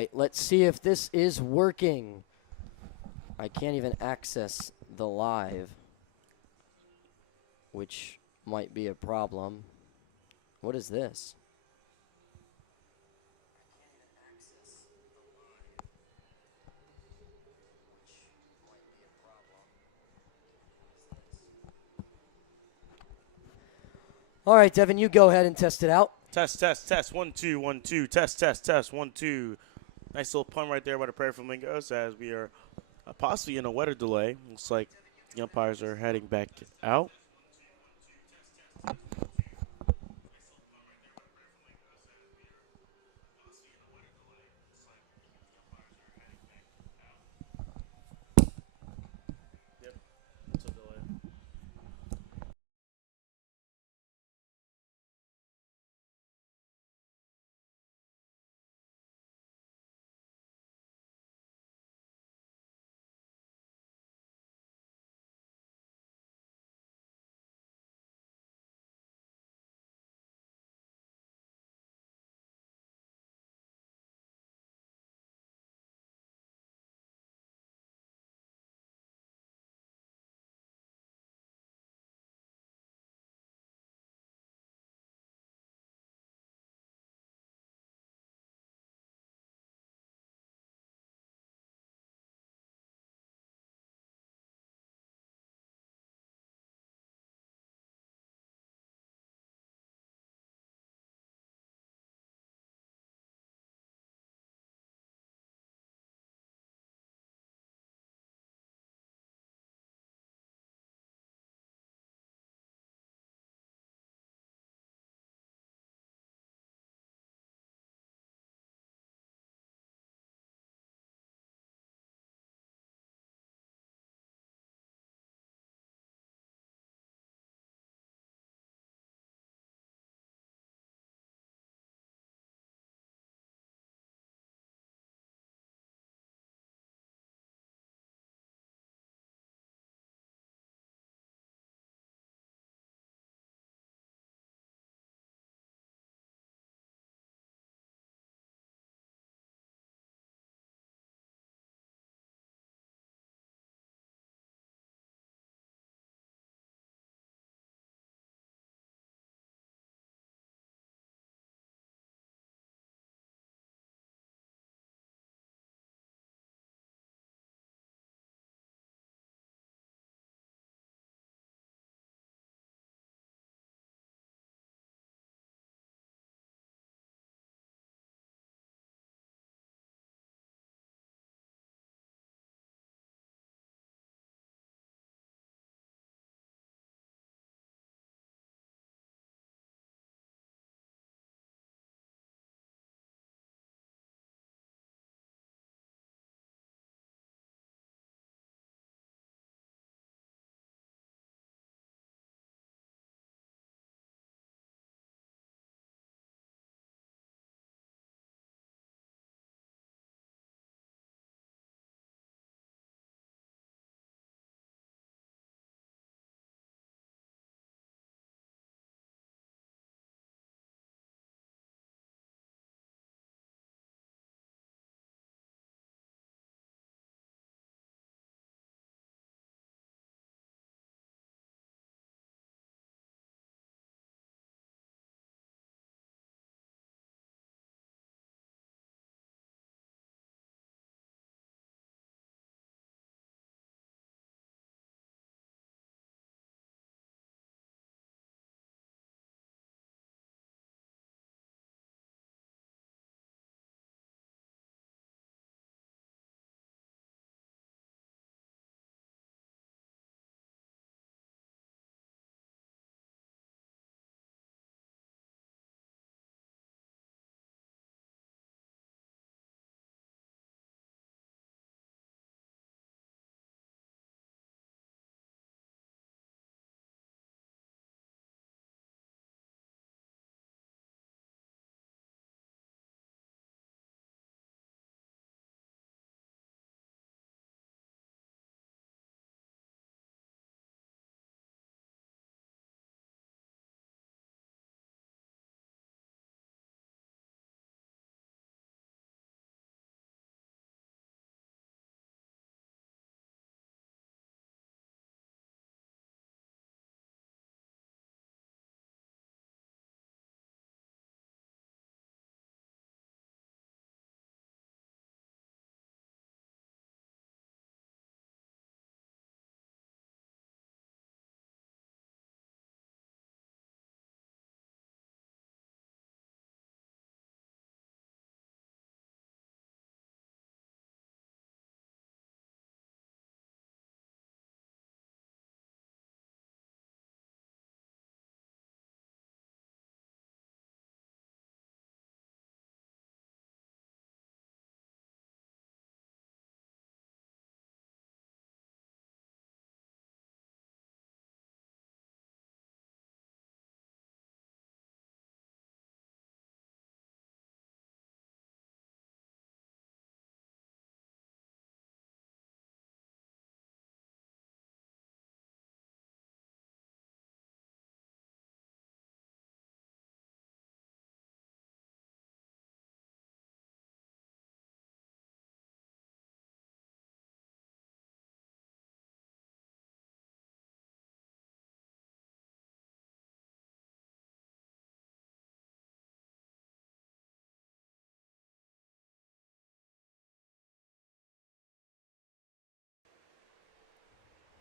right, let's see if this is working. I can't even access the live, which might be a problem. What is this? All right, Devin, you go ahead and test it out. Test, test, test. 1, 2, 1, 2. Test, test, test. 1, 2. Nice little pun right there by the Prairie Flamingos as we are possibly in a weather delay. Looks like the umpires are heading back out.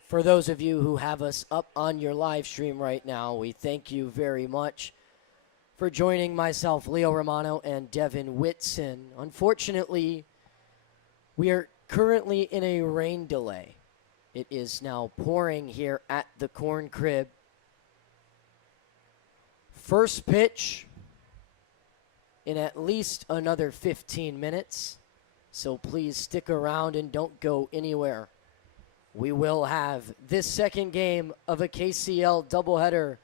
For those of you who have us up on your live stream right now, we thank you very much for joining myself, Leo Romano, and Devin Witson. Unfortunately, we are currently in a rain delay. It is now pouring here at the Corn Crib. First pitch in at least another 15 minutes. So please stick around and don't go anywhere. We will have this second game of a KCL doubleheader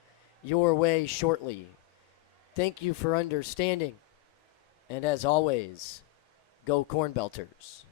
your way shortly. Thank you for understanding. And as always, go Corn Belters.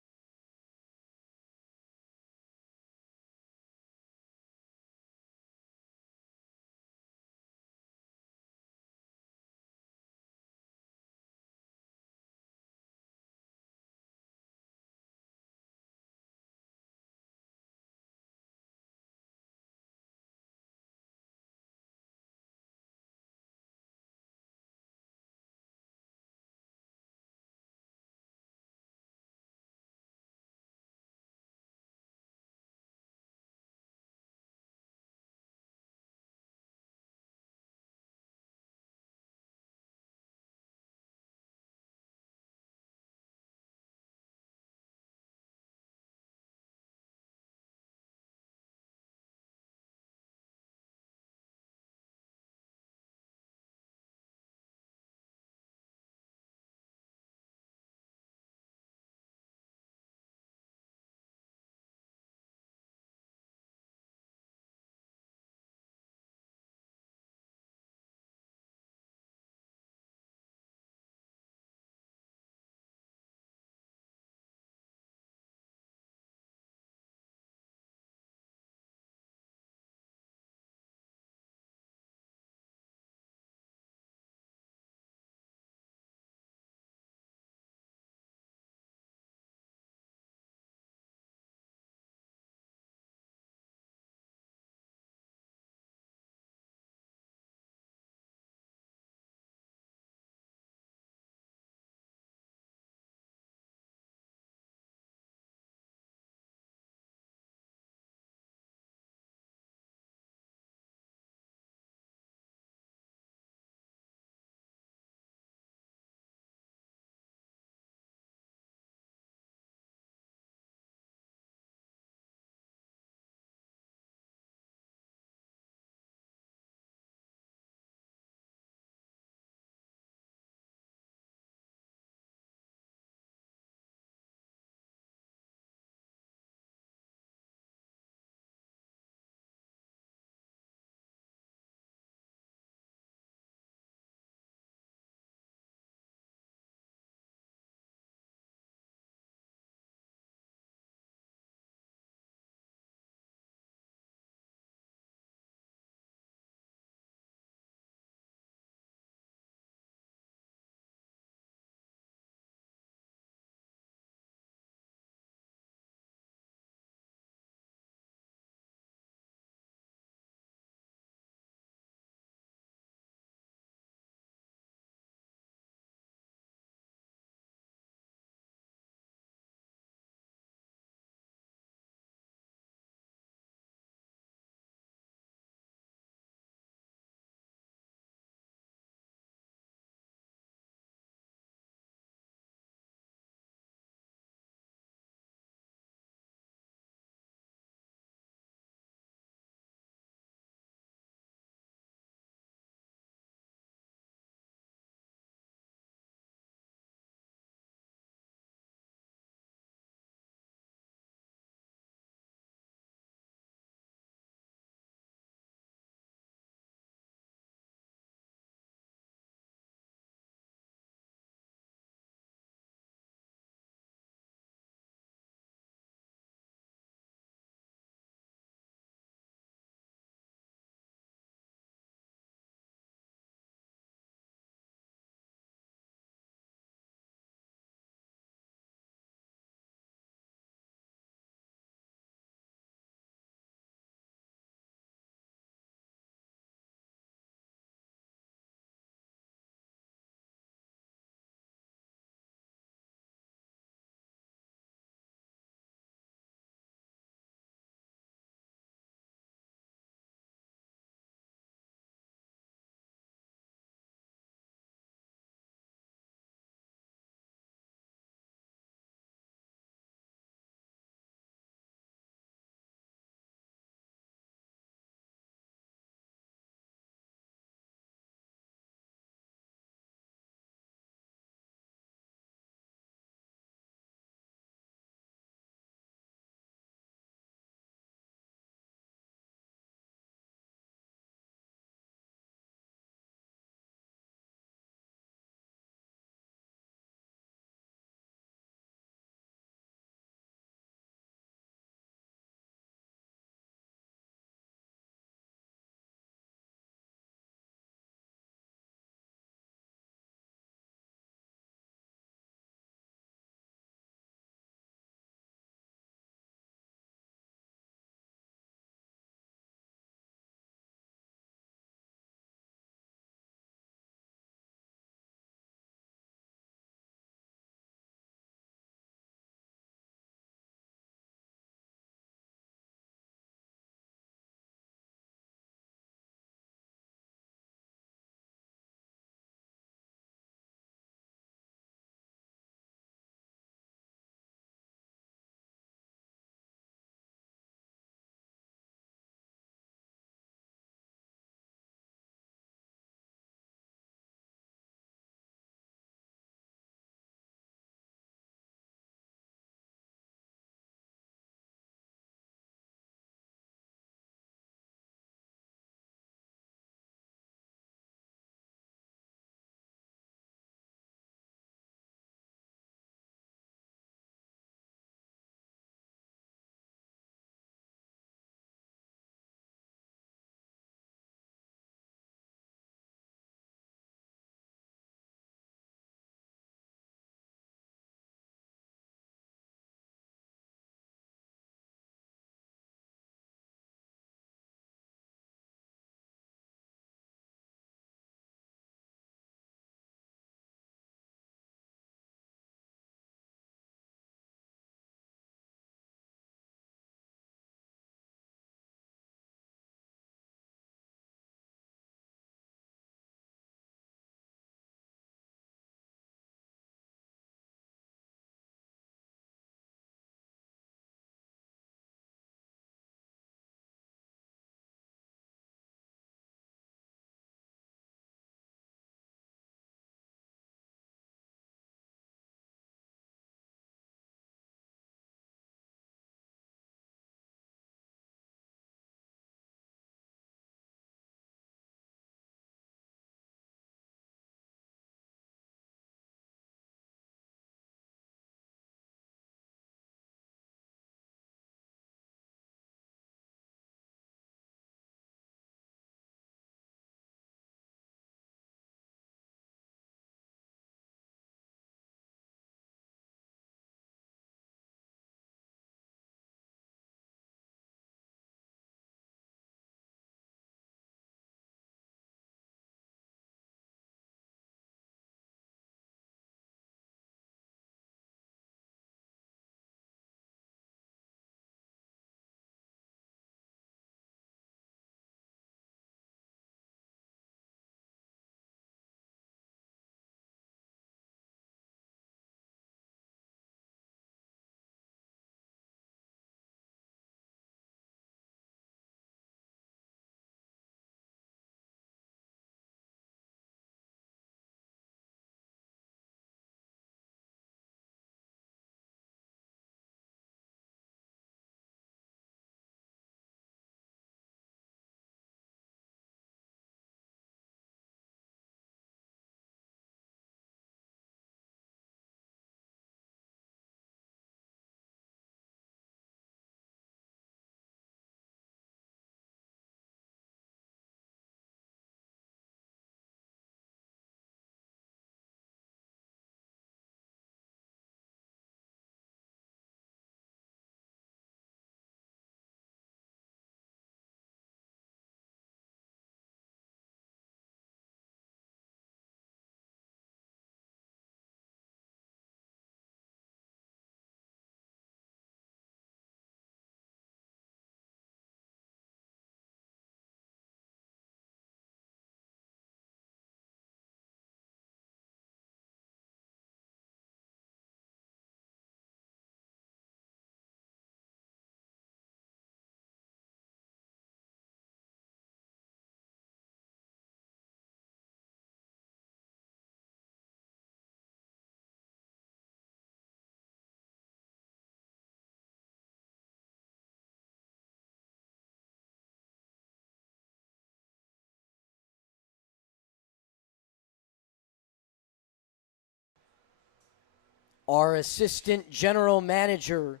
Our assistant general manager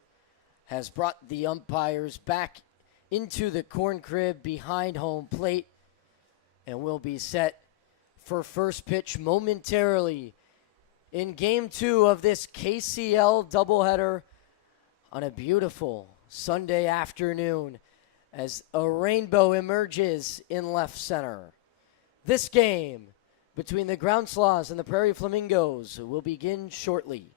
has brought the umpires back into the corn crib behind home plate and will be set for first pitch momentarily in Game 2 of this KCL doubleheader on a beautiful Sunday afternoon as a rainbow emerges in left center. This game between the Ground Sloths and the Prairie Flamingos will begin shortly.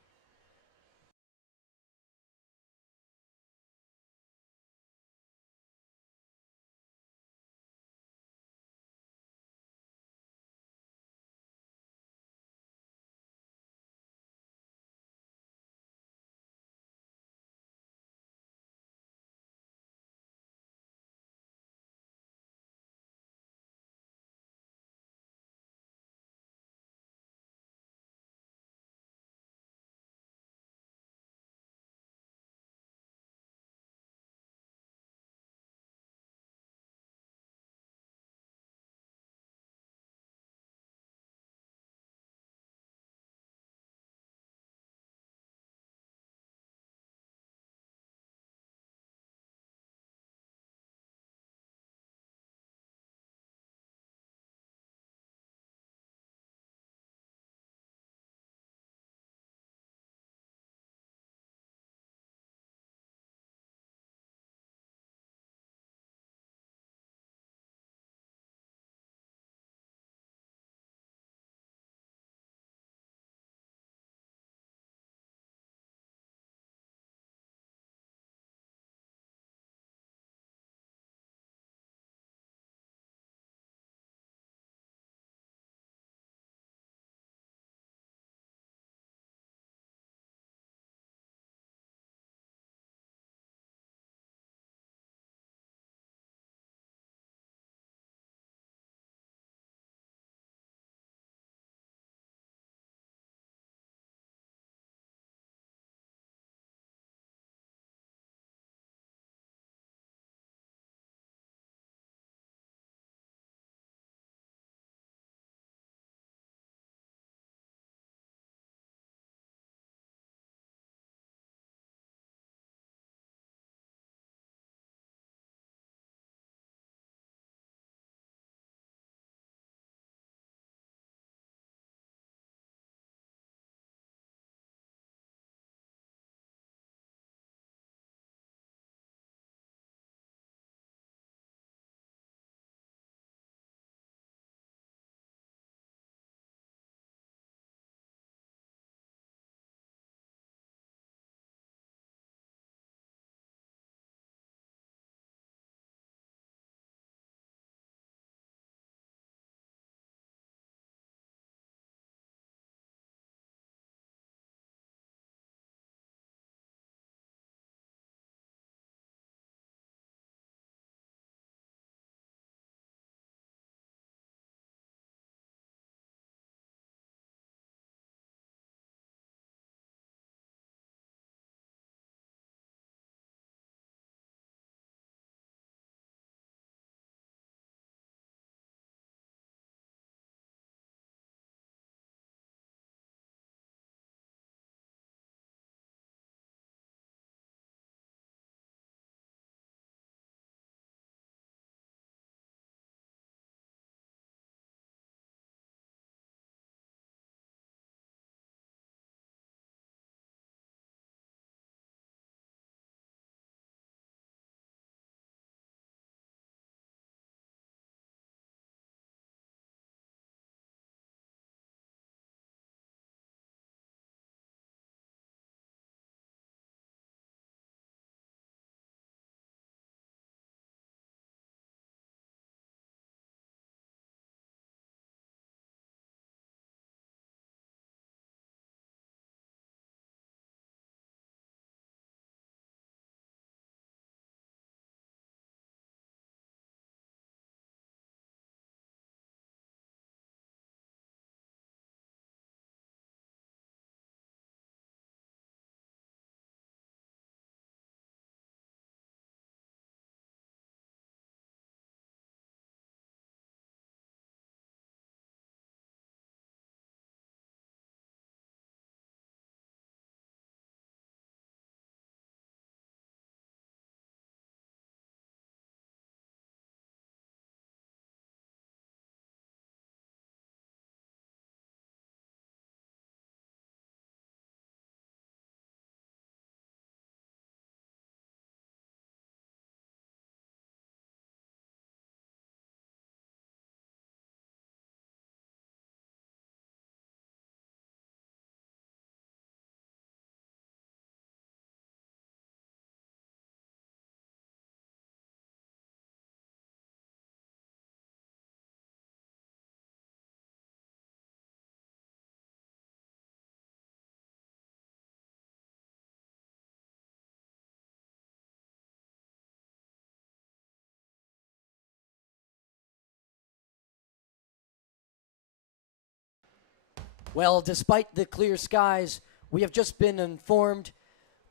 Well, despite the clear skies, we have just been informed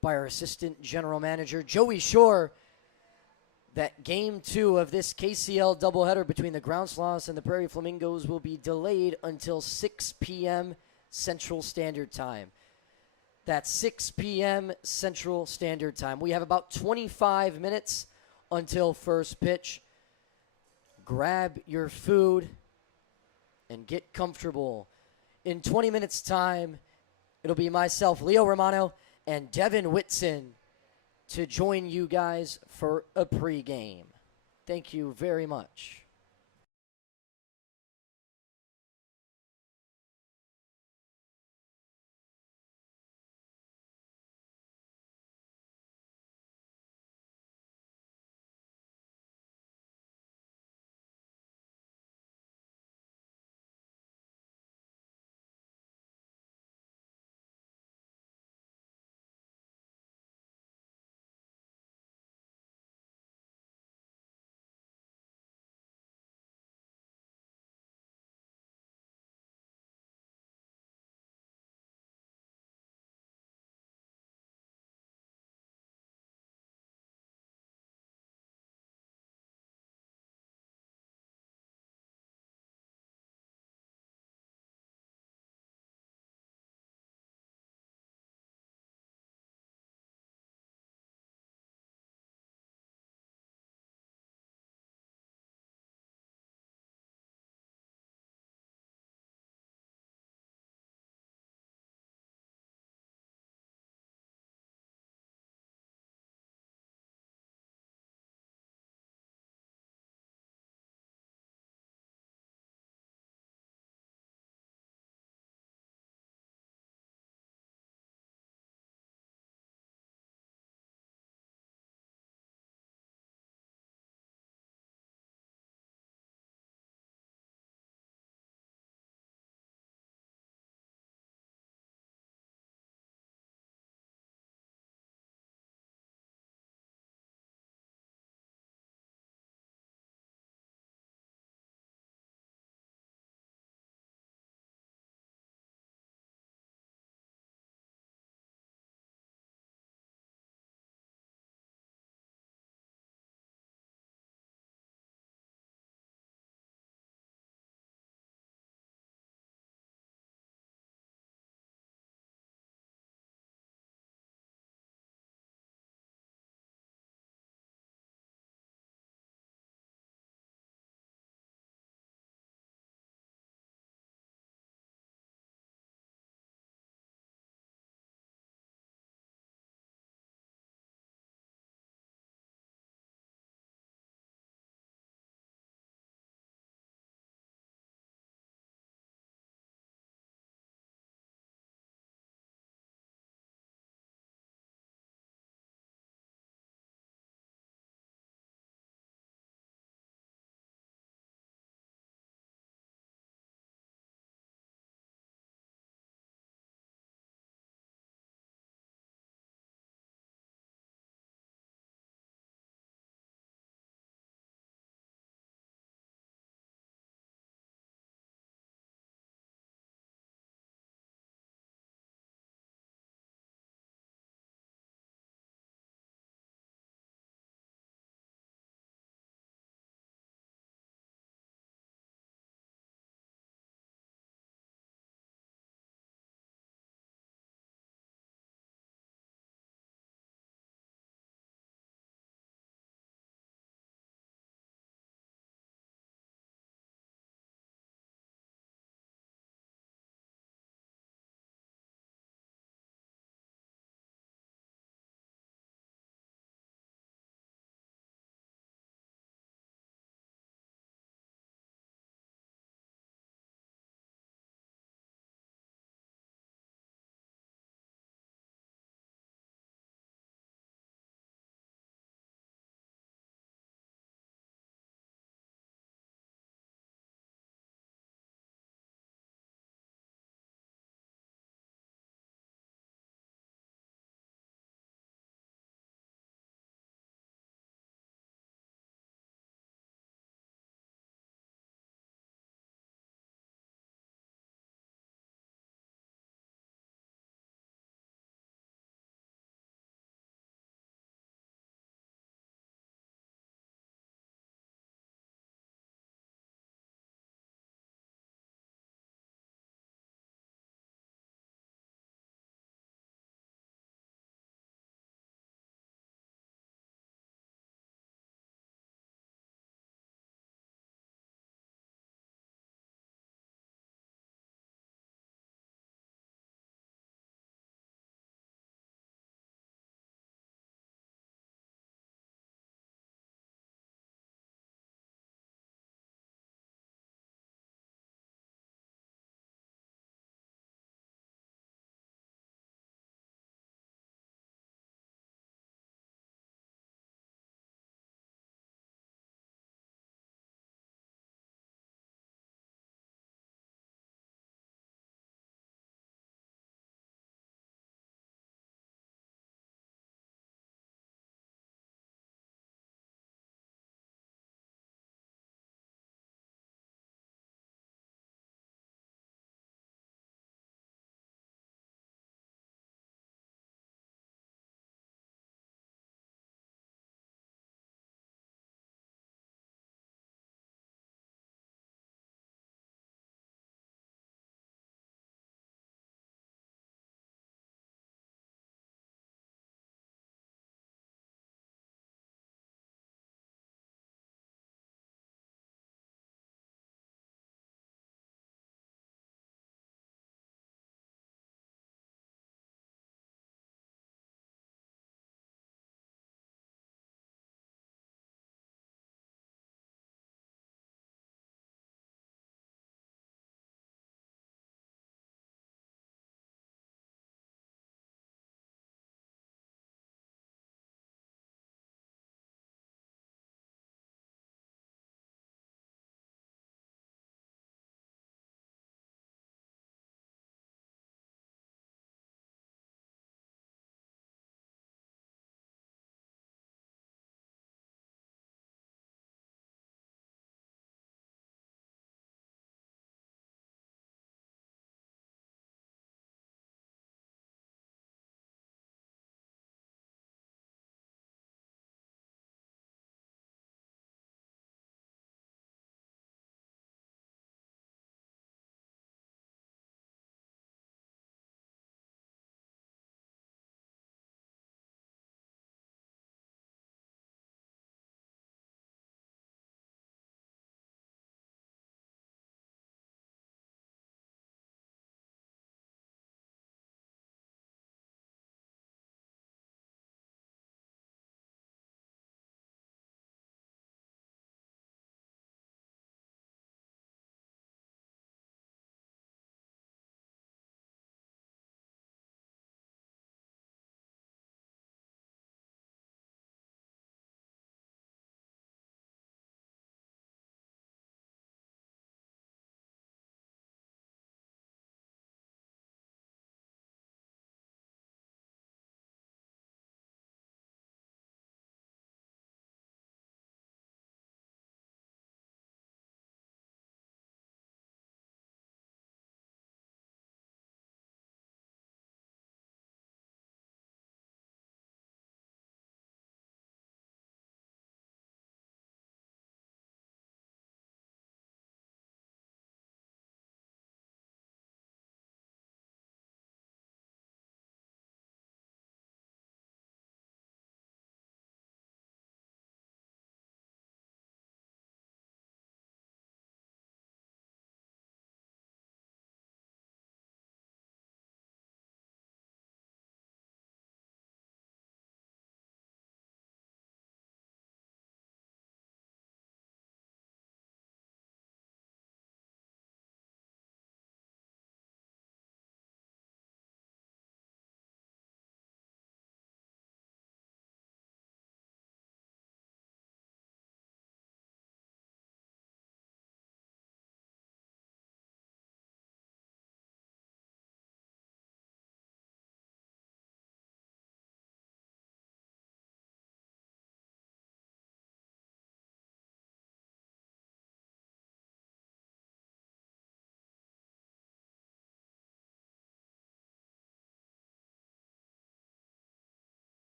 by our assistant general manager, Joey Shore, that game 2 of this KCL doubleheader between the Ground Sloths and the Prairie Flamingos will be delayed until 6 p.m. Central Standard Time. That's 6 p.m. Central Standard Time. We have about 25 minutes until first pitch. Grab your food and get comfortable. In 20 minutes' time, it'll be myself, Leo Romano, and Devin Witson to join you guys for a pregame. Thank you very much.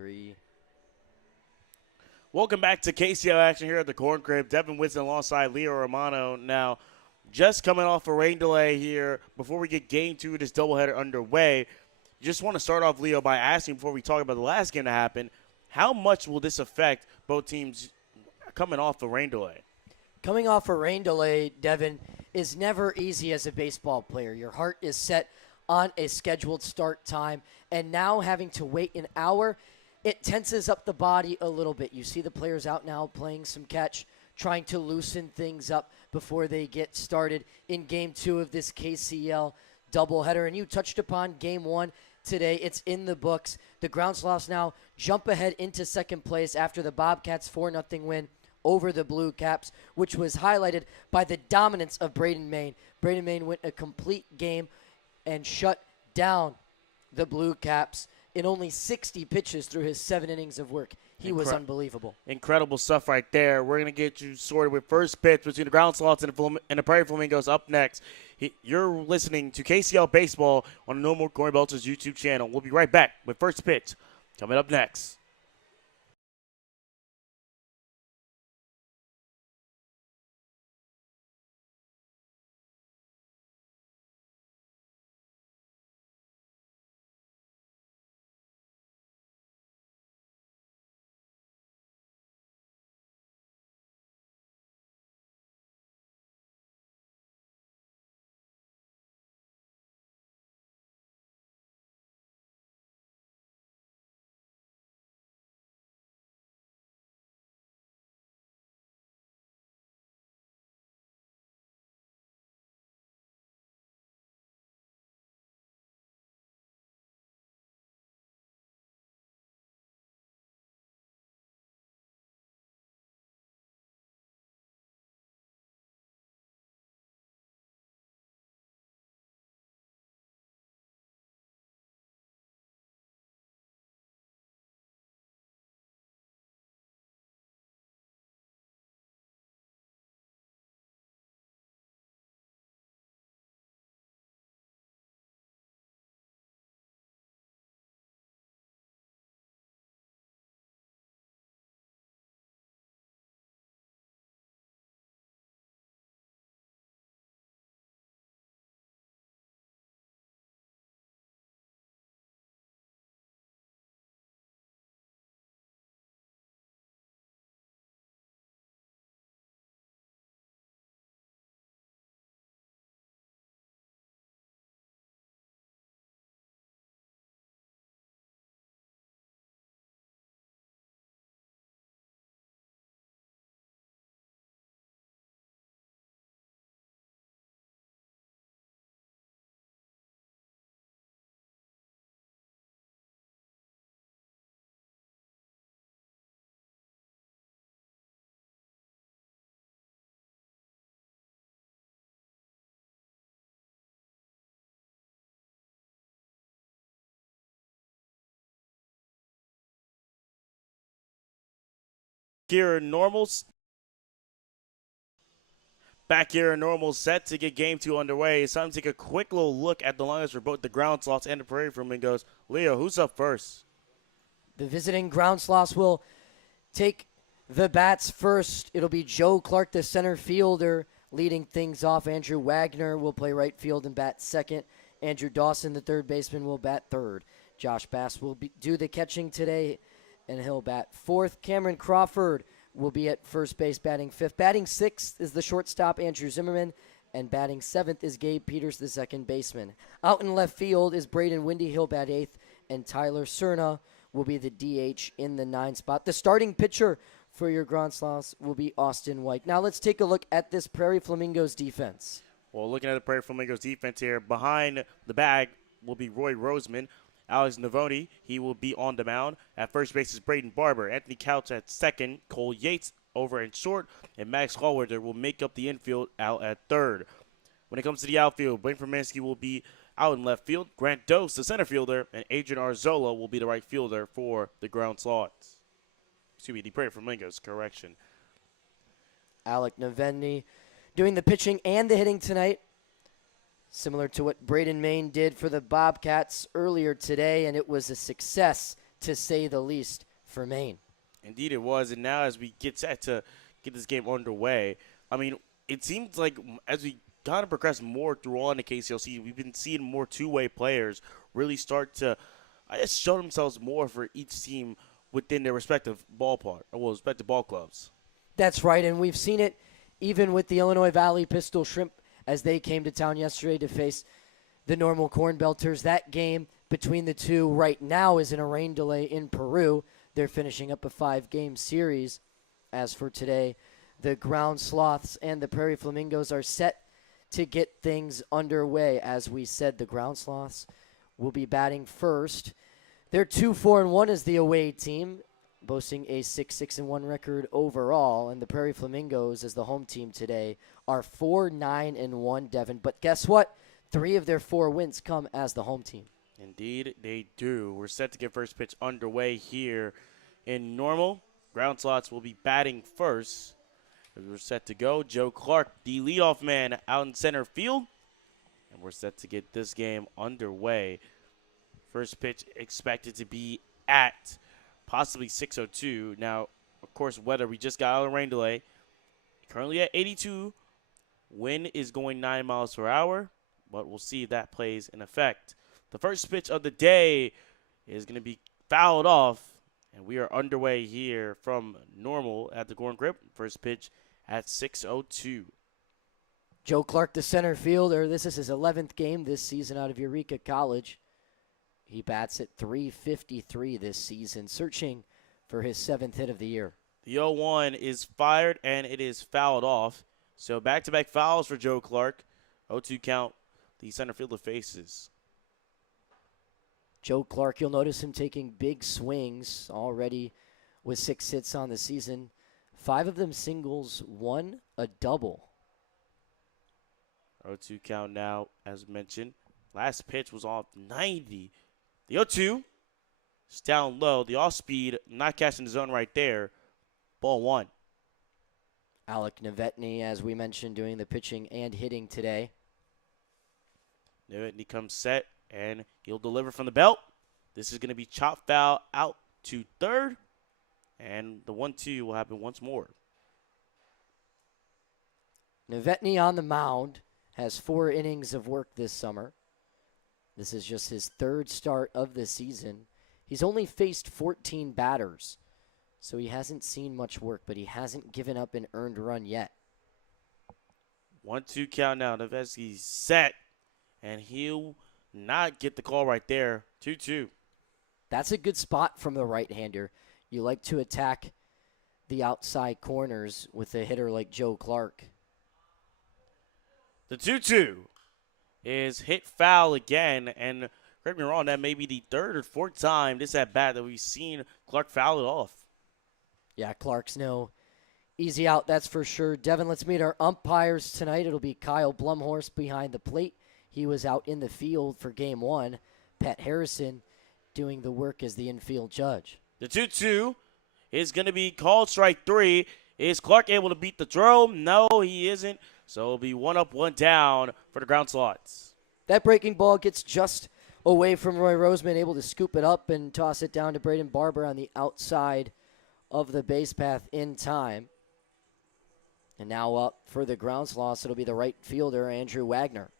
3. Welcome back to KCL action here at the Corn Crib. Devin, Witson alongside Leo Romano. Now, just coming off a rain delay here, before we get game 2 of this doubleheader underway, just want to start off, Leo, by asking before we talk about the last game that happened, how much will this affect both teams coming off a rain delay? Coming off a rain delay, Devin, is never easy as a baseball player. Your heart is set on a scheduled start time, and now having to wait an hour, it tenses up the body a little bit. You see the players out now playing some catch, trying to loosen things up before they get started in Game 2 of this KCL doubleheader. And you touched upon Game 1 today. It's in the books. The Ground Sloths now jump ahead into second place after the Bobcats' 4-0 win over the Blue Caps, which was highlighted by the dominance of Braden Main. Braden Main went a complete game and shut down the Blue Caps in only 60 pitches through his 7 innings of work. He was unbelievable. Incredible stuff right there. We're going to get you sorted with first pitch between the Ground Sloths and the Prairie Flamingos up next. You're listening to KCL Baseball on the No More Corny Belchers YouTube channel. We'll be right back with first pitch coming up next. Back here in normal set to get game 2 underway. It's time to take a quick little look at the lineups for both the Ground Sloths and the Prairie Flamingos. Leo, who's up first? The visiting Ground Sloths will take the bats first. It'll be Joe Clark, the center fielder, leading things off. Andrew Wagner will play right field and bat second. Andrew Dawson, the third baseman, will bat third. Josh Bass will do the catching today, and he'll bat fourth. Cameron Crawford will be at first base batting fifth. Batting sixth is the shortstop, Andrew Zimmerman, and batting seventh is Gabe Peters, the second baseman. Out in left field is Braden Windy. He'll bat eighth, and Tyler Cerna will be the DH in the 9 spot. The starting pitcher for your Ground Sloths will be Austin White. Now let's take a look at this Prairie Flamingos defense. Well, looking at the Prairie Flamingos defense here, behind the bag will be Roy Roseman. Alex Navoni, he will be on the mound. At first base is Braden Barber. Anthony Couch at second. Cole Yates over in short. And Max Hallwarder will make up the infield out at third. When it comes to the outfield, Blaine Formansky will be out in left field. Grant Dose, the center fielder. And Adrian Arzola will be the right fielder for the Ground Sloths. Excuse me, the Prairie Flamingos, correction. Alec Naveni doing the pitching and the hitting tonight. Similar to what Braden Main did for the Bobcats earlier today, and it was a success to say the least, for Maine. Indeed, it was. And now, as we get set to get this game underway, I mean, it seems like as we kind of progress more through on the KCLC, we've been seeing more two-way players really start to, I guess, show themselves more for each team within their respective ballpark, or well, respective ball clubs. That's right, and we've seen it even with the Illinois Valley Pistol Shrimp as they came to town yesterday to face the Normal Corn Belters. That game between the two right now is in a rain delay in Peru. They're finishing up a 5-game series. As for today, the Ground Sloths and the Prairie Flamingos are set to get things underway. As we said, the Ground Sloths will be batting first. They're 2-4-1 as the away team, boasting a 6-6-1 record overall. And the Prairie Flamingos, as the home team today, are 4-9-1, Devin. But guess what? 3 of their 4 wins come as the home team. Indeed, they do. We're set to get first pitch underway here in Normal. Ground Slots will be batting first. We're set to go. Joe Clark, the leadoff man, out in center field. And we're set to get this game underway. First pitch expected to be at possibly 6:02. Now, of course, weather, we just got out of the rain delay. Currently at 82. Wind is going 9 miles per hour, but we'll see if that plays in effect. The first pitch of the day is going to be fouled off, and we are underway here from Normal at the Corn Grip. First pitch at 6:02. Joe Clark, the center fielder. This is his 11th game this season out of Eureka College. He bats at .353 this season, searching for his 7th hit of the year. The 0-1 is fired, and it is fouled off. So back-to-back fouls for Joe Clark. 0-2 count the center fielder faces. Joe Clark, you'll notice him taking big swings already with 6 hits on the season. 5 of them singles, 1 a double. 0-2 count now, as mentioned. Last pitch was off 90. The 0-2 is down low. The off-speed, not catching the zone right there. Ball 1. Alec Nevetny, as we mentioned, doing the pitching and hitting today. Nevetny comes set, and he'll deliver from the belt. This is going to be chop foul out to third, and the 1-2 will happen once more. Nevetny on the mound has 4 innings of work this summer. This is just his 3rd start of the season. He's only faced 14 batters, so he hasn't seen much work, but he hasn't given up an earned run yet. 1-2 count now. Nevetny's set, and he'll not get the call right there. 2-2. That's a good spot from the right-hander. You like to attack the outside corners with a hitter like Joe Clark. The 2-2 is hit foul again, and correct me wrong, that may be the 3rd or 4th time this at bat that we've seen Clark foul it off. Yeah, Clark's no easy out, that's for sure. Devin, let's meet our umpires tonight. It'll be Kyle Blumhorst behind the plate. He was out in the field for game 1. Pat Harrison doing the work as the infield judge. The 2-2 is going to be called strike 3. Is Clark able to beat the throw? No, he isn't. So it'll be 1 up, 1 down for the Ground Slots. That breaking ball gets just away from Roy Roseman, able to scoop it up and toss it down to Braden Barber on the outside of the base path in time. And now up for the Ground Slots, it'll be the right fielder, Andrew Wagner.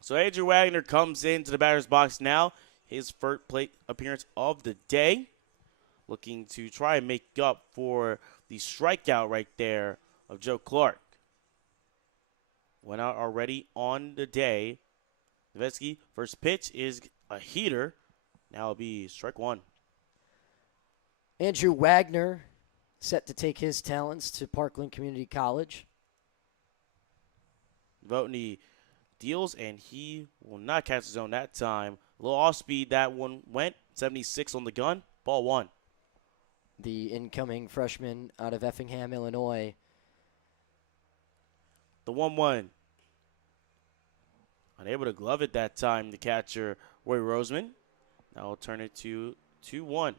So Andrew Wagner comes into the batter's box now. His first plate appearance of the day. Looking to try and make up for the strikeout right there of Joe Clark. Went out already on the day. Nevetny, first pitch is a heater. Now it'll be strike 1. Andrew Wagner set to take his talents to Parkland Community College. Nevetny deals, and he will not catch the zone that time. A little off speed, that one went. 76 on the gun. Ball 1. The incoming freshman out of Effingham, Illinois. The 1-1. Unable to glove it that time, the catcher, Roy Roseman. Now we'll turn it to 2-1.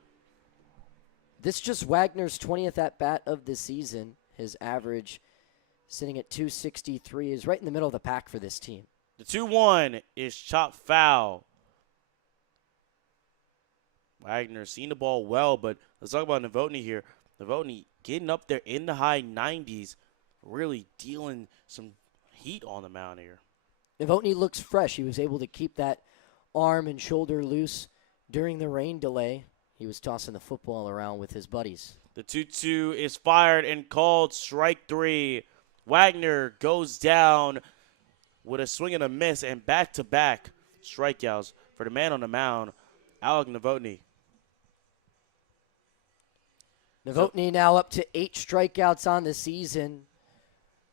This just Wagner's 20th at-bat of the season. His average sitting at .263 is right in the middle of the pack for this team. The 2-1 is chopped foul. Wagner seen the ball well, but let's talk about Novotny here. Novotny getting up there in the high 90s, really dealing some heat on the mound here. Novotny looks fresh. He was able to keep that arm and shoulder loose during the rain delay. He was tossing the football around with his buddies. The 2-2 is fired and called strike 3. Wagner goes down with a swing and a miss and back-to-back strikeouts for the man on the mound, Alec Novotny. Novotny now up to 8 strikeouts on the season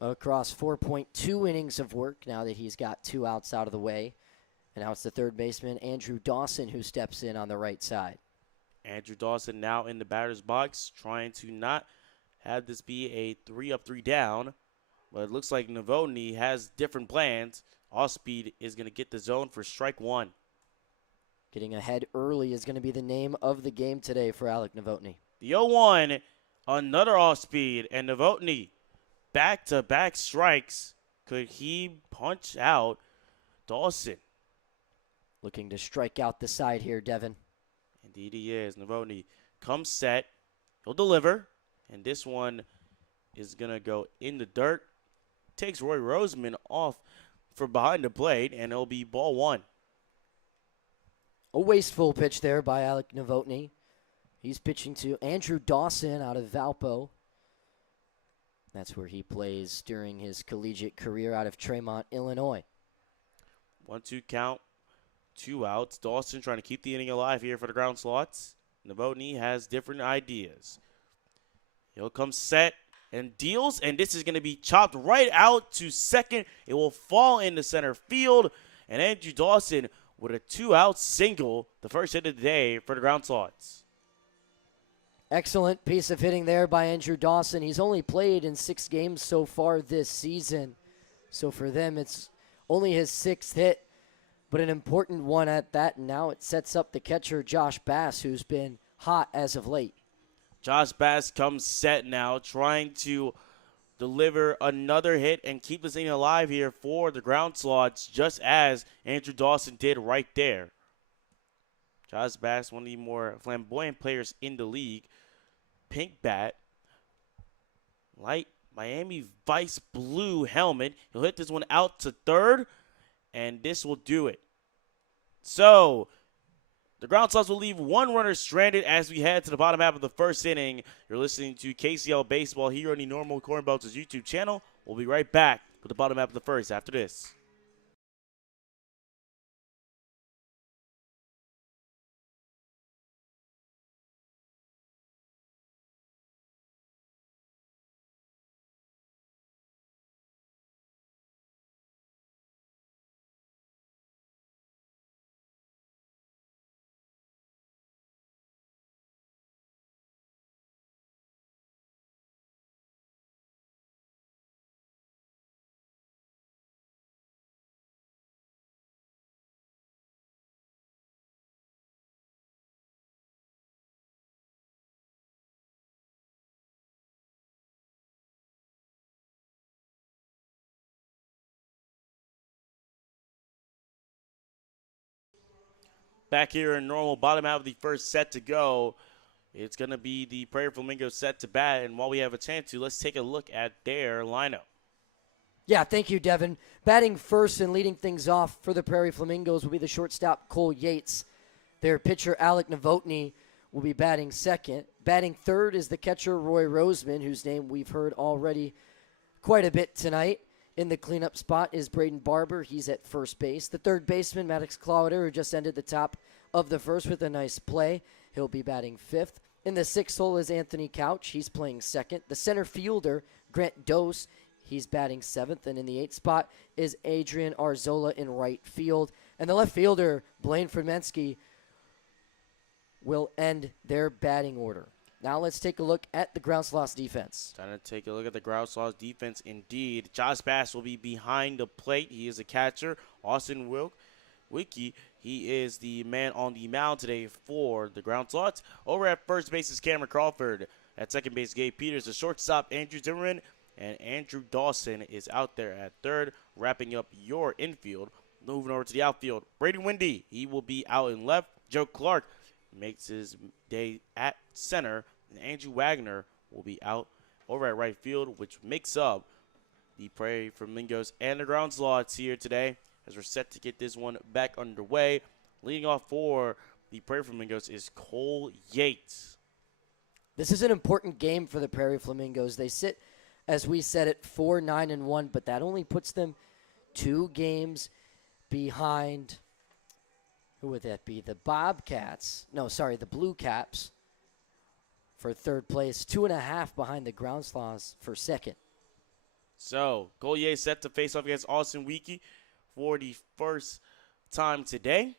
across 4.2 innings of work now that he's got 2 outs out of the way. And now it's the third baseman, Andrew Dawson, who steps in on the right side. Andrew Dawson now in the batter's box, trying to not have this be a 3-up, 3-down. But it looks like Novotny has different plans. Off-speed is going to get the zone for strike 1. Getting ahead early is going to be the name of the game today for Alec Novotny. The 0-1, another off-speed, and Novotny back-to-back strikes. Could he punch out Dawson? Looking to strike out the side here, Devin. Indeed he is. Novotny comes set. He'll deliver. And this one is going to go in the dirt. Takes Roy Roseman off from behind the plate, and it'll be ball 1. A wasteful pitch there by Alec Novotny. He's pitching to Andrew Dawson out of Valpo. That's where he plays during his collegiate career out of Tremont, Illinois. 1-2 count. 2 outs. Dawson trying to keep the inning alive here for the ground slots. Novotny has different ideas. He'll come set and deals, and this is going to be chopped right out to second. It will fall into center field, and Andrew Dawson with a 2-out single, the first hit of the day for the ground slots. Excellent piece of hitting there by Andrew Dawson. He's only played in 6 games so far this season. So for them, it's only his 6th hit, but an important one at that. And now it sets up the catcher, Josh Bass, who's been hot as of late. Josh Bass comes set now, trying to deliver another hit and keep this inning alive here for the ground slots, just as Andrew Dawson did right there. Josh Bass, one of the more flamboyant players in the league. Pink bat, light Miami Vice blue helmet. He'll hit this one out to third, and this will do it. So the ground slots will leave 1 runner stranded as we head to the bottom half of the first inning. You're listening to KCL Baseball here on the Normal Corn Belters YouTube channel. We'll be right back with the bottom half of the first after this. Back here in normal, bottom half of the first set to go. It's going to be the Prairie Flamingos set to bat, and while we have a chance to, let's take a look at their lineup. Yeah, thank you, Devin. Batting first and leading things off for the Prairie Flamingos will be the shortstop, Cole Yates. Their pitcher, Alec Novotny, will be batting second. Batting third is the catcher, Roy Roseman, whose name we've heard already quite a bit tonight. In the cleanup spot is Braden Barber. He's at first base. The third baseman, Maddox Clowder, who just ended the top of the first with a nice play. He'll be batting fifth. In the sixth hole is Anthony Couch. He's playing second. The center fielder, Grant Dose, he's batting seventh. And in the eighth spot is Adrian Arzola in right field. And the left fielder, Blaine Fremensky, will end their batting order. Now let's take a look at the ground slots defense. Time to take a look at the ground slots defense indeed. Josh Bass will be behind the plate. He is a catcher. Austin Wiki, he is the man on the mound today for the ground slots. Over at first base is Cameron Crawford. At second base, Gabe Peters. The shortstop, Andrew Zimmerman. And Andrew Dawson is out there at third, wrapping up your infield. Moving over to the outfield, Brady Windy. He will be out in left. Joe Clark makes his day at center, and Andrew Wagner will be out over at right field, which makes up the Prairie Flamingos and the ground slots here today as we're set to get this one back underway. Leading off for the Prairie Flamingos is Cole Yates. This is an important game for the Prairie Flamingos. They sit, as we said, at 4-9-1, but that only puts them 2 games behind. Who would that be? The Bobcats. No, sorry, the Blue Caps for third place. 2.5 behind the Ground Sloths for second. So, Cole Yates set to face off against Austin Weekey for the first time today.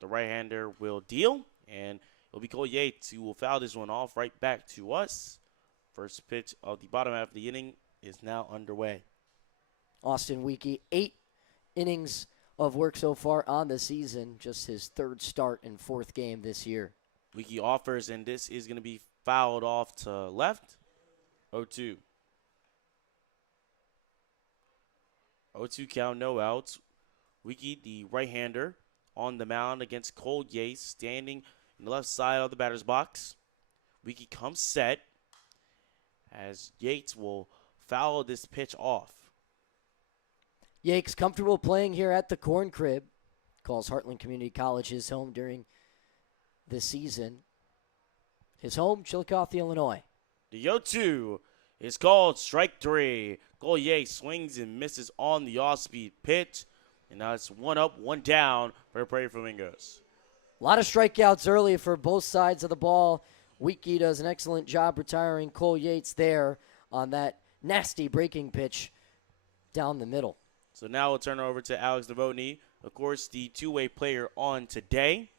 The right-hander will deal, and it'll be Cole Yates who will foul this one off right back to us. First pitch of the bottom half of the inning is now underway. Austin Weekey, 8 innings of work so far on the season, just his 3rd start and 4th game this year. Weekey offers, and this is going to be fouled off to left. 0-2. 0-2 count, no outs. Weekey, the right-hander, on the mound against Cole Yates, standing in the left side of the batter's box. Weekey comes set as Yates will foul this pitch off. Yates comfortable playing here at the Corn Crib. Calls Heartland Community College his home during the season. His home, Chillicothe, Illinois. The 0-2 is called strike 3. Cole Yates swings and misses on the off-speed pitch. And now it's 1 up, 1 down for the Prairie Flamingos. A lot of strikeouts early for both sides of the ball. Weekey does an excellent job retiring Cole Yates there on that nasty breaking pitch down the middle. So now we'll turn it over to Alex Novotny. Of course, the two-way player on today.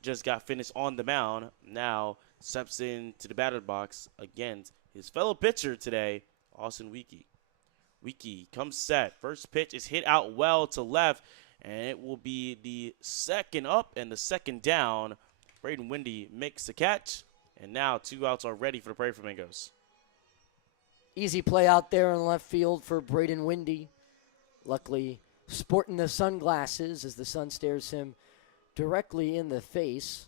Just got finished on the mound. Now steps into the batter's box against his fellow pitcher today, Austin Weekey. Weekey comes set. First pitch is hit out well to left, and it will be the second up and the second down. Braden Windy makes the catch, and now 2 outs already for the Prairie Flamingos. Easy play out there in left field for Braden Windy. Luckily, sporting the sunglasses as the sun stares him directly in the face.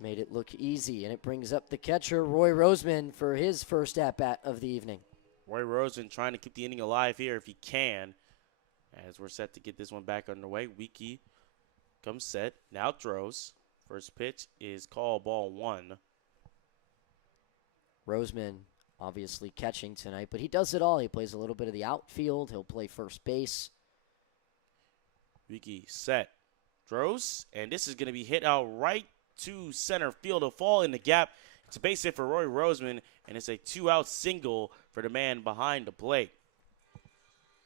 Made it look easy, and it brings up the catcher, Roy Roseman, for his first at-bat of the evening. Roy Rosen trying to keep the inning alive here if he can, as we're set to get this one back underway. Weekey comes set, now throws. First pitch is called ball 1. Roseman obviously catching tonight, but he does it all. He plays a little bit of the outfield. He'll play first base. Weekey set, throws, and this is going to be hit out right to center field. It'll fall in the gap. It's a base hit for Roy Roseman, and it's a 2-out single for the man behind the plate.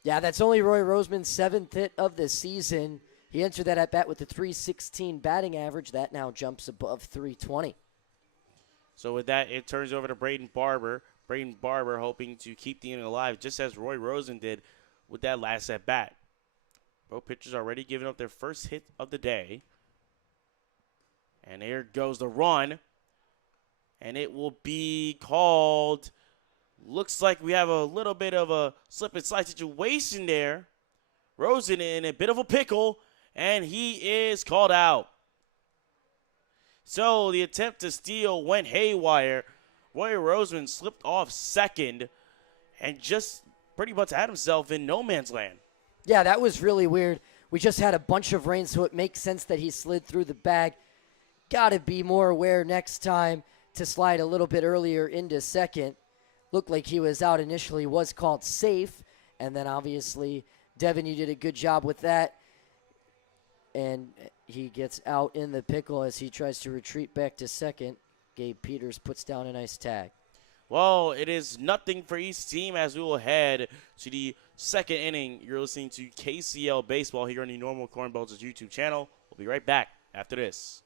Yeah, that's only Roy Roseman's 7th hit of the season. He entered that at bat with a .316 batting average. That now jumps above .320. So with that, it turns over to Braden Barber. Braden Barber hoping to keep the inning alive, just as Roy Rosen did with that last at bat. Both pitchers already giving up their first hit of the day. And there goes the run. And it will be called. Looks like we have a little bit of a slip and slide situation there. Rosen in a bit of a pickle, and he is called out. So the attempt to steal went haywire. Roy Roseman slipped off second and just pretty much had himself in no man's land. Yeah, that was really weird. We just had a bunch of rain, so it makes sense that he slid through the bag. Got to be more aware next time to slide a little bit earlier into second. Looked like he was out initially, was called safe. And then obviously, Devin, you did a good job with that. And he gets out in the pickle as he tries to retreat back to second. Gabe Peters puts down a nice tag. Well, it is nothing for each team as we will head to the second inning. You're listening to KCL Baseball here on the Normal Cornballs YouTube channel. We'll be right back after this.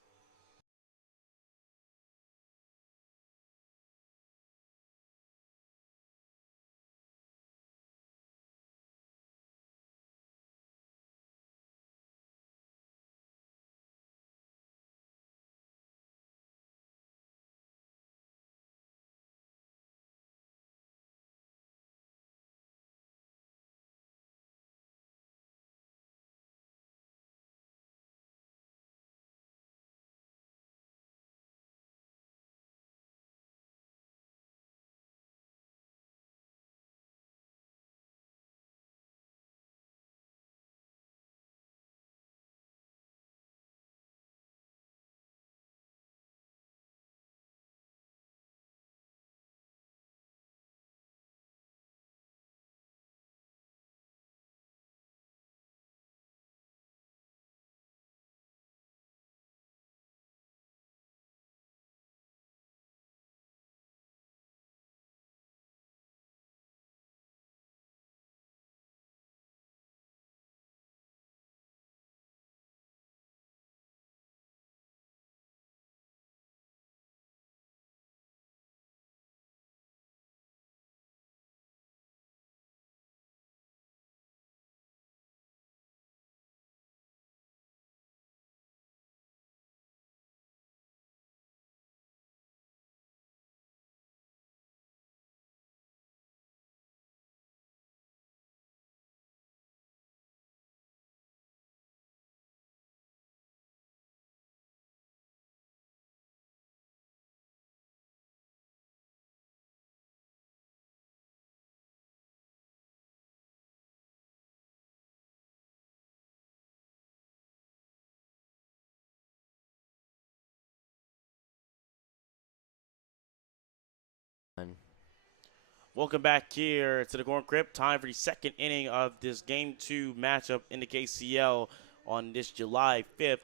Welcome back here to the Corn Crib. Time for the second inning of this Game 2 matchup in the KCL on this July 5th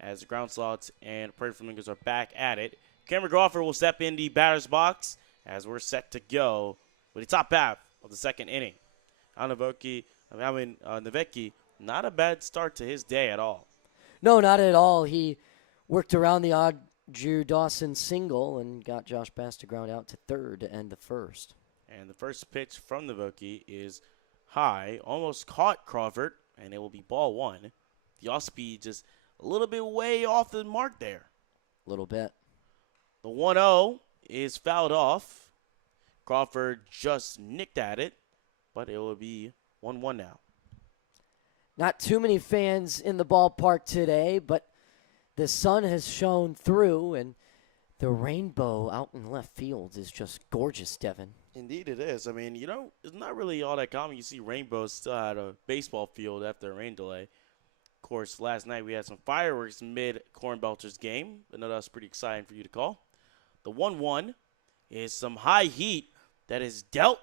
as the Ground Sloths and Prairie Flamingos are back at it. Cameron Crawford will step in the batter's box as we're set to go with the top half of the second inning. Novecki, not a bad start to his day at all. No, not at all. He worked around the odd Drew Dawson single and got Josh Bass to ground out to third to end the first. And the first pitch from Novecki is high, almost caught Crawford, and it will be ball one. The off-speed just a little bit way off the mark there. A little bit. The 1-0 is fouled off. Crawford just nicked at it, but it will be 1-1 now. Not too many fans in the ballpark today, but the sun has shone through, and the rainbow out in left field is just gorgeous, Devin. Indeed it is. I mean, it's not really all that common. You see rainbows still at a baseball field after a rain delay. Of course, last night we had some fireworks mid-Corn Belchers game. I know that was pretty exciting for you to call. The 1-1 is some high heat that is dealt,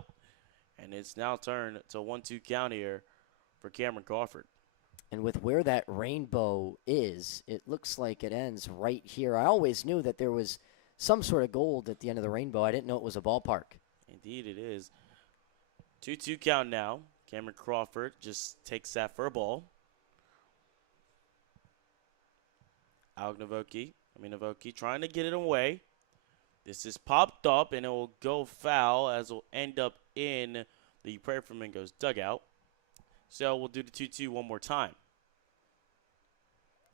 and it's now turned to 1-2 count here for Cameron Crawford. And with where that rainbow is, it looks like it ends right here. I always knew that there was some sort of gold at the end of the rainbow. I didn't know it was a ballpark. Indeed it is. 2-2 count now. Cameron Crawford just takes that for a ball. Novecki trying to get it away. This is popped up, and it will go foul as it will end up in the Prairie Flamingos dugout. So we'll do the 2-2 one more time.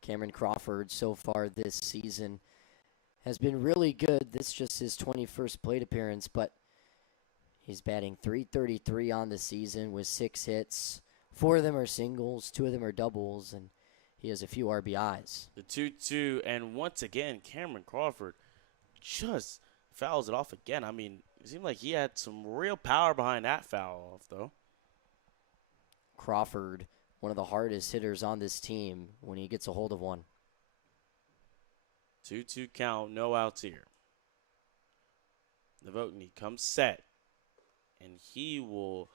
Cameron Crawford so far this season has been really good. This is just his 21st plate appearance, but he's batting .333 on the season with 6 hits. 4 of them are singles, 2 of them are doubles, and he has a few RBIs. The 2-2, and once again, Cameron Crawford just fouls it off again. I mean, it seemed like he had some real power behind that foul off, though. Crawford, one of the hardest hitters on this team when he gets a hold of one. 2-2 count, no outs here. Novecki comes set, and he will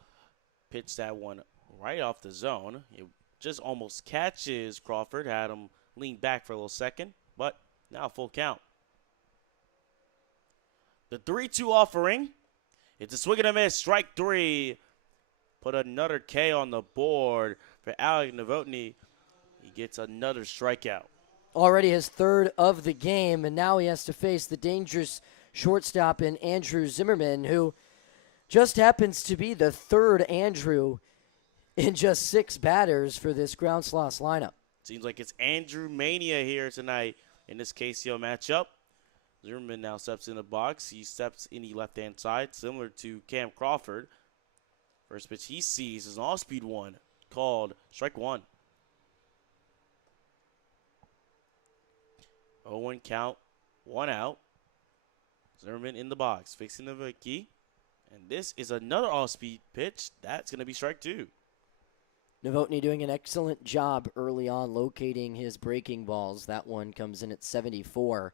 pitch that one right off the zone. It just almost catches Crawford, had him lean back for a little second, but now full count. The 3-2 offering. It's a swing and a miss, strike 3. Put another K on the board for Novecki. He gets another strikeout. Already his third of the game, and now he has to face the dangerous shortstop in Andrew Zimmerman, who just happens to be the third Andrew in just 6 batters for this Ground Sloths lineup. Seems like it's Andrew Mania here tonight in this KCO matchup. Zimmerman now steps in the box. He steps in the left-hand side, similar to Cam Crawford. First pitch he sees is an off-speed one called strike 1. 0-1 count, 1 out. Zimmerman in the box, fixing the Novecki. And this is another off-speed pitch. That's going to be strike 2. Novecki doing an excellent job early on locating his breaking balls. That one comes in at 74.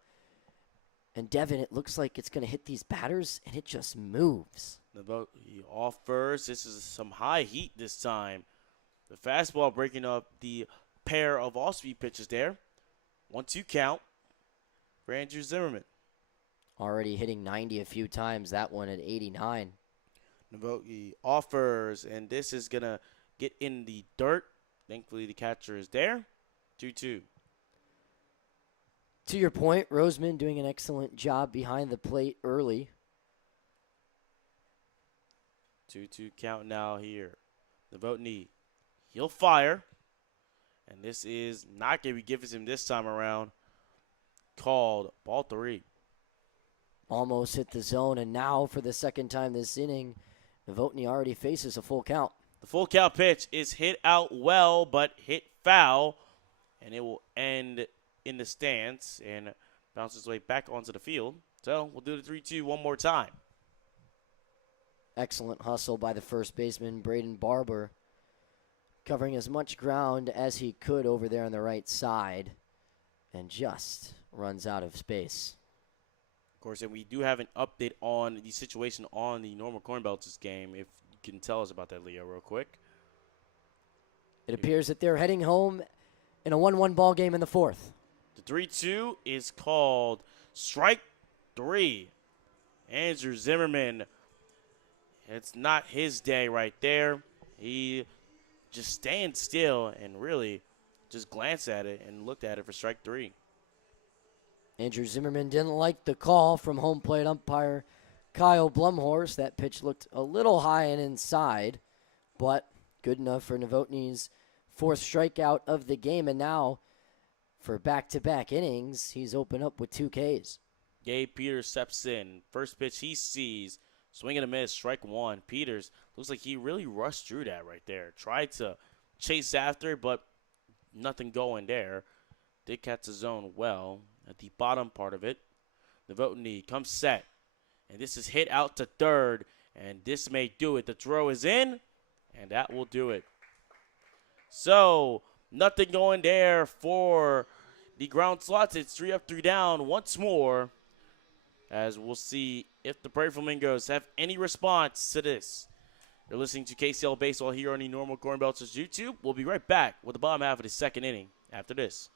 And Devin, it looks like it's going to hit these batters, and it just moves. Novecki off first. This is some high heat this time. The fastball breaking up the pair of off-speed pitches there. 1-2 count for Andrew Zimmerman. Already hitting 90 a few times. That one at 89. Novecki offers, and this is going to get in the dirt. Thankfully, the catcher is there. 2-2. To your point, Roseman doing an excellent job behind the plate early. 2-2 count now here. Novecki, he'll fire. And this is not going to be given him this time around. Called ball 3. Almost hit the zone, and now for the second time this inning, Novecki already faces a full count. The full count pitch is hit out well, but hit foul. And it will end in the stands and bounce its way back onto the field. So we'll do the 3-2 one more time. Excellent hustle by the first baseman, Braden Barber, covering as much ground as he could over there on the right side, and just runs out of space. Of course, and we do have an update on the situation on the Normal Corn Belts game. If you can tell us about that, Leo, real quick. It appears that they're heading home in a 1-1 ball game in the fourth. The 3-2 is called strike 3. Andrew Zimmerman, it's not his day right there. He just stands still and really just glanced at it and looked at it for strike 3. Andrew Zimmerman didn't like the call from home plate umpire Kyle Blumhorst. That pitch looked a little high and inside, but good enough for Novotny's fourth strikeout of the game. And now, for back-to-back innings, he's opened up with 2 Ks. Gabe Peters steps in. First pitch he sees. Swing and a miss, strike 1. Peters looks like he really rushed through that right there. Tried to chase after it, but nothing going there. Did catch the zone well at the bottom part of it. Novotny comes set. And this is hit out to third. And this may do it. The throw is in. And that will do it. So, nothing going there for the ground slots. It's 3 up, 3 down once more. As we'll see if the Prairie Flamingos have any response to this. You're listening to KCL Baseball here on the Normal Corn Belters YouTube. We'll be right back with the bottom half of the second inning after this.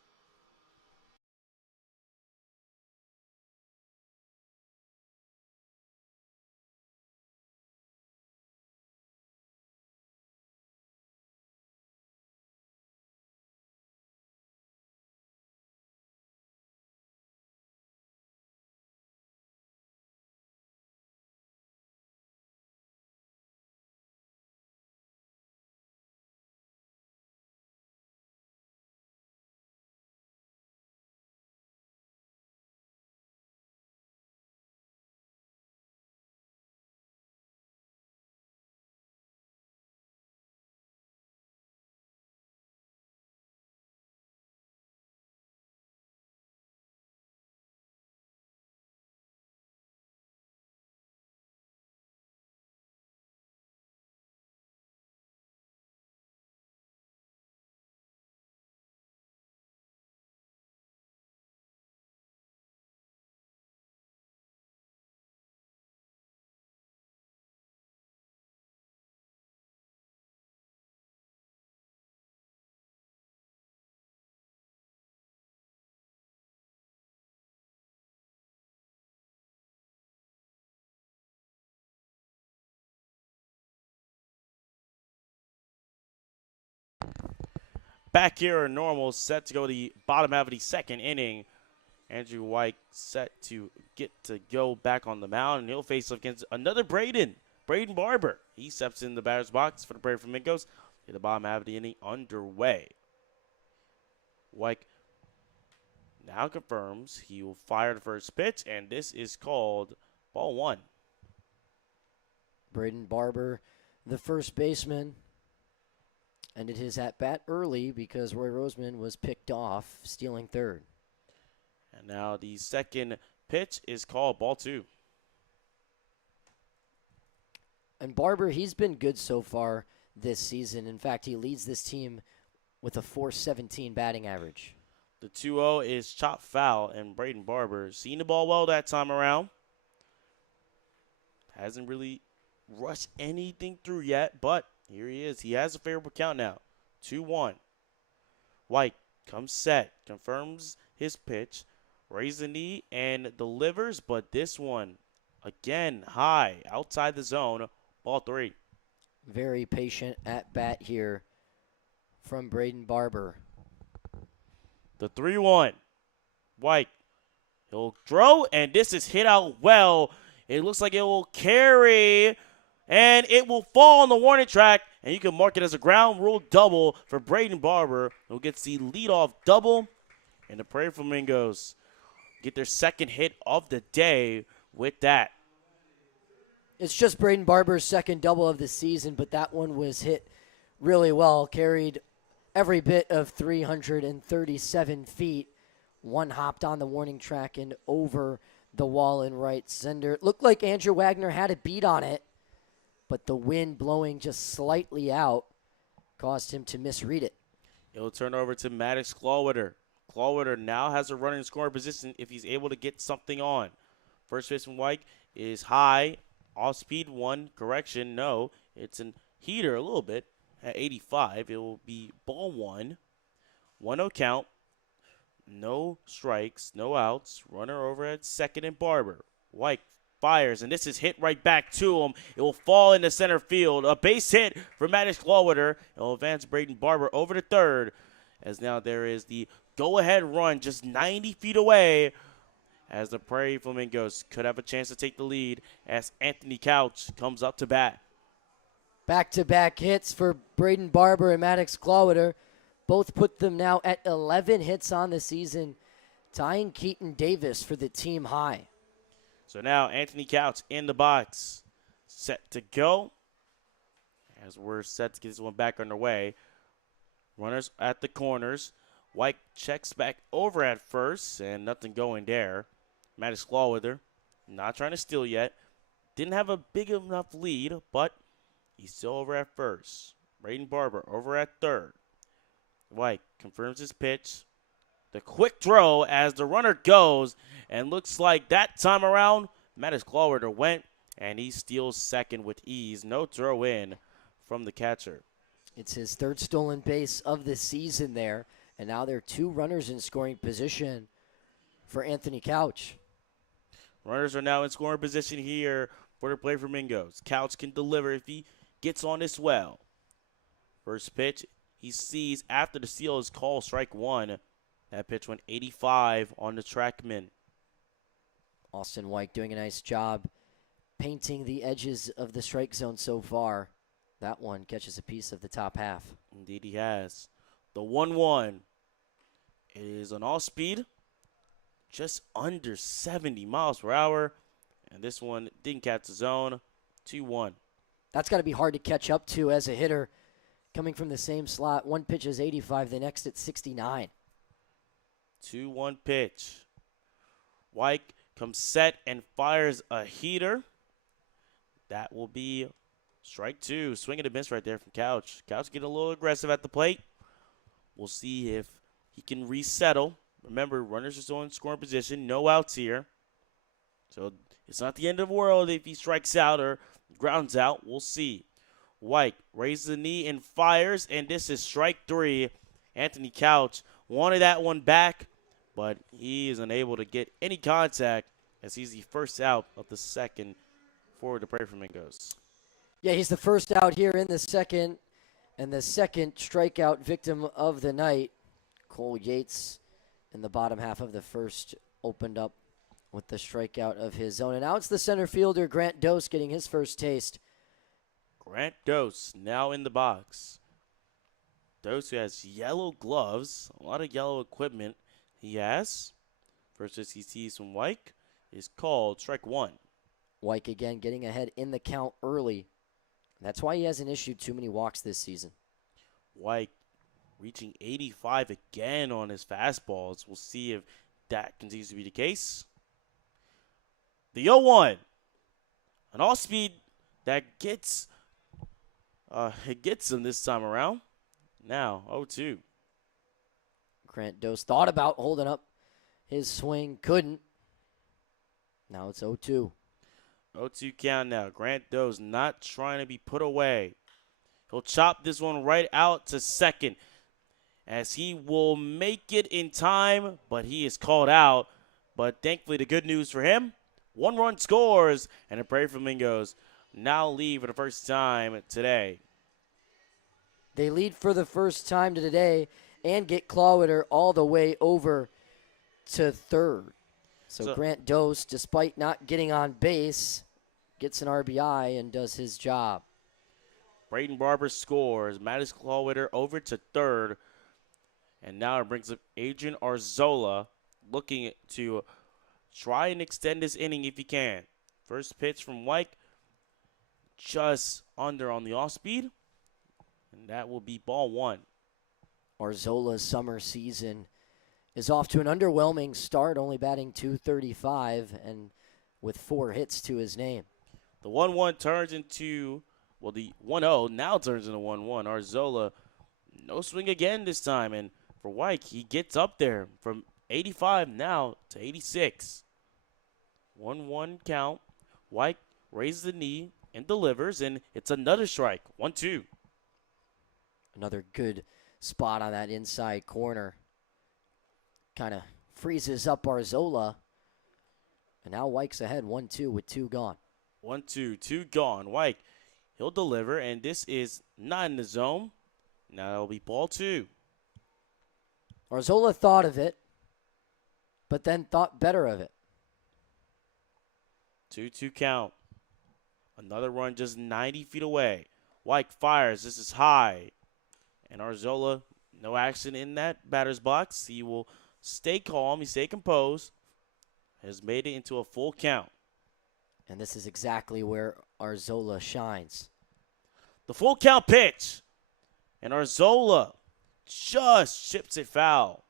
Back here in normal, set to go the bottom half of the second inning. Andrew White set to get to go back on the mound, and he'll face off against another Braden Barber. He steps in the batter's box for the Prairie Flamingos. Get the bottom half of the inning underway. White now confirms he will fire the first pitch, and this is called ball 1. Braden Barber, the first baseman, ended his at-bat early because Roy Roseman was picked off, stealing third. And now the second pitch is called ball 2. And Barber, he's been good so far this season. In fact, he leads this team with a .417 batting average. The 2-0 is chopped foul, and Braden Barber seen the ball well that time around. Hasn't really rushed anything through yet, but here he is. He has a favorable count now. 2-1. White comes set, confirms his pitch, raises the knee, and delivers, but this one, again, high, outside the zone, ball 3. Very patient at bat here from Braden Barber. The 3-1. White, he'll throw, and this is hit out well. It looks like it will carry, and it will fall on the warning track, and you can mark it as a ground rule double for Braden Barber, who gets the leadoff double, and the Prairie Flamingos get their second hit of the day with that. It's just Braden Barber's second double of the season, but that one was hit really well. Carried every bit of 337 feet. One hopped on the warning track and over the wall in right center. It looked like Andrew Wagner had a beat on it, but the wind blowing just slightly out caused him to misread it. It'll turn over to Maddox Clawwater. Clawwater now has a running scoring position if he's able to get something on. First pitch from White is high. Off speed 1. Correction, no. It's an heater a little bit. At 85, it will be ball 1. 1-0 count. No strikes, no outs. Runner over at second and Barber. White fires, and this is hit right back to him. It will fall into center field. A base hit for Maddox Clawwater. It will advance Braden Barber over to third, as now there is the go-ahead run just 90 feet away, as the Prairie Flamingos could have a chance to take the lead as Anthony Couch comes up to bat. Back-to-back hits for Braden Barber and Maddox Clawwater. Both put them now at 11 hits on the season, tying Keaton Davis for the team high. So now Anthony Couch in the box, set to go. As we're set to get this one back underway. Runners at the corners. White checks back over at first, and nothing going there. Maddox Clawwater not trying to steal yet. Didn't have a big enough lead, but he's still over at first. Braden Barber over at third. White confirms his pitch. The quick throw as the runner goes, and looks like that time around, Maddox Clawwater went, and he steals second with ease. No throw in from the catcher. It's his third stolen base of the season there, and now there are 2 runners in scoring position for Anthony Couch. Runners are now in scoring position here for the Prairie Flamingos. Couch can deliver if he gets on this well. First pitch, he sees after the steal is called, strike 1. That pitch went 85 on the trackman. Austin White doing a nice job painting the edges of the strike zone so far. That one catches a piece of the top half. Indeed he has. The 1-1 is on all speed, just under 70 miles per hour. And this one didn't catch the zone. 2-1. That's got to be hard to catch up to as a hitter coming from the same slot. One pitch is 85, the next at 69. 2-1 pitch. White comes set and fires a heater. That will be strike 2. Swing and a miss right there from Couch. Couch getting a little aggressive at the plate. We'll see if he can resettle. Remember, runners are still in scoring position. No outs here. So it's not the end of the world if he strikes out or grounds out. We'll see. White raises the knee and fires, and this is strike 3. Anthony Couch wanted that one back, but he is unable to get any contact as he's the first out of the second for the Prairie Flamingos. Yeah, he's the first out here in the second, and the second strikeout victim of the night. Cole Yates in the bottom half of the first opened up with the strikeout of his own. And now it's the center fielder, Grant Dose, getting his first taste. Grant Dose now in the box. Dose, who has yellow gloves, a lot of yellow equipment he has. First as he sees from White is called strike 1. White again getting ahead in the count early. That's why he hasn't issued too many walks this season. White reaching 85 again on his fastballs. We'll see if that continues to be the case. The 0-1. An all-speed that gets him this time around. Now, 0-2. Grant Dose thought about holding up his swing, couldn't. Now it's 0-2. 0-2 count now. Grant Dose not trying to be put away. He'll chop this one right out to second as he will make it in time, but he is called out. But thankfully, the good news for him, 1 run scores, and the Prairie Flamingos now lead for the first time today. They lead for the first time today and get Clawwater all the way over to third. So Grant Dose, despite not getting on base, gets an RBI and does his job. Braden Barber scores. Maddox Clawwater over to third. And now it brings up Adrian Arzola, looking to try and extend this inning if he can. First pitch from White, just under on the off-speed. And that will be ball 1. Arzola's summer season is off to an underwhelming start, only batting .235 and with 4 hits to his name. The 1-1 turns into, well, the 1-0 now turns into 1-1. Arzola, no swing again this time. And for White, he gets up there from 85 now to 86. 1-1 count. White raises the knee and delivers, and it's another strike. 1-2. Another good spot on that inside corner. Kind of freezes up Arzola. And now White's ahead 1-2 with 2 gone. 1-2, 2 gone. White, he'll deliver, and this is not in the zone. Now it'll be ball 2. Arzola thought of it, but then thought better of it. 2-2 count. Another run just 90 feet away. White fires. This is high. And Arzola, no action in that batter's box. He will stay calm. He stay composed. Has made it into a full count. And this is exactly where Arzola shines. The full count pitch. And Arzola just chips it foul.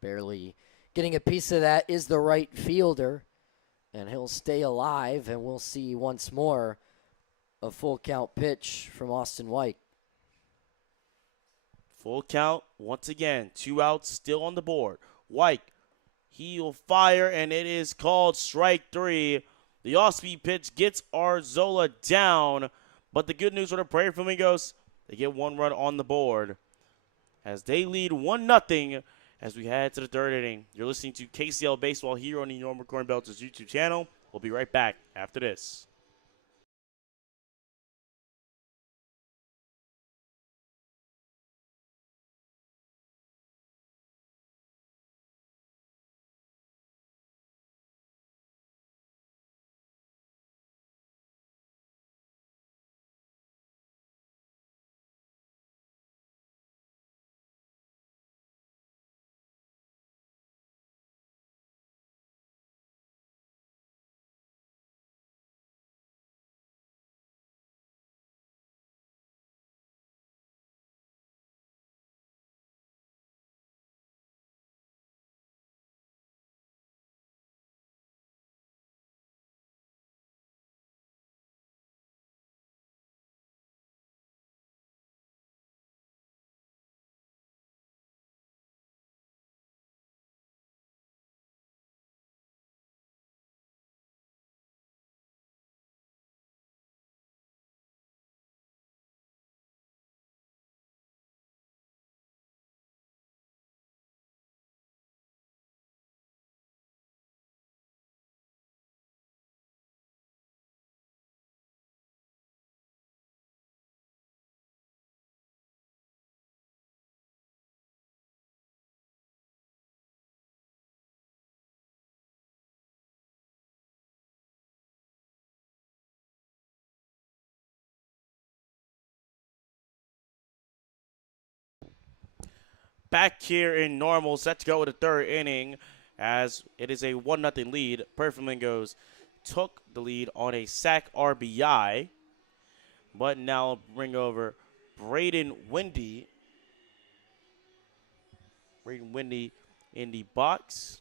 Barely getting a piece of that is the right fielder. And he'll stay alive, and we'll see once more a full count pitch from Austin White. Full count once again. 2 outs still on the board. White, he'll fire, and it is called strike 3. The off-speed pitch gets Arzola down. But the good news for the Prairie Flamingos, they get 1 run on the board as they lead 1-0 as we head to the 3rd inning. You're listening to KCL Baseball here on the Norman Corn Belters YouTube channel. We'll be right back after this. Back here in normal, set to go with the 3rd inning as it is a 1-0 lead. Prairie Flamingos took the lead on a sac RBI. But now bring over Braden Wendy. Braden Wendy in the box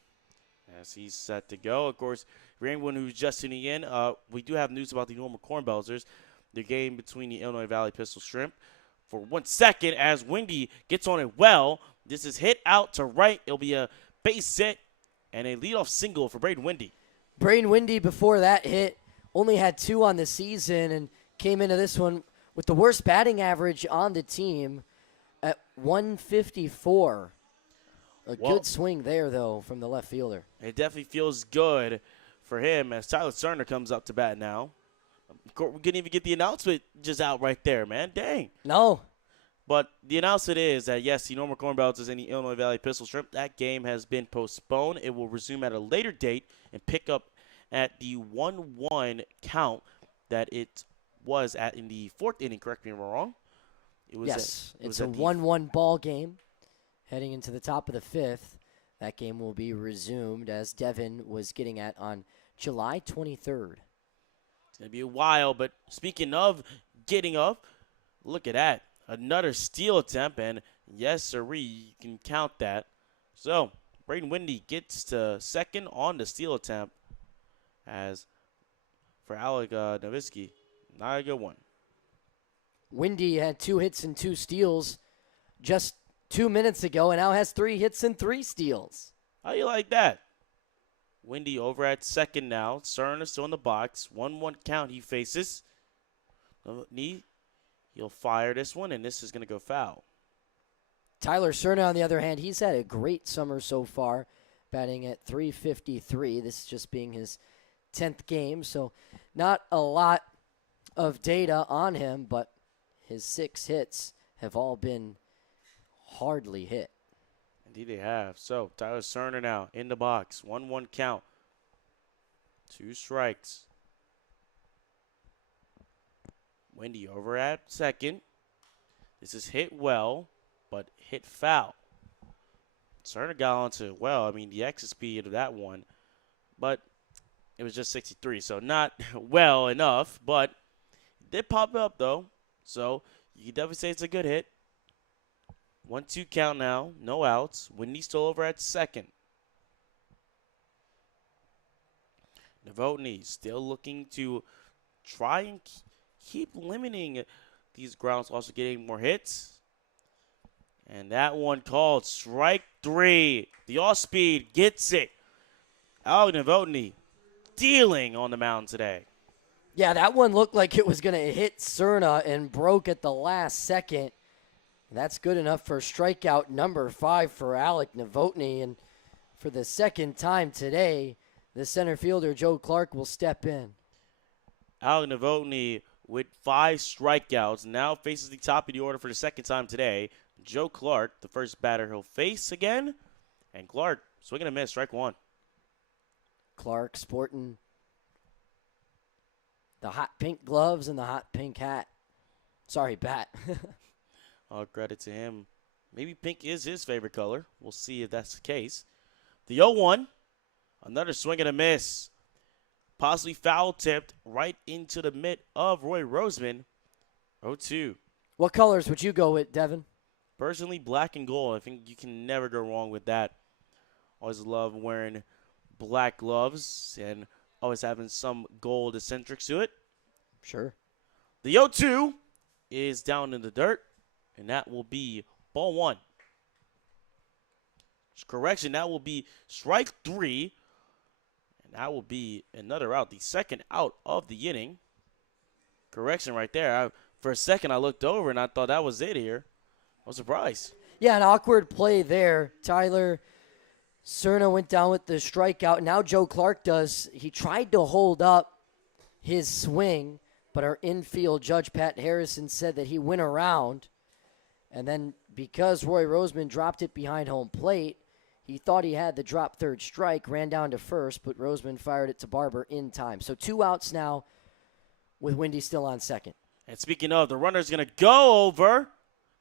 as he's set to go. Of course, for anyone who's just tuning in, we do have news about the Normal Corn Belters, the game between the Illinois Valley Pistol Shrimp. For 1 second, as Wendy gets on it well, this is hit out to right. It'll be a base hit and a leadoff single for Braden Wendy. Braden Wendy, before that hit, only had 2 on the season and came into this one with the worst batting average on the team at 154. Good swing there, though, from the left fielder. It definitely feels good for him as Tyler Cerner comes up to bat now. We couldn't even get the announcement just out right there, man. Dang. No. But the announcement is that, yes, the Normal Corn Belters and the Illinois Valley Pistol Shrimp, that game has been postponed. It will resume at a later date and pick up at the 1-1 count that it was at in the 4th inning. Correct me if I'm wrong. Yes, it's a 1-1 ball game heading into the top of the 5th. That game will be resumed as Devin was getting at on July 23rd. It's going to be a while, but speaking of getting up, look at that. Another steal attempt, and yes, sirree, you can count that. So, Braden Wendy gets to second on the steal attempt as for Alec Nowitzki. Not a good one. Wendy had 2 hits and 2 steals just 2 minutes ago and now has 3 hits and 3 steals. How you like that? Windy over at second now. Cerna still in the box. 1-1 count he faces. Knee. He'll fire this one, and this is going to go foul. Tyler Cerna, on the other hand, he's had a great summer so far, batting at .353. This just being his 10th game, so not a lot of data on him, but his 6 hits have all been hardly hit. Indeed they have. So Tyler Cerna now in the box. 1-1 count. 2 strikes. Windy over at second. This is hit well, but hit foul. Cerna got onto it well. I mean, the exit speed of that one, but it was just 63, so not well enough, but did pop up, though. So you can definitely say it's a good hit. 1-2 count now, no outs. Windy still over at second. Novotny still looking to try and keep limiting these grounds, also getting more hits. And that one called strike 3. The off-speed gets it. Alex Novotny dealing on the mound today. Yeah, that one looked like it was going to hit Cerna and broke at the last second. That's good enough for strikeout number 5 for Alec Novotny. And for the second time today, the center fielder, Joe Clark, will step in. Alec Novotny with 5 strikeouts now faces the top of the order for the second time today. Joe Clark, the first batter he'll face again. And Clark, swinging a miss, strike 1. Clark sporting the hot pink gloves and the hot pink hat. Sorry, bat. All credit to him. Maybe pink is his favorite color. We'll see if that's the case. The 0-1, another swing and a miss. Possibly foul tipped right into the mitt of Roy Roseman. 0-2. What colors would you go with, Devin? Personally, black and gold. I think you can never go wrong with that. Always love wearing black gloves and always having some gold eccentrics to it. Sure. The 0-2 is down in the dirt, and that will be ball 1. Correction, that will be strike 3, and that will be another out, the second out of the inning. Correction right there. For a second, I looked over, and I thought that was it here. I was surprised. Yeah, an awkward play there. Tyler Cerna went down with the strikeout. Now Joe Clark does. He tried to hold up his swing, but our infield judge, Pat Harrison, said that he went around. And then because Roy Roseman dropped it behind home plate, he thought he had the drop third strike, ran down to first, but Roseman fired it to Barber in time. So 2 outs now with Windy still on second. And speaking of, the runner's going to go over.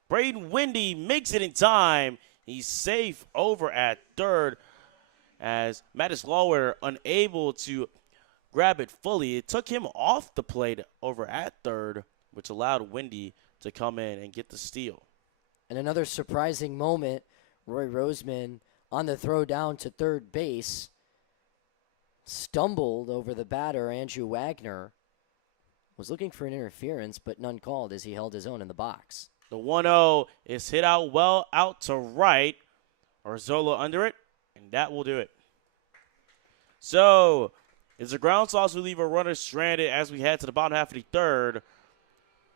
Braden Windy makes it in time. He's safe over at third as Mattis Lawler unable to grab it fully. It took him off the plate over at third, which allowed Windy to come in and get the steal. And another surprising moment, Roy Roseman on the throw down to third base stumbled over the batter, Andrew Wagner. Was looking for an interference, but none called as he held his own in the box. The 1-0 is hit out well out to right. Arzola under it, and that will do it. So, it's a ground toss. We leave a runner stranded as we head to the bottom half of the third.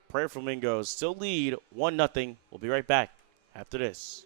Prairie Flamingos still lead 1-0. We'll be right back after this.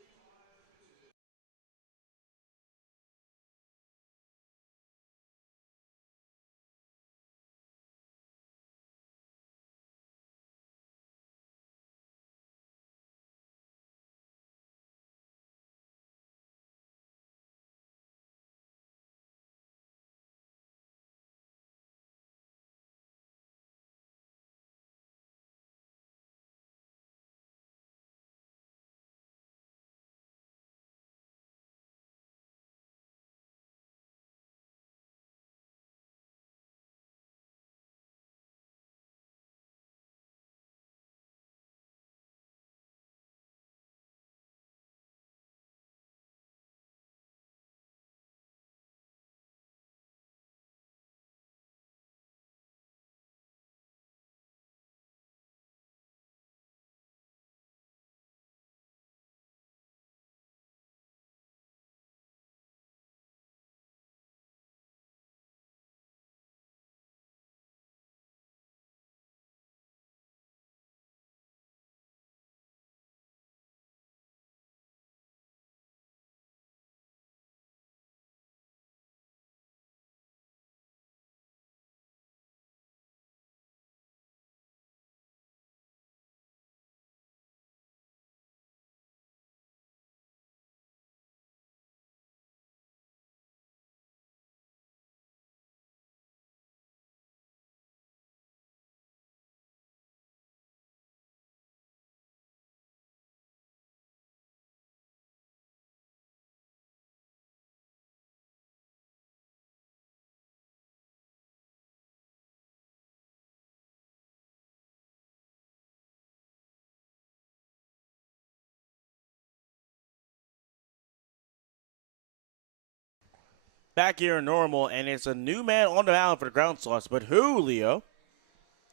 back here in normal, and it's a new man on the mound for the Ground Sloths. But who, Leo?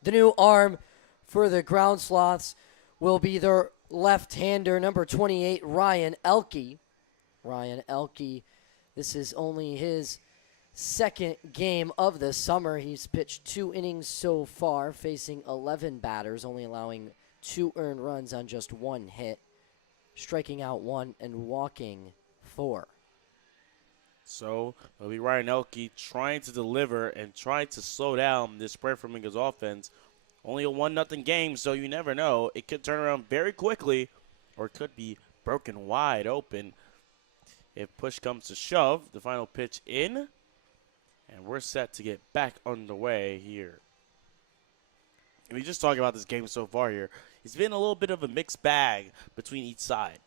The new arm for the Ground Sloths will be their left-hander, number 28, Ryan Elke. Ryan Elke, this is only his second game of the summer. He's pitched 2 innings so far, facing 11 batters, only allowing 2 earned runs on just 1 hit, striking out 1 and walking 4. So it'll be Ryan Elke trying to deliver and trying to slow down this Prairie Flamingos offense. Only a 1-0 game, so you never know. It could turn around very quickly, or it could be broken wide open. If push comes to shove, the final pitch in, and we're set to get back underway here. And we just talking about this game so far here. It's been a little bit of a mixed bag between each side.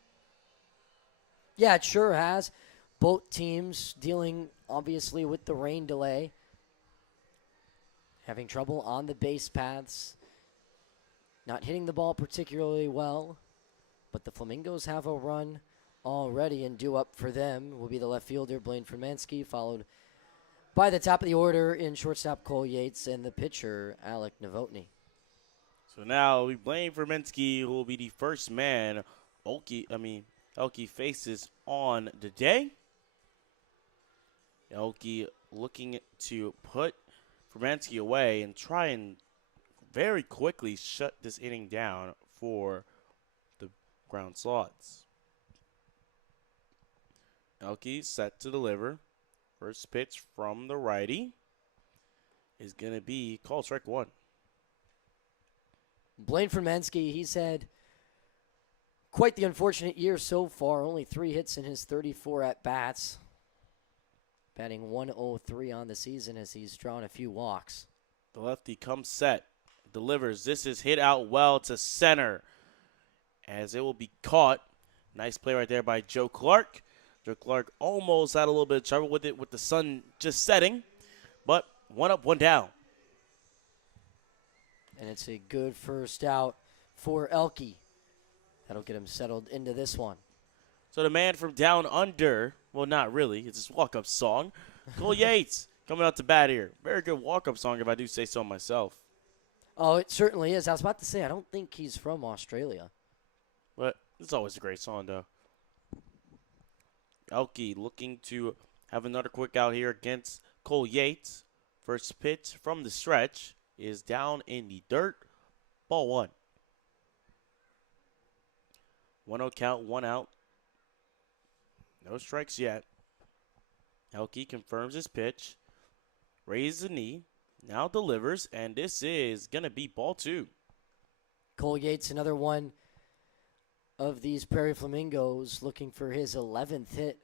Yeah, it sure has. Both teams dealing, obviously, with the rain delay. Having trouble on the base paths. Not hitting the ball particularly well. But the Flamingos have a run already, and due up for them will be the left fielder, Blaine Fermansky, followed by the top of the order in shortstop Cole Yates and the pitcher, Alec Novotny. So now we blame Fermensky, who will be the first man Elke faces on the day. Elke looking to put Fermensky away and try and very quickly shut this inning down for the Ground Sloths. Elke set to deliver. First pitch from the righty is going to be called strike 1. Blaine Fermansky, he's had quite the unfortunate year so far. Only 3 hits in his 34 at-bats. Batting .103 on the season as he's drawn a few walks. The lefty comes set, delivers. This is hit out well to center as it will be caught. Nice play right there by Joe Clark. Joe Clark almost had a little bit of trouble with it with the sun just setting, but 1 up, 1 down. And it's a good first out for Elke. That'll get him settled into this one. So the man from down under, well, not really, it's his walk-up song, Cole Yates coming out to bat here. Very good walk-up song, if I do say so myself. Oh, it certainly is. I was about to say, I don't think he's from Australia. But it's always a great song, though. Elke looking to have another quick out here against Cole Yates. First pitch from the stretch is down in the dirt. Ball 1. 1-0 count, 1 out. No strikes yet. Elke confirms his pitch. Raises the knee. Now delivers. And this is going to be ball 2. Cole Yates, another one of these Prairie Flamingos, looking for his 11th hit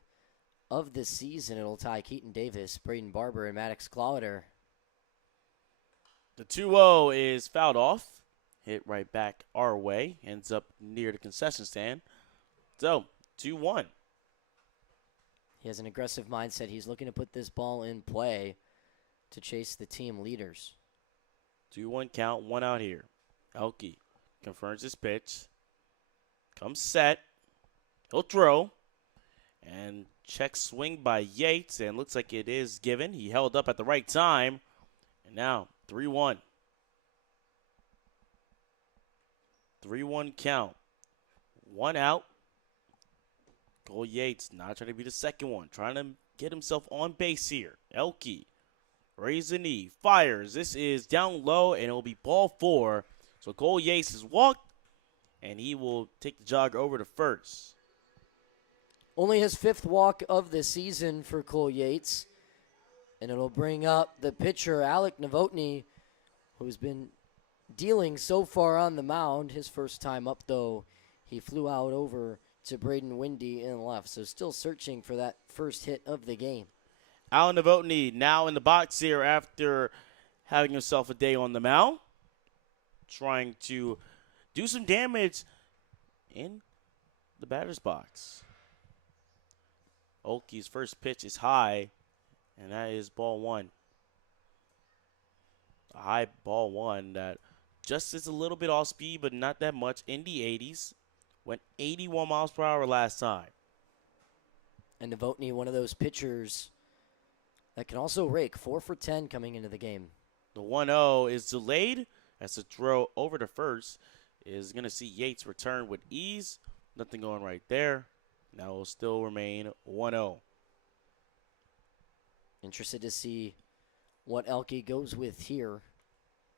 of the season. It'll tie Keaton Davis, Braden Barber, and Maddox Clowder. The 2-0 is fouled off. Hit right back our way. Ends up near the concession stand. So, 2-1. He has an aggressive mindset. He's looking to put this ball in play to chase the team leaders. 2-1 count, 1 out here. Elke confirms his pitch. Comes set. He'll throw. And check swing by Yates. And looks like it is given. He held up at the right time. And now 3-1. 3-1 count. 1 out. Cole Yates not trying to be the second one. Trying to get himself on base here. Elke raises the knee. Fires. This is down low. And it will be ball 4. So Cole Yates has walked. And he will take the jog over to first. Only his 5th walk of the season for Cole Yates. And it'll bring up the pitcher, Alec Novotny, who's been dealing so far on the mound. His first time up, though, he flew out over to Braden Windy in left. So still searching for that first hit of the game. Alan Novotny now in the box here after having himself a day on the mound. Trying to do some damage in the batter's box. Elke's first pitch is high, and that is ball 1. A high ball 1 that just is a little bit off speed, but not that much. In the 80s. Went 81 miles per hour last time. And Novotny, one of those pitchers that can also rake. 4 for 10 coming into the game. The 1-0 is delayed as the throw over to first is going to see Yates return with ease. Nothing going right there. Now will still remain 1-0. Interested to see what Elke goes with here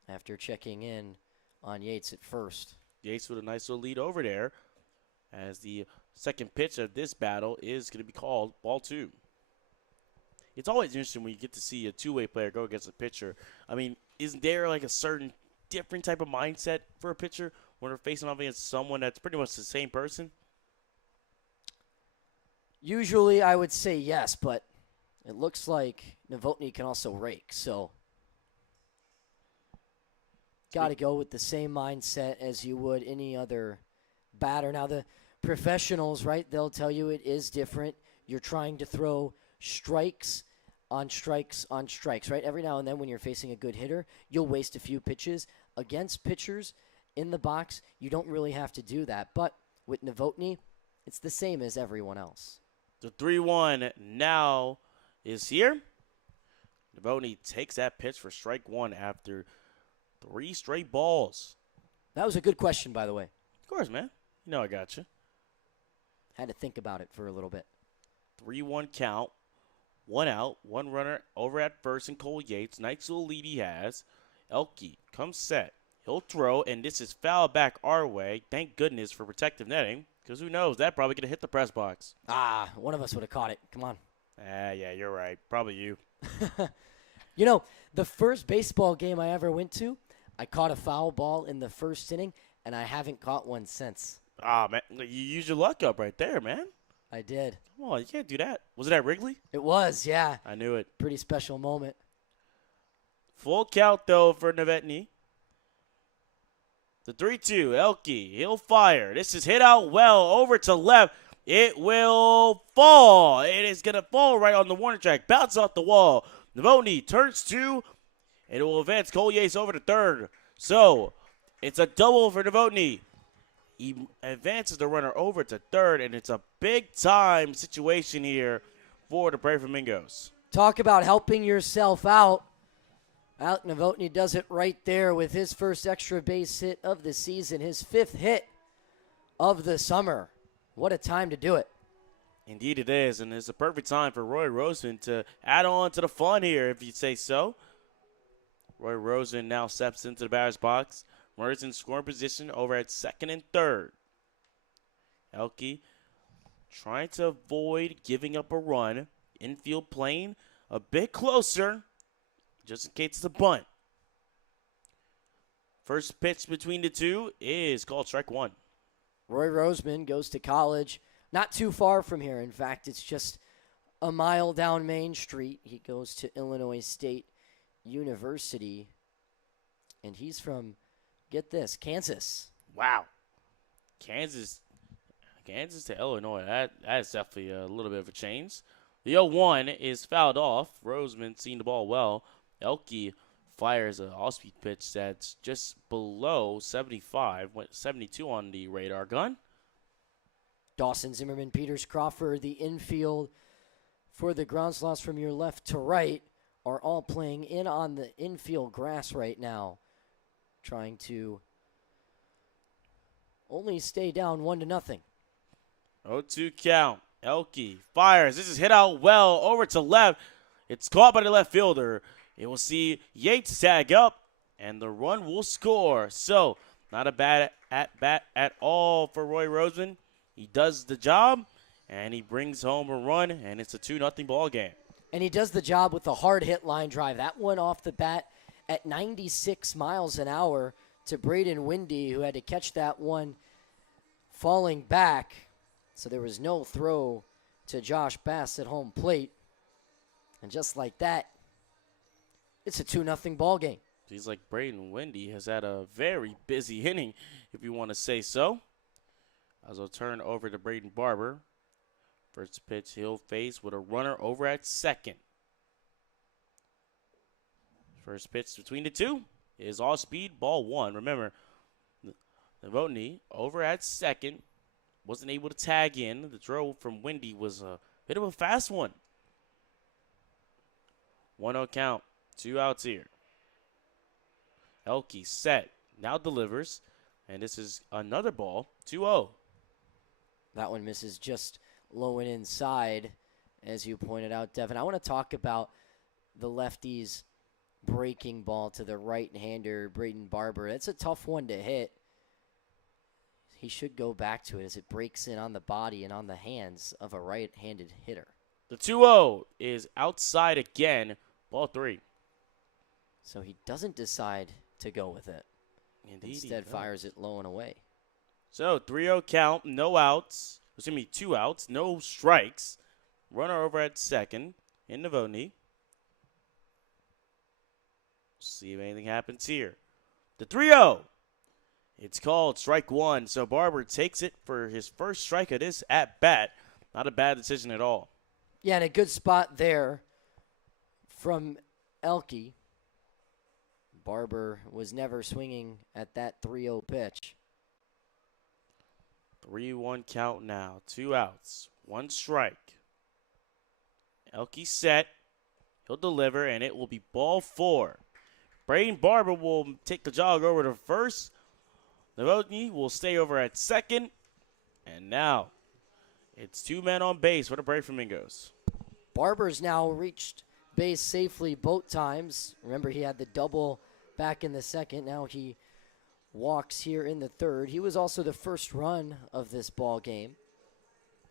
after checking in on Yates at first. Yates with a nice little lead over there as the second pitch of this battle is going to be called ball 2. It's always interesting when you get to see a two-way player go against a pitcher. I mean, isn't there like a certain different type of mindset for a pitcher when they're facing off against someone that's pretty much the same person? Usually I would say yes, but it looks like Novotny can also rake, so got to go with the same mindset as you would any other batter. Now, the professionals, right, they'll tell you it is different. You're trying to throw strikes on strikes on strikes, right? Every now and then when you're facing a good hitter, you'll waste a few pitches. Against pitchers in the box, you don't really have to do that. But with Novotny, it's the same as everyone else. The 3-1 now is here. Novotny takes that pitch for strike one after 3 straight balls. That was a good question, by the way. Of course, man. You know I got you. Had to think about it for a little bit. 3-1 count. 1 out. 1 runner over at first and Cole Yates. Nice little lead he has. Elke comes set. He'll throw, and this is foul back our way. Thank goodness for protective netting, because who knows? That probably could have hit the press box. One of us would have caught it. Come on. Yeah, you're right. Probably you. You know, the first baseball game I ever went to, I caught a foul ball in the first inning, and I haven't caught one since. Man, you used your luck up right there, man. I did. Come on, you can't do that. Was it at Wrigley? It was, yeah. I knew it. Pretty special moment. Full count, though, for Novotny. The 3-2, Elke, he'll fire. This is hit out well, over to left. It will fall. It is going to fall right on the warning track. Bounce off the wall. Novotny turns 2, and it will advance Cole Yates over to third. So, it's a double for Novotny. He advances the runner over to third, and it's a big-time situation here for the Prairie Flamingos. Talk about helping yourself out. Novotny does it right there with his first extra base hit of the season, his 5th hit of the summer. What a time to do it. Indeed it is, and it's a perfect time for Roy Roseman to add on to the fun here, if you say so. Roy Roseman now steps into the batter's box. Runners in scoring position over at second and third. Elke trying to avoid giving up a run. Infield playing a bit closer, just in case it's a bunt. First pitch between the two is called strike one. Roy Roseman goes to college, not too far from here. In fact, it's just a mile down Main Street. He goes to Illinois State University, and he's from, get this, Kansas. Wow. Kansas to Illinois. That is definitely a little bit of a change. The 0-1 is fouled off. Roseman seeing the ball well. Elke fires an off-speed pitch that's just below 75. Went 72 on the radar gun. Dawson, Zimmerman, Peters, Crawford, the infield for the ground slots from your left to right are all playing in on the infield grass right now, trying to only stay down 1-0. 0-2 count. Elke fires. This is hit out well over to left. It's caught by the left fielder. It will see Yates tag up, and the run will score. So, not a bad at-bat at all for Roy Roseman. He does the job, and he brings home a run, and it's a 2-0 ball game. And he does the job with the hard hit line drive. That one off the bat at 96 miles an hour to Braden Windy, who had to catch that one falling back. So there was no throw to Josh Bass at home plate. And just like that, it's a 2-0 ball game. He's like Braden Windy has had a very busy inning, if you want to say so. As I'll turn over to Braden Barber. First pitch he'll face with a runner over at second. First pitch between the two is all speed, ball one. Remember, Novotny over at second. Wasn't able to tag in. The throw from Windy was a bit of a fast one. 1-0 count. 2 outs here. Elke set. Now delivers. And this is another ball. 2-0. That one misses just low and inside, as you pointed out, Devin. I want to talk about the lefty's breaking ball to the right-hander, Braden Barber. It's a tough one to hit. He should go back to it as it breaks in on the body and on the hands of a right-handed hitter. The 2-0 is outside again. Ball 3. So he doesn't decide to go with it. Indeed, Instead fires it low and away. So 3-0 count, no outs. Excuse me, 2 outs, no strikes. Runner over at second in Novotny. See if anything happens here. The 3-0. It's called strike 1. So Barber takes it for his first strike of this at bat. Not a bad decision at all. Yeah, and a good spot there from Elke. Barber was never swinging at that 3-0 pitch. 3-1 count now. 2 outs. 1 strike. Elke set. He'll deliver, and it will be ball 4. Braden Barber will take the jog over to first. Novotny will stay over at second. And now it's 2 men on base for the Prairie Flamingos. Barber's now reached base safely both times. Remember, he had the double back in the second. Now he walks here in the third. He was also the first run of this ball game.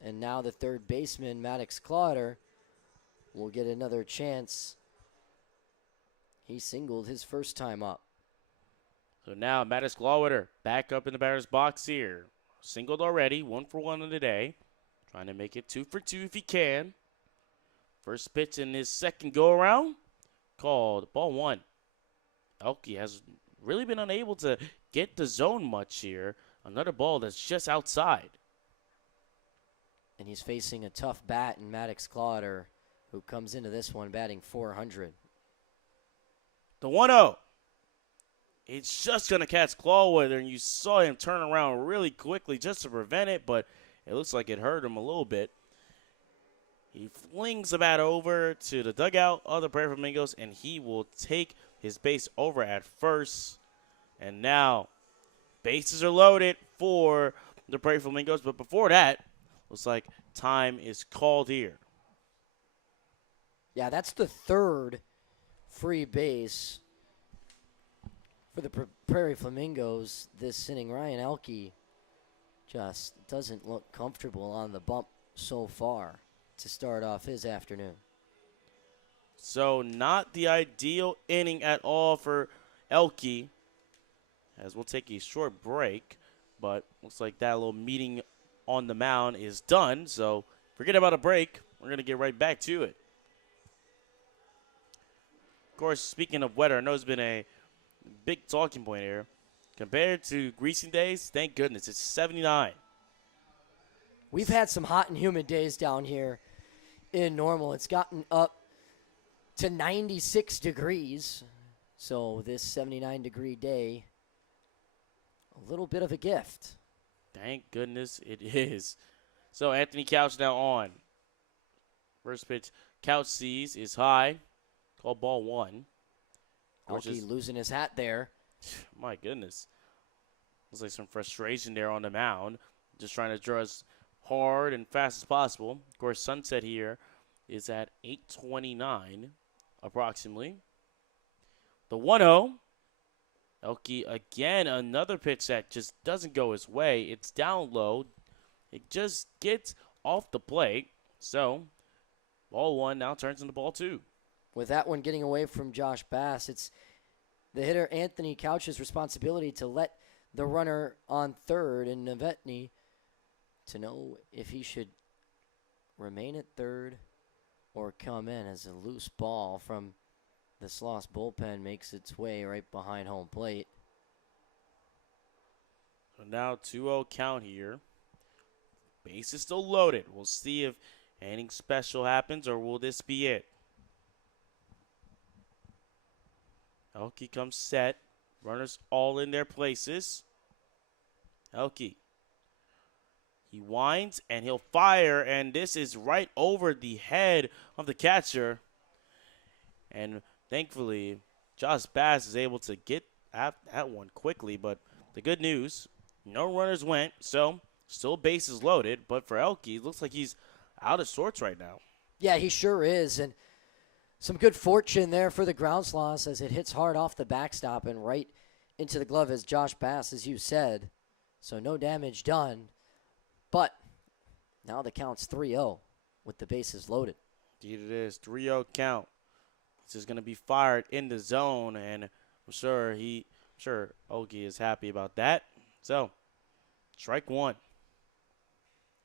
And now the third baseman, Maddox Clotter, will get another chance. He singled his first time up. So now Maddox Clotter back up in the batter's box here. Singled already, 1 for 1 on the day. Trying to make it 2 for 2 if he can. First pitch in his second go-around. Called ball 1. Elke has really been unable to get the zone much here. Another ball that's just outside. And he's facing a tough bat in Maddox Clotter, who comes into this one batting .400. The 1-0. It's just going to catch Clawweather, and you saw him turn around really quickly just to prevent it, but it looks like it hurt him a little bit. He flings the bat over to the dugout of the Prairie Flamingos, and he will take his base over at first. And now, bases are loaded for the Prairie Flamingos, but before that, looks like time is called here. Yeah, that's the third free base for the Prairie Flamingos this inning. Ryan Elke just doesn't look comfortable on the bump so far to start off his afternoon. So not the ideal inning at all for Elke, as we'll take a short break, but looks like that little meeting on the mound is done. So forget about a break. We're going to get right back to it. Of course, speaking of weather, I know it's been a big talking point here. Compared to greasing days, thank goodness, it's 79. We've had some hot and humid days down here in Normal. It's gotten up to 96 degrees. So this 79-degree day, a little bit of a gift. Thank goodness it is. So Anthony Couch now on. First pitch, Couch sees is high. Called ball 1. Elke losing his hat there. My goodness. Looks like some frustration there on the mound. Just trying to draw as hard and fast as possible. Of course, sunset here is at 8:29 approximately. The 1-0. Elke again, another pitch that just doesn't go his way. It's down low. It just gets off the plate. So, ball 1 now turns into ball 2. With that one getting away from Josh Bass, it's the hitter Anthony Couch's responsibility to let the runner on third in Novotny to know if he should remain at third or come in, as a loose ball from the Sloths bullpen makes its way right behind home plate. So now 2-0 count here. Base is still loaded. We'll see if anything special happens, or will this be it? Elke comes set. Runners all in their places. Elke. He winds and he'll fire, and this is right over the head of the catcher. And thankfully, Josh Bass is able to get at that one quickly. But the good news, no runners went, so still bases loaded. But for Elke, it looks like he's out of sorts right now. Yeah, he sure is. And some good fortune there for the ground sloths as it hits hard off the backstop and right into the glove as Josh Bass, as you said. So no damage done. But now the count's 3-0 with the bases loaded. Indeed it is. 3-0 count. This is going to be fired in the zone, and I'm sure Elke is happy about that. So, strike one.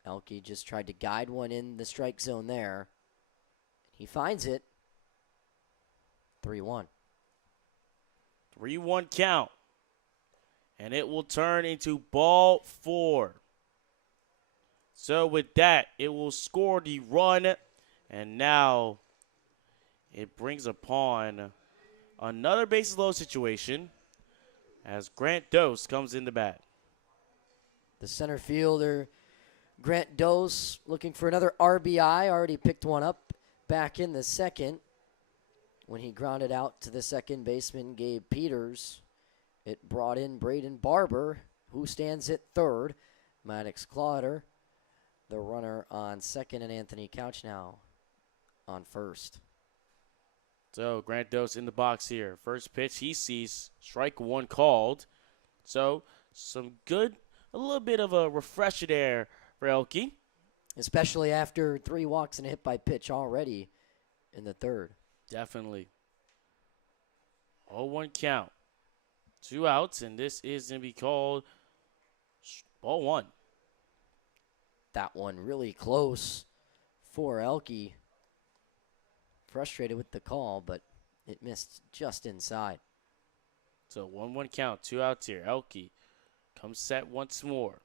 Elke just tried to guide one in the strike zone there. He finds it. 3-1. 3-1 count. And it will turn into ball four. So with that, it will score the run. And now it brings upon another bases loaded situation as Grant Dose comes in the bat. The center fielder, Grant Dose, looking for another RBI. Already picked one up back in the second when he grounded out to the second baseman, Gabe Peters. It brought in Braden Barber, who stands at third. Maddox Clotter, the runner on second, and Anthony Couch now on first. So Grant Dose in the box here. First pitch he sees, strike one called. So a little bit of a refresher there for Elke. Especially after 3 walks and a hit by pitch already in the third. Definitely. 0-1 count. 2 outs, and this is going to be called ball one. That one really close for Elke. Frustrated with the call, but it missed just inside. So 1-1 count, 2 outs here. Elke comes set once more.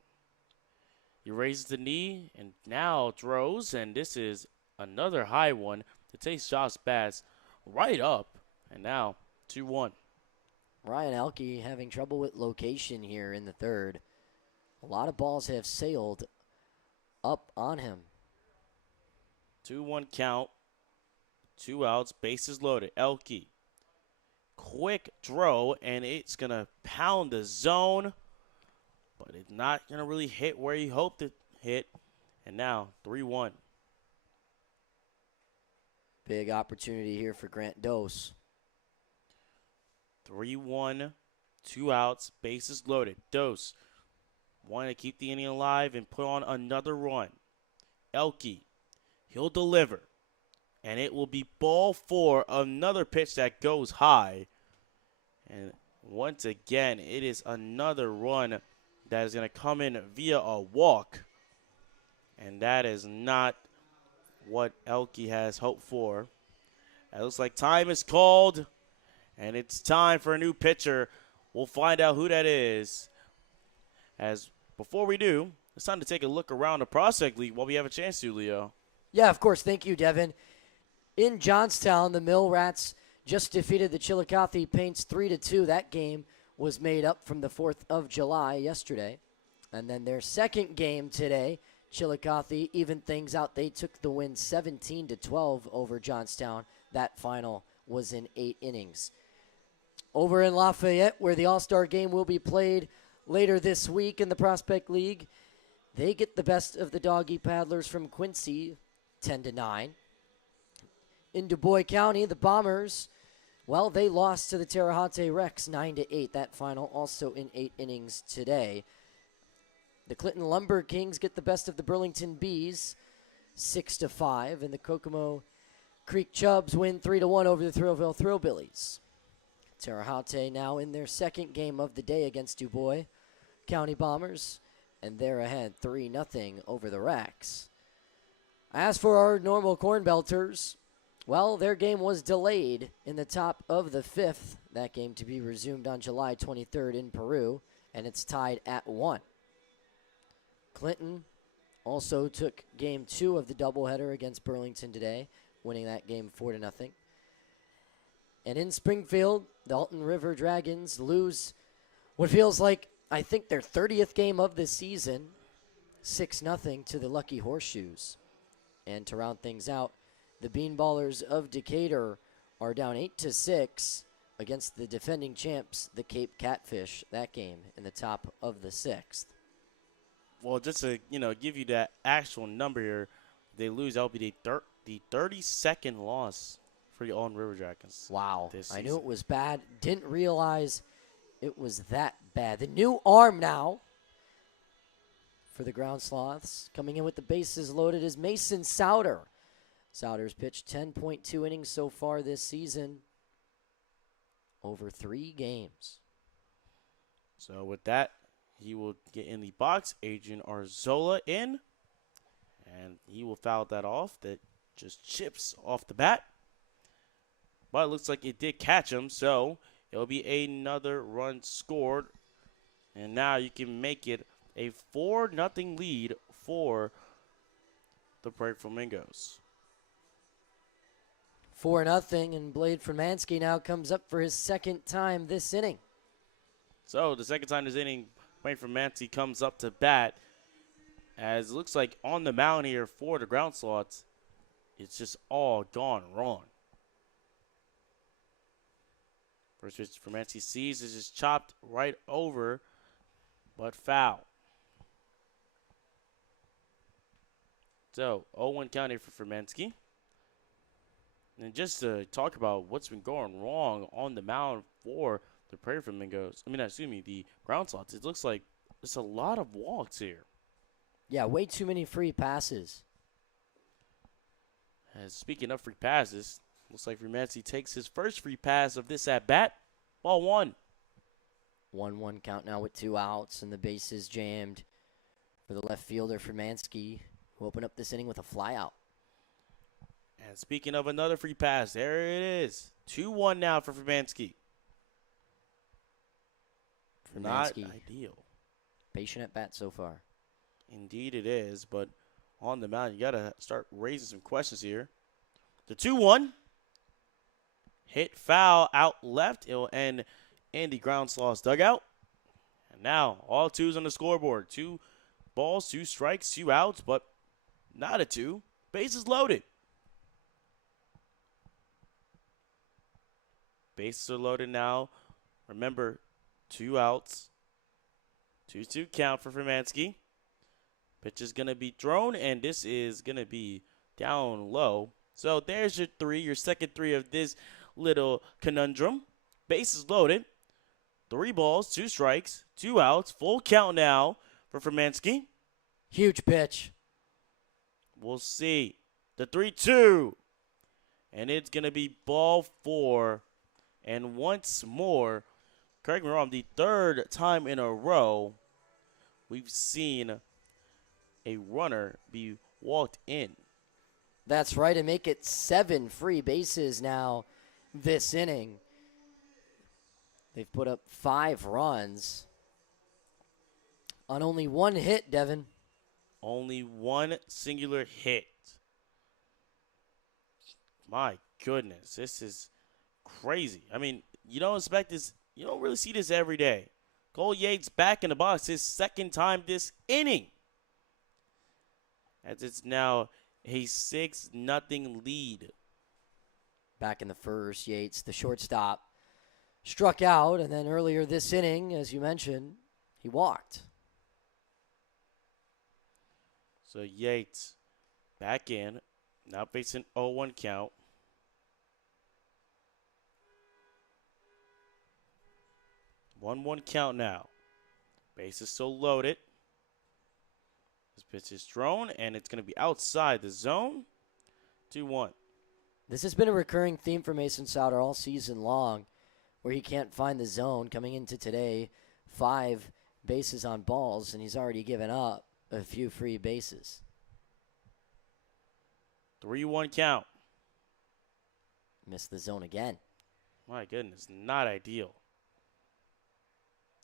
He raises the knee and now throws, and this is another high one that takes Josh Bass right up, and now 2-1. Ryan Elke having trouble with location here in the third. A lot of balls have sailed up on him. 2-1 count, 2 outs, bases loaded. Elke, quick throw, and it's going to pound the zone, but it's not going to really hit where he hoped it hit. And now 3-1. Big opportunity here for Grant Dose. 3-1, 2 outs, bases loaded. Dose wanting to keep the inning alive and put on another run. Elke, he'll deliver. And it will be ball four, another pitch that goes high. And once again, it is another run that is going to come in via a walk. And that is not what Elke has hoped for. It looks like time is called, and it's time for a new pitcher. We'll find out who that is. As before we do, it's time to take a look around the Prospect League while we have a chance to, Leo. Yeah, of course. Thank you, Devin. In Johnstown, the Mill Rats just defeated the Chillicothe Paints 3-2. That game was made up from the 4th of July yesterday. And then their second game today, Chillicothe evened things out. They took the win 17-12 over Johnstown. That final was in 8 innings. Over in Lafayette, where the All-Star game will be played later this week in the Prospect League, they get the best of the Doggy Paddlers from Quincy, 10-9. In Du Bois County, the Bombers, well, they lost to the Terre Haute Rex 9-8. That final also in 8 innings today. The Clinton Lumber Kings get the best of the Burlington Bees, 6-5, and the Kokomo Creek Chubs win 3-1 over the Thrillville Thrillbillies. Terre Haute now in their second game of the day against Du Bois County Bombers, and they're ahead 3-0 over the Rex. As for our normal Corn Belters, well, their game was delayed in the top of the 5th. That game to be resumed on July 23rd in Peru, and it's tied at 1. Clinton also took game 2 of the doubleheader against Burlington today, winning that game 4-0. And in Springfield, the Alton River Dragons lose what feels like, I think, their 30th game of the season, 6-0 to the Lucky Horseshoes. And to round things out, the Beanballers of Decatur are down 8-6 against the defending champs, the Cape Catfish, that game in the top of the 6th. Well, just to give you that actual number here, they lose. That'll be the 32nd loss for the Alton River Dragons. Wow, This I knew season. it was bad. Didn't realize it was that bad. The new arm now for the Ground Sloths, coming in with the bases loaded, is Mason Souter. Souter's pitched 10.2 innings so far this season, over 3 games. So with that, he will get in the box. Adrian Arzola in, and he will foul that off. That just chips off the bat. But it looks like it did catch him, so it'll be another run scored. And now you can make it a 4-0 lead for the Prairie Flamingos. 4-0, and Blade Framansky now comes up for his second time this inning. So the second time this inning, Wayne Fermanti comes up to bat. As it looks like on the mound here for the Ground Sloths, it's just all gone wrong. First pitch Fermanti sees is just chopped right over, but foul. So 0-1 count here for Fermanti. And just to talk about what's been going wrong on the mound for the Prairie Flamingos, the Ground Sloths, it looks like there's a lot of walks here. Yeah, way too many free passes. And speaking of free passes, looks like Fermanti takes his first free pass of this at-bat. Ball 1. 1-1 count now with 2 outs, and the bases jammed for the left fielder, Fermanski, who opened up this inning with a flyout. And speaking of another free pass, there it is. 2-1 now for Fermanski. Not ideal. Patient at bat so far. Indeed it is, but on the mound, you got to start raising some questions here. The 2-1. Hit foul out left. It will end in the Ground Sloths dugout. And now all 2s on the scoreboard. 2 balls, 2 strikes, 2 outs, but not a 2. Bases loaded. Bases are loaded now. Remember, 2 outs. 2-2 count for Fermanski. Pitch is going to be thrown, and this is going to be down low. So there's your 3, your second 3 of this little conundrum. Bases loaded. 3 balls, 2 strikes, 2 outs. Full count now for Fermanski. Huge pitch. We'll see. The 3-2. And it's going to be ball 4. And once more, correct me if I'm wrong, the 3rd time in a row we've seen a runner be walked in. That's right, and make it 7 free bases now this inning. They've put up 5 runs on only 1 hit, Devin. Only 1 singular hit. My goodness, this is crazy. You don't expect this. You don't really see this every day. Collegiate's back in the box his second time this inning. As it's now a 6-0 lead. Back in the first, Yates, the shortstop, struck out, and then earlier this inning, as you mentioned, he walked. So Yates back in, now facing 0-1 count. One count now. Base is still loaded. This pitch is thrown, and it's going to be outside the zone. 2-1. This has been a recurring theme for Mason Souter all season long, where he can't find the zone. Coming into today, 5 bases on balls, and he's already given up a few free bases. 3-1 count. Missed the zone again. My goodness, not ideal.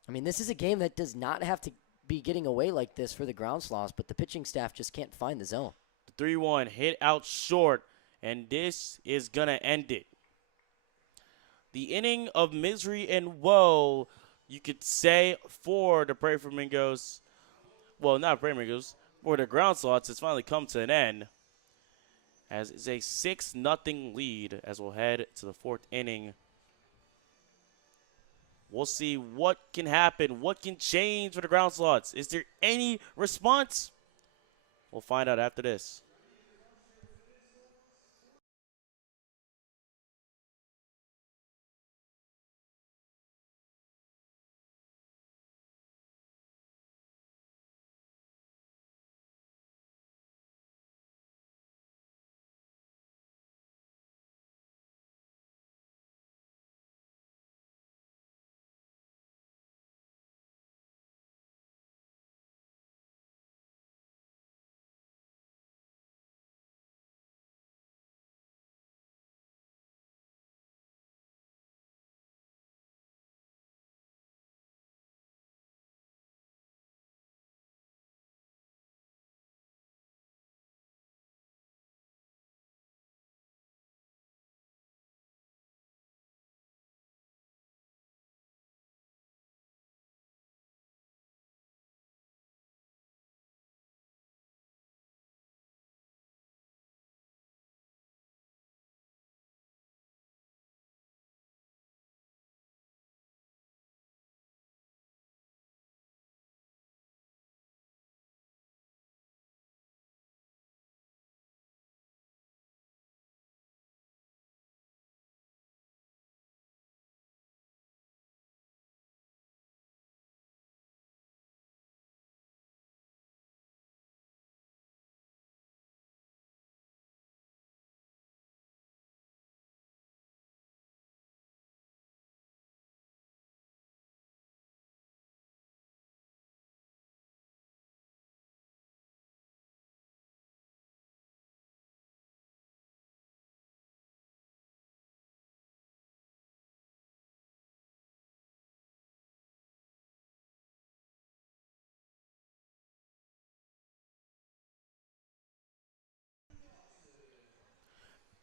This is a game that does not have to be getting away like this for the Ground Sloths, but the pitching staff just can't find the zone. The 3-1 hit out short, and this is going to end it. The inning of misery and woe, you could say, for the Prairie Flamingos. Well, not Prairie Flamingos, for the Ground Sloths, it's finally come to an end. as it's a 6-0 lead as we'll head to the 4th inning. We'll see what can happen, what can change for the ground slots. Is there any response? We'll find out after this.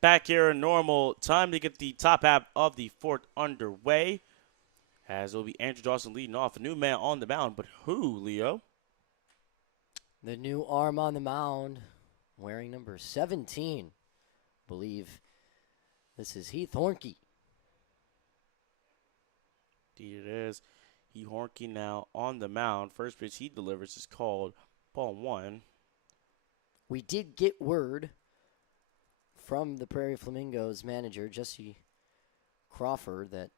Back here in normal, time to get the top half of the 4th underway. As it'll be Andrew Dawson leading off. A new man on the mound, but who, Leo? The new arm on the mound, wearing number 17. Believe this is Heath Hornke. Indeed it is. He Hornke now on the mound. First pitch he delivers is called ball 1. We did get word from the Prairie Flamingos manager, Jesse Crawford, that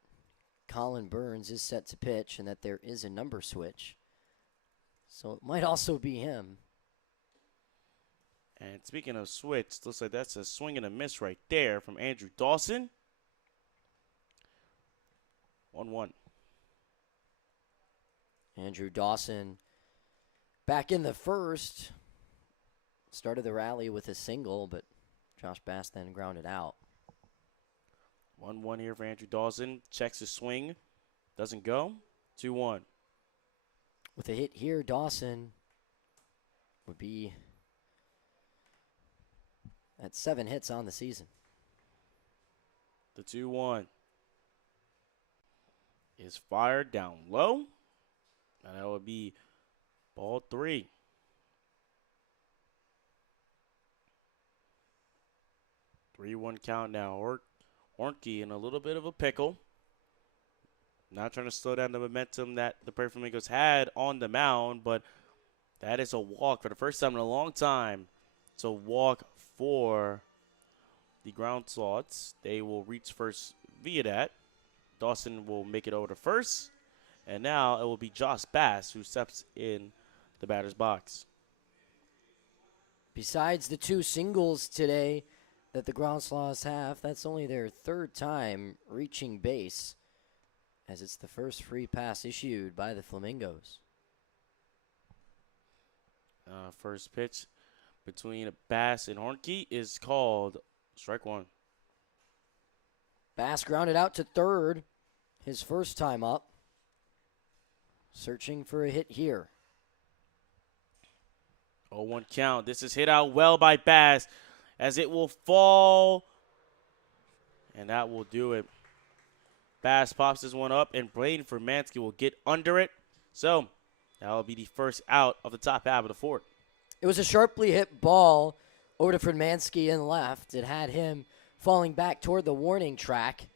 Colin Burns is set to pitch and that there is a number switch. So it might also be him. And speaking of switch, looks like that's a swing and a miss right there from Andrew Dawson. 1-1. Andrew Dawson back in the first. Started the rally with a single, but Josh Bass then grounded out. 1-1 here for Andrew Dawson. Checks his swing. Doesn't go. 2-1. With a hit here, Dawson would be at 7 hits on the season. The 2-1 is fired down low. And that would be ball 3. Three-one count now. Hornke in a little bit of a pickle. Not trying to slow down the momentum that the Prairie Flamingos had on the mound, but that is a walk for the first time in a long time. It's a walk for the ground slots. They will reach first via that. Dawson will make it over to first. And now it will be Josh Bass who steps in the batter's box. Besides the 2 singles today that the ground sloths have, that's only their 3rd time reaching base, as it's the first free pass issued by the Flamingos. First pitch between Bass and Hornke is called strike 1. Bass grounded out to 3rd, his first time up. Searching for a hit here. 0-1 count. This is hit out well by Bass as it will fall. And that will do it. Bass pops this one up, and Braden Formansky will get under it. So that will be the first out of the top half of the 4th. It was a sharply hit ball over to Fredmansky in left. It had him falling back toward the warning track.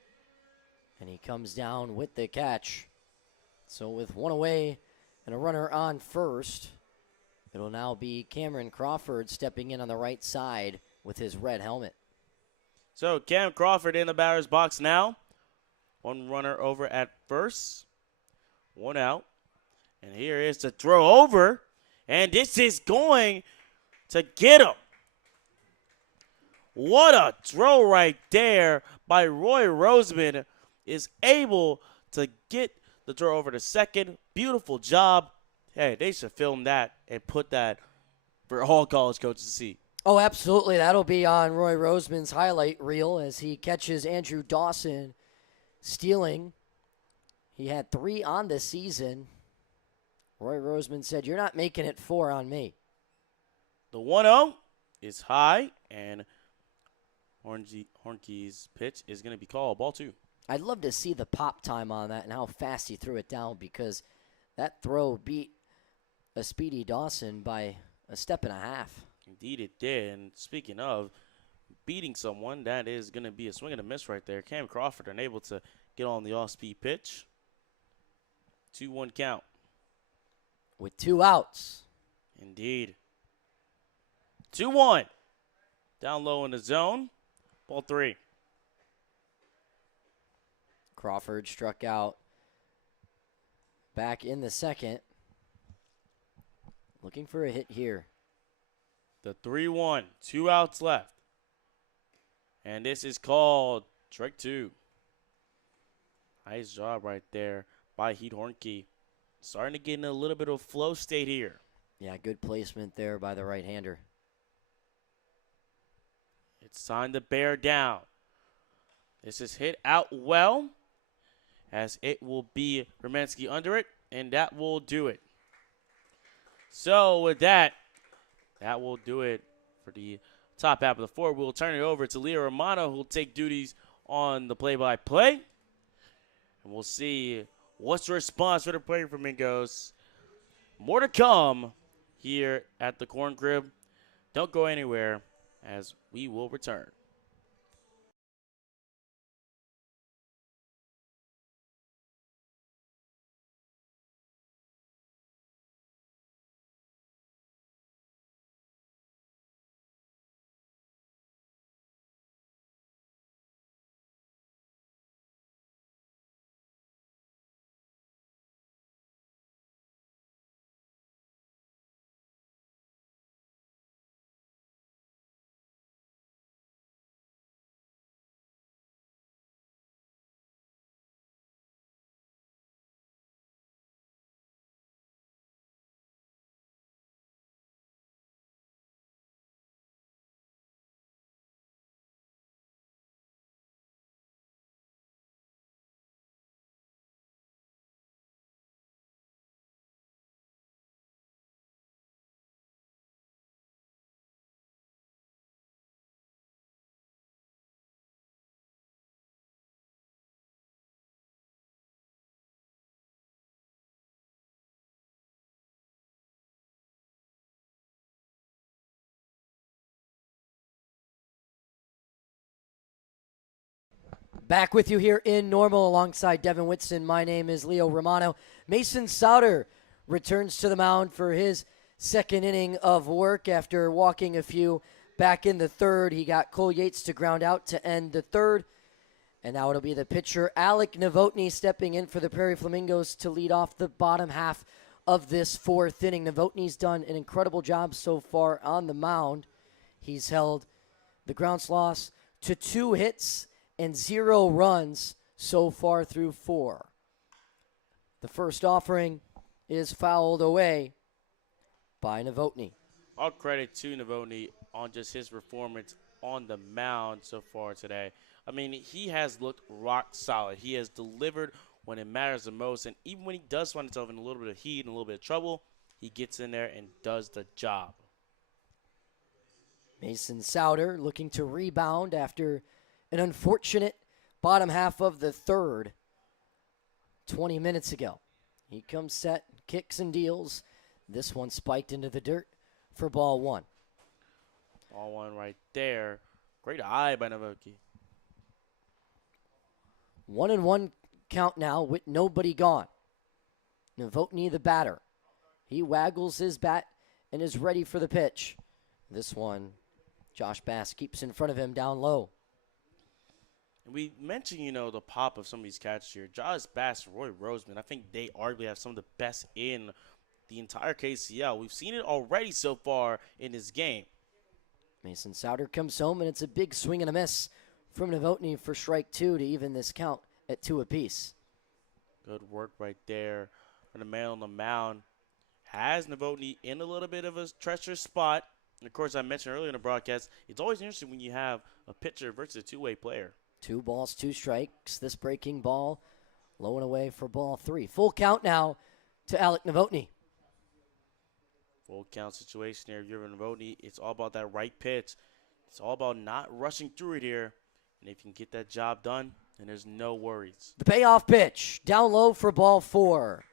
And he comes down with the catch. So with one away and a runner on first, it'll now be Cameron Crawford stepping in on the right side with his red helmet. So Cam Crawford in the batter's box now. One runner over at first. One out. And here is the throw over. And this is going to get him. What a throw right there by Roy Roseman. Is able to get the throw over to second. Beautiful job. Hey, they should film that and put that for all college coaches to see. Oh, absolutely. That'll be on Roy Roseman's highlight reel as he catches Andrew Dawson stealing. He had 3 on the season. Roy Roseman said, "You're not making it 4 on me." The 1-0 is high, and Hornke's pitch is going to be called ball 2. I'd love to see the pop time on that and how fast he threw it down, because that throw beat a speedy Dawson by a step and a half. Indeed it did. And speaking of beating someone, that is going to be a swing and a miss right there. Cam Crawford unable to get on the off-speed pitch. 2-1 count. With 2 outs. Indeed. 2-1. Down low in the zone. Ball 3. Crawford struck out back in the second. Looking for a hit here. The 3-1. 2 outs left. And this is called strike 2. Nice job right there by Heat Hornke. Starting to get in a little bit of flow state here. Yeah, good placement there by the right-hander. It's time to bear down. This is hit out well, as it will be Romansky under it, and that will do it. So with that will do it for the top half of the 4. We'll turn it over to Leo Romano, who will take duties on the play-by-play. And we'll see what's the response for the Prairie Flamingos. More to come here at the Corn Crib. Don't go anywhere, as we will return. Back with you here in Normal alongside Devin Witson. My name is Leo Romano. Mason Souter returns to the mound for his second inning of work after walking a few back in the third. He got Collegiate to ground out to end the third. And now it'll be the pitcher, Alec Novotny, stepping in for the Prairie Flamingos to lead off the bottom half of this 4th inning. Novotny's done an incredible job so far on the mound. He's held the ground sloths to 2 hits and 0 runs so far through 4. The first offering is fouled away by Novotny. All credit to Novotny on just his performance on the mound so far today. I mean, he has looked rock solid. He has delivered when it matters the most, and even when he does find himself in a little bit of heat and a little bit of trouble, he gets in there and does the job. Mason Souter looking to rebound after an unfortunate bottom half of the third 20 minutes ago. He comes set, kicks and deals. This one spiked into the dirt for ball 1. All one right there. Great eye by Novotny. 1-1 count now with nobody gone. Novotny, the batter. He waggles his bat and is ready for the pitch. This one, Josh Bass keeps in front of him down low. We mentioned, the pop of some of these catches here. Josh Bass and Roy Roseman, I think they arguably have some of the best in the entire KCL. We've seen it already so far in this game. Mason Souter comes home, and it's a big swing and a miss from Novotny for strike 2 to even this count at 2 apiece. Good work right there from the man on the mound. Has Novotny in a little bit of a treacherous spot. And, of course, I mentioned earlier in the broadcast, it's always interesting when you have a pitcher versus a two-way player. 2 balls, 2 strikes. This breaking ball low and away for ball 3. Full count now to Alec Novotny. Full count situation here. You're Novotny. It's all about that right pitch. It's all about not rushing through it here. And if you can get that job done, then there's no worries. The payoff pitch down low for ball 4.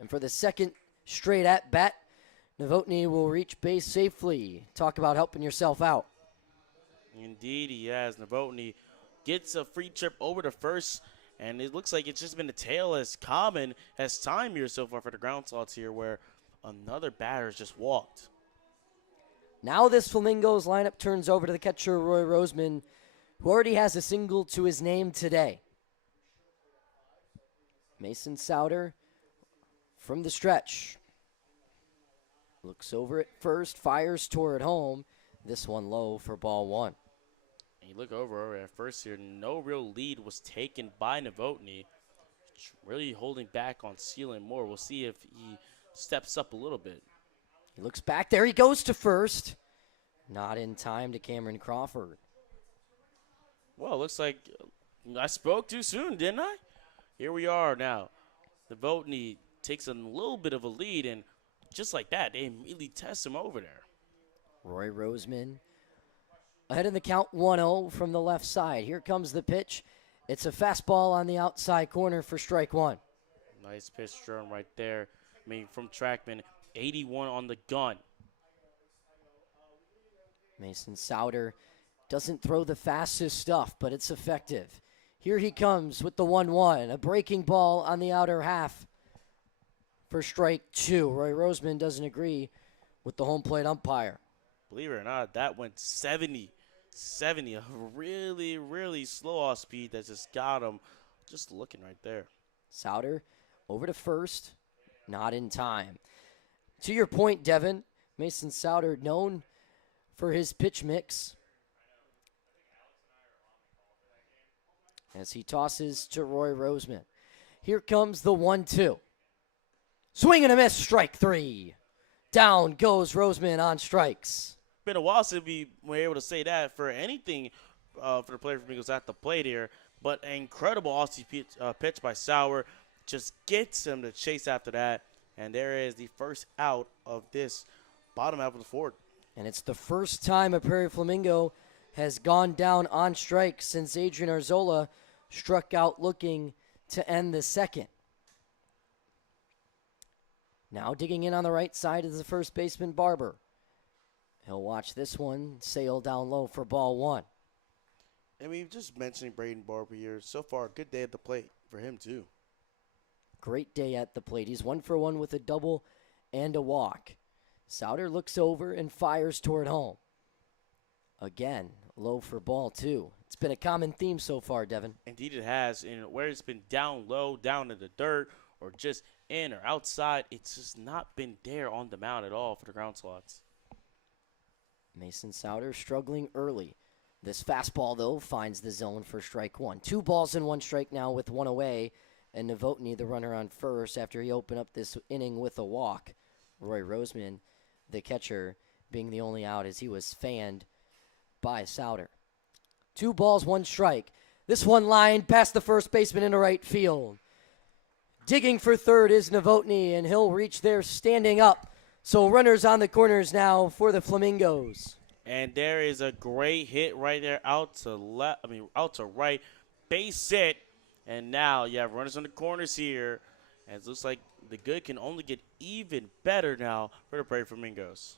And for the second straight at bat, Novotny will reach base safely. Talk about helping yourself out. Indeed, he has. Novotny gets a free trip over to first, and it looks like it's just been a tale as common as time here so far for the ground slots here, where another batter has just walked. Now this Flamingos lineup turns over to the catcher, Roy Roseman, who already has a single to his name today. Mason Souter from the stretch. Looks over at first, fires toward home. This one low for ball 1. And you look over at first here, no real lead was taken by Novotny. Really holding back on stealing more. We'll see if he steps up a little bit. He looks back. There he goes to first. Not in time to Cameron Crawford. Well, it looks like I spoke too soon, didn't I? Here we are now. Novotny takes a little bit of a lead, and just like that, they immediately test him over there. Roy Roseman ahead in the count 1-0 from the left side. Here comes the pitch. It's a fastball on the outside corner for strike 1. Nice pitch thrown right there. From Trackman, 81 on the gun. Mason Souter doesn't throw the fastest stuff, but it's effective. Here he comes with the 1-1, a breaking ball on the outer half for strike 2. Roy Roseman doesn't agree with the home plate umpire. Believe it or not, that went 70, a really, really slow off speed that just got him just looking right there. Souter over to first, not in time. To your point, Devin, Mason Souter known for his pitch mix as he tosses to Roy Roseman. Here comes the 1-2. Swing and a miss, strike 3. Down goes Roseman on strikes. Been a while since we were able to say that for anything for the player from Eagles at the plate here, but an incredible off-speed pitch by Sauer just gets him to chase after that, and there is the first out of this bottom half of the fourth. And it's the first time a Prairie Flamingo has gone down on strike since Adrian Arzola struck out looking to end the second. Now digging in on the right side is the first baseman, Barber. He'll watch this one sail down low for ball 1. And we've just mentioned Braden Barber here. So far, a good day at the plate for him, too. Great day at the plate. He's 1 for 1 with a double and a walk. Souter looks over and fires toward home. Again, low for ball 2. It's been a common theme so far, Devin. Indeed it has. And where it's been down low, down in the dirt, or just in or outside, it's just not been there on the mound at all for the ground slots. Mason Souter struggling early. This fastball, though, finds the zone for strike 1. 2 balls and 1 strike now with 1 away. And Novotny, the runner on first, after he opened up this inning with a walk. Roy Roseman, the catcher, being the only out as he was fanned by Souter. 2 balls, 1 strike. This one lined past the first baseman into right field. Digging for third is Novotny, and he'll reach there standing up. So runners on the corners now for the Flamingos. And there is a great hit right there out to right. Base hit. And now you have runners on the corners here. And it looks like the good can only get even better now for the Prairie Flamingos.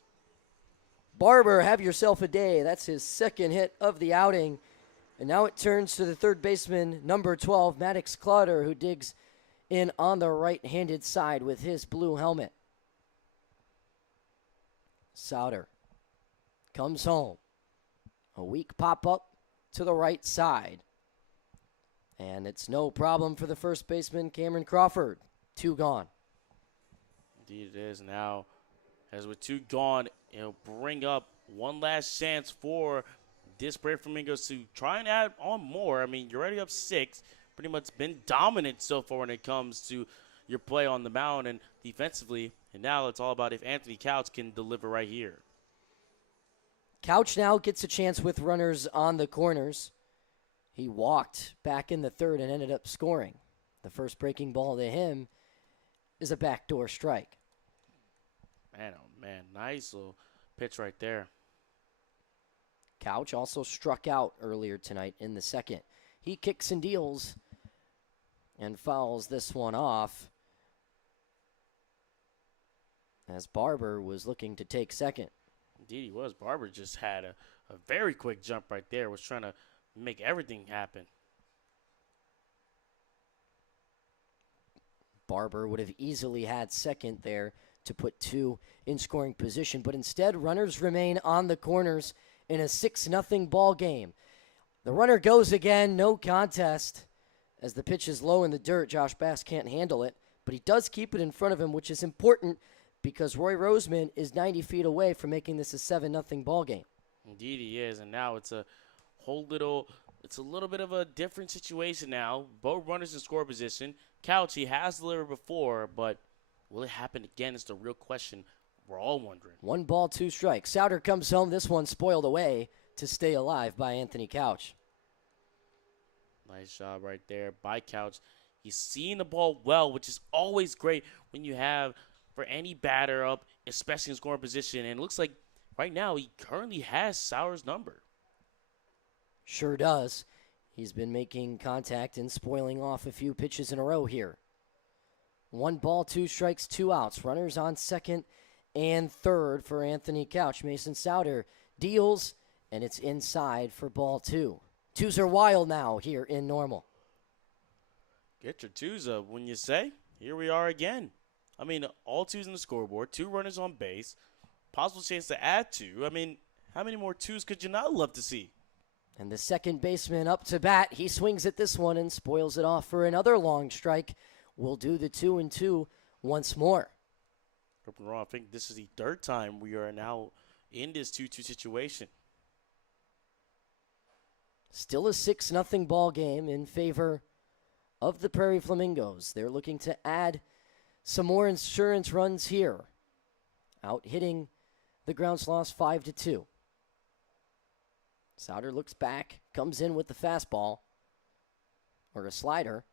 Barber, have yourself a day. That's his second hit of the outing. And now it turns to the third baseman, number 12, Maddox Clutter, who digs in on the right-handed side with his blue helmet. Sauter comes home. A weak pop-up to the right side. And it's no problem for the first baseman, Cameron Crawford. 2 gone. Indeed it is. Now, as with 2 gone, it'll bring up one last chance for this Prairie Flamingos to try and add on more. I mean, you're already up 6. Pretty much been dominant so far when it comes to your play on the mound and defensively. And now it's all about if Anthony Couch can deliver right here. Couch now gets a chance with runners on the corners. He walked back in the third and ended up scoring. The first breaking ball to him is a backdoor strike. Man, oh man, nice little pitch right there. Couch also struck out earlier tonight in the second. He kicks and deals and fouls this one off as Barber was looking to take second. Indeed he was. Barber just had a very quick jump right there, was trying to make everything happen. Barber would have easily had second there to put 2 in scoring position, but instead runners remain on the corners in a 6-0 ball game. The runner goes again, no contest. As the pitch is low in the dirt, Josh Bass can't handle it, but he does keep it in front of him, which is important because Roy Roseman is 90 feet away from making this a 7-0 ball game. Indeed he is, and now it's a little bit of a different situation now. Both runners in score position. Couch, he has delivered before, but will it happen again is the real question we're all wondering. 1 ball, 2 strikes. Sauter comes home. This one spoiled away to stay alive by Anthony Couch. Nice job right there by Couch. He's seeing the ball well, which is always great when you have for any batter up, especially in scoring position. And it looks like right now he currently has Sauer's number. Sure does. He's been making contact and spoiling off a few pitches in a row here. 1 ball, 2 strikes, 2 outs. Runners on second and third for Anthony Couch. Mason Sauter deals, and it's inside for ball 2. 2s are wild now here in Normal. Get your 2s up when you say. Here we are again. I mean, all 2s in the scoreboard, 2 runners on base, possible chance to add 2. I mean, how many more 2s could you not love to see? And the second baseman up to bat. He swings at this one and spoils it off for another long strike. We'll do the 2-2 once more. I think this is the 3rd time we are now in this 2-2 situation. Still a 6-0 ball game in favor of the Prairie Flamingos. They're looking to add some more insurance runs here. Out hitting the ground sloths 5-2. Sauter looks back, comes in with the fastball, or a slider,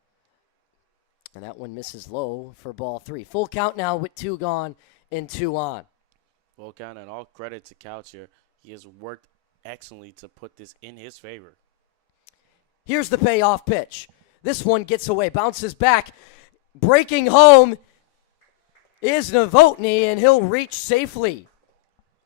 and that one misses low for ball 3. Full count now with 2 gone and 2 on. Full count, and all credit to Couch here. He has worked excellently to put this in his favor. Here's the payoff pitch. This one gets away, bounces back. Breaking home is Novotny, and he'll reach safely.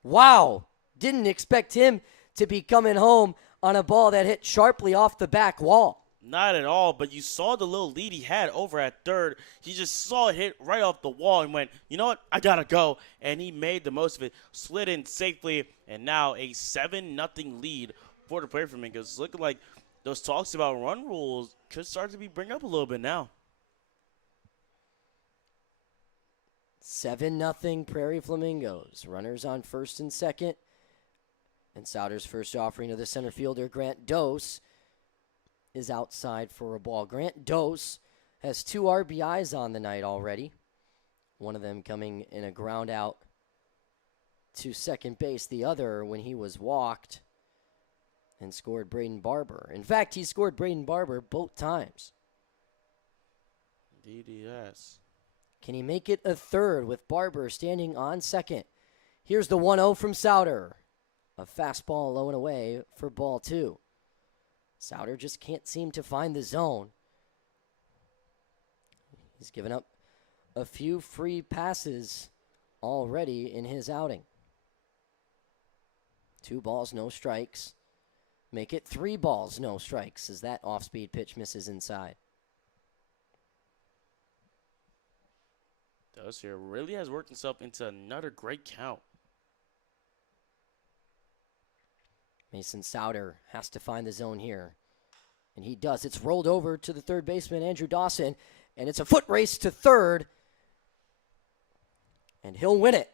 Wow. Didn't expect him to be coming home on a ball that hit sharply off the back wall. Not at all, but you saw the little lead he had over at third. He just saw it hit right off the wall and went, you know what, I gotta go. And he made the most of it, slid in safely, and now a 7-0 lead for the Prairie Flamingos. It's looking like those talks about run rules could start to be bring up a little bit now. 7-0 Prairie Flamingos. Runners on first and second. And Sauter's first offering to the center fielder, Grant Dose, is outside for a ball. Grant Dose has 2 RBIs on the night already. One of them coming in a ground out to second base. The other when he was walked and scored Braden Barber. In fact, he scored Braden Barber both times. Indeed he has. Can he make it a third with Barber standing on second? Here's the 1-0 from Sauter. A fastball low and away for ball 2. Sauter just can't seem to find the zone. He's given up a few free passes already in his outing. 2 balls, no strikes. Make it 3 balls, no strikes, as that off-speed pitch misses inside. Does here. Really has worked himself into another great count. Mason Souter has to find the zone here. And he does. It's rolled over to the third baseman, Andrew Dawson. And it's a foot race to third. And he'll win it.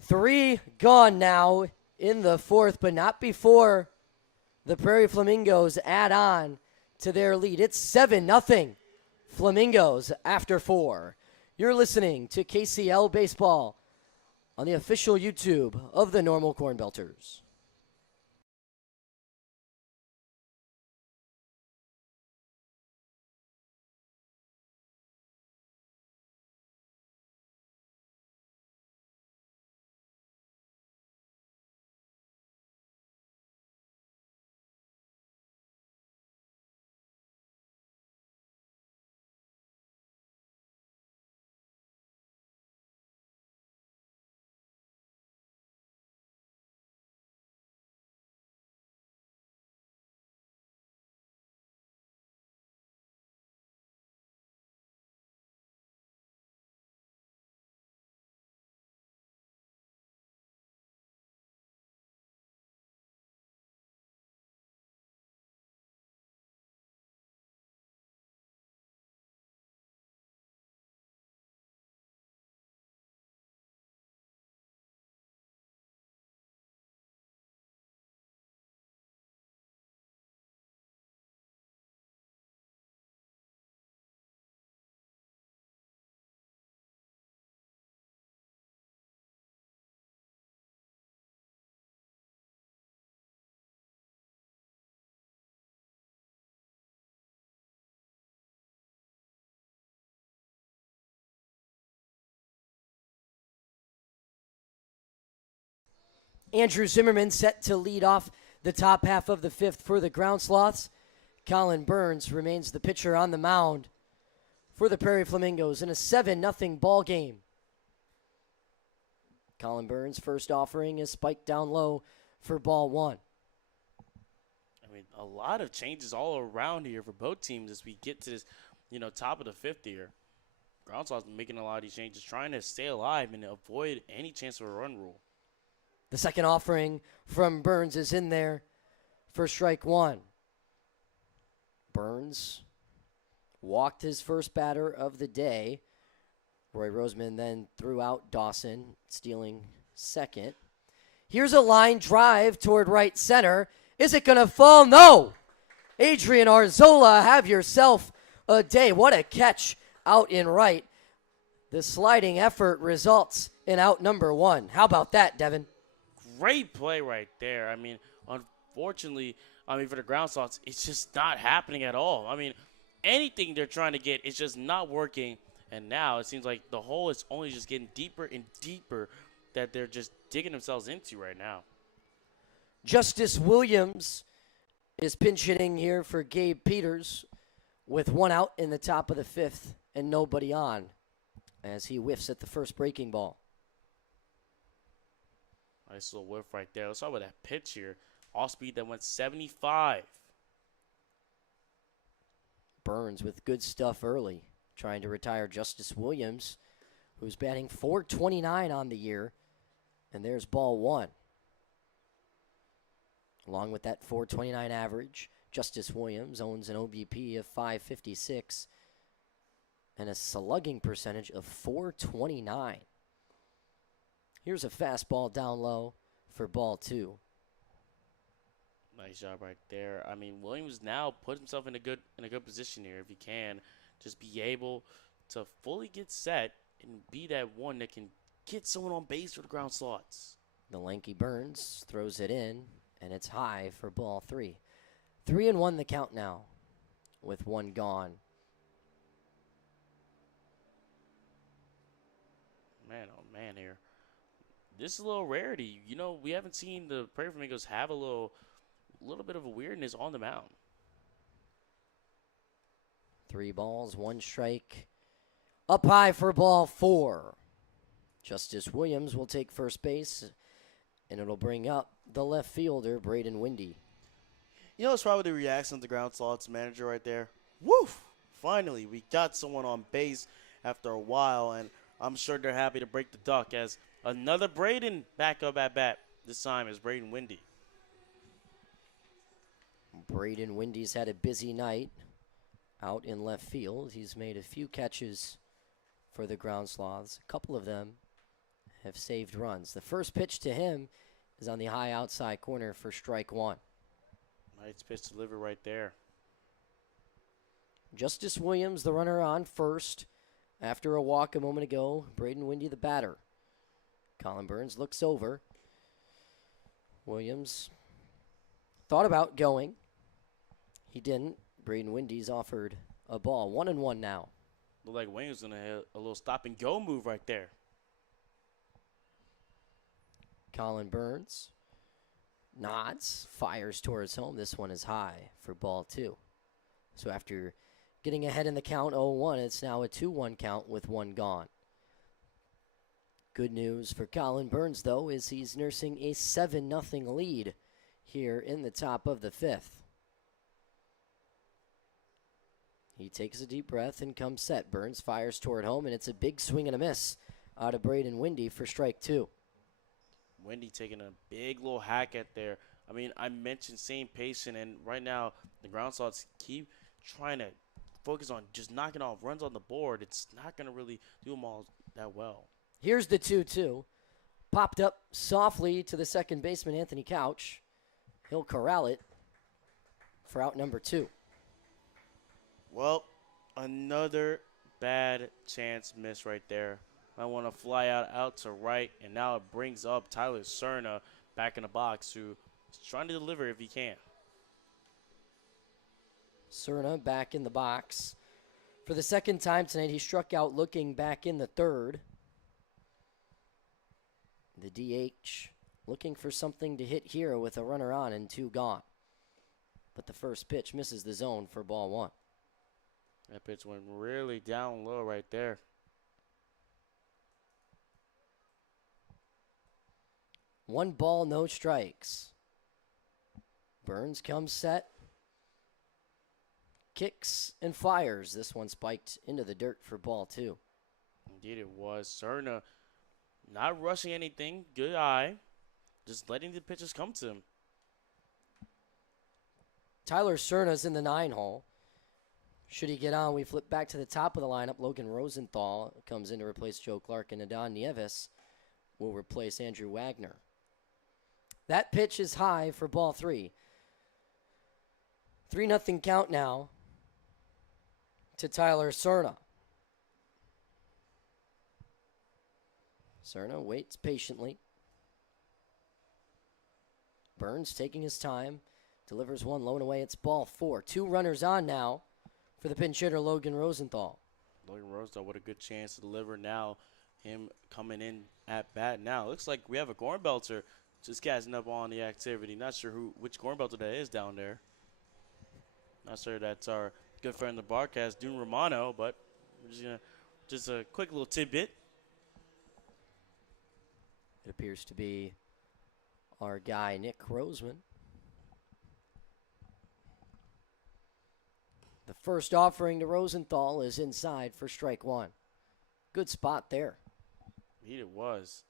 3 gone now in the 4th, but not before the Prairie Flamingos add on to their lead. It's 7-0 Flamingos after 4. You're listening to KCL Baseball on the official YouTube of the Normal Corn Belters. Andrew Zimmerman set to lead off the top half of the 5th for the Ground Sloths. Colin Burns remains the pitcher on the mound for the Prairie Flamingos in a 7-0 ball game. Colin Burns' first offering is spiked down low for ball 1. I mean, a lot of changes all around here for both teams as we get to this, top of the 5th here. Ground Sloths making a lot of these changes, trying to stay alive and avoid any chance of a run rule. The second offering from Burns is in there for strike 1. Burns walked his first batter of the day. Roy Roseman then threw out Dawson, stealing second. Here's a line drive toward right center. Is it going to fall? No! Adrian Arzola, have yourself a day. What a catch out in right. The sliding effort results in out number 1. How about that, Devin? Great play right there. I mean, unfortunately, for the Ground Sloths, it's just not happening at all. I mean, anything they're trying to get is just not working. And now it seems like the hole is only just getting deeper and deeper that they're just digging themselves into right now. Justice Williams is pinch hitting here for Gabe Peters with 1 out in the top of the 5th and nobody on as he whiffs at the first breaking ball. Nice little whiff right there. Let's start with that pitch here. Off speed that went 75. Burns with good stuff early, trying to retire Justice Williams, who's batting .429 on the year. And there's ball 1. Along with that .429 average, Justice Williams owns an OBP of .556 and a slugging percentage of .429. Here's a fastball down low for ball 2. Nice job right there. I mean, Williams now put himself in a good position here if he can just be able to fully get set and be that one that can get someone on base for the Ground Sloths. The lanky Burns throws it in, and it's high for ball 3. 3-1 the count now with 1 gone. Man, oh man here. This is a little rarity. We haven't seen the Prairie Flamingos have a little bit of a weirdness on the mound. 3 balls, 1 strike. Up high for ball 4. Justice Williams will take first base And it'll bring up the left fielder, Braden Windy. You know, it's probably the reaction of the ground slots manager right there. Woof! Finally, we got someone on base after a while, and I'm sure they're happy to break the duck as another Braden back up at bat. This time is Braden Windy. Braden Windy's had a busy night out in left field. He's made a few catches for the ground sloths. A couple of them have saved runs. The first pitch to him is on the high outside corner for strike one. Nice pitch delivery right there. Justice Williams, the runner on first. After a walk a moment ago, Braden Windy, the batter. Colin Burns looks over. Williams thought about going. He didn't. Braden Windy's offered a ball. 1-1 now. Looked like Wayne was going to hit a little stop and go move right there. Colin Burns nods, fires towards home. This one is high for ball two. So after getting ahead in the count 0-1, it's now a 2-1 count with one gone. Good news for Colin Burns, though, is he's nursing a 7-0 lead here in the top of the fifth. He takes a deep breath and comes set. Burns fires toward home, and it's a big swing and a miss out of Braden Windy for strike two. Windy taking a big little hack at there. I mean, I mentioned staying patient, and right now the ground slots keep trying to focus on just knocking off runs on the board. It's not going to really do them all that well. Here's the 2-2. Popped up softly to the second baseman, Anthony Couch. He'll corral it for out number two. Well, another bad chance miss right there. I want to fly out to right, and now it brings up Tyler Cerna back in the box, who is trying to deliver if he can. Cerna back in the box. For the second time tonight, he struck out looking back in the third. The DH looking for something to hit here with a runner on and two gone. But the first pitch misses the zone for ball one. That pitch went really down low right there. One ball, no strikes. Burns comes set. Kicks and fires. This one spiked into the dirt for ball two. Indeed it was. Cerna not rushing anything. Good eye. Just letting the pitches come to him. Tyler Cerna's in the 9-hole. Should he get on, we flip back to the top of the lineup. Logan Rosenthal comes in to replace Joe Clark, and Adon Nieves will replace Andrew Wagner. That pitch is high for ball three. 3-0 count now to Tyler Cerna. Cerna waits patiently. Burns taking his time. Delivers one low and away. It's ball four. Two runners on now for the pinch hitter, Logan Rosenthal. Logan Rosenthal, what a good chance to deliver now. Him coming in at bat now. Looks like we have a corn belter just gassing up on the activity. Not sure which corn belter that is down there. Not sure that's our good friend in the broadcast, Dune Romano, but we're just a quick little tidbit. It appears to be our guy, Nick Roseman. The first offering to Rosenthal is inside for strike one. Good spot there. Indeed it was.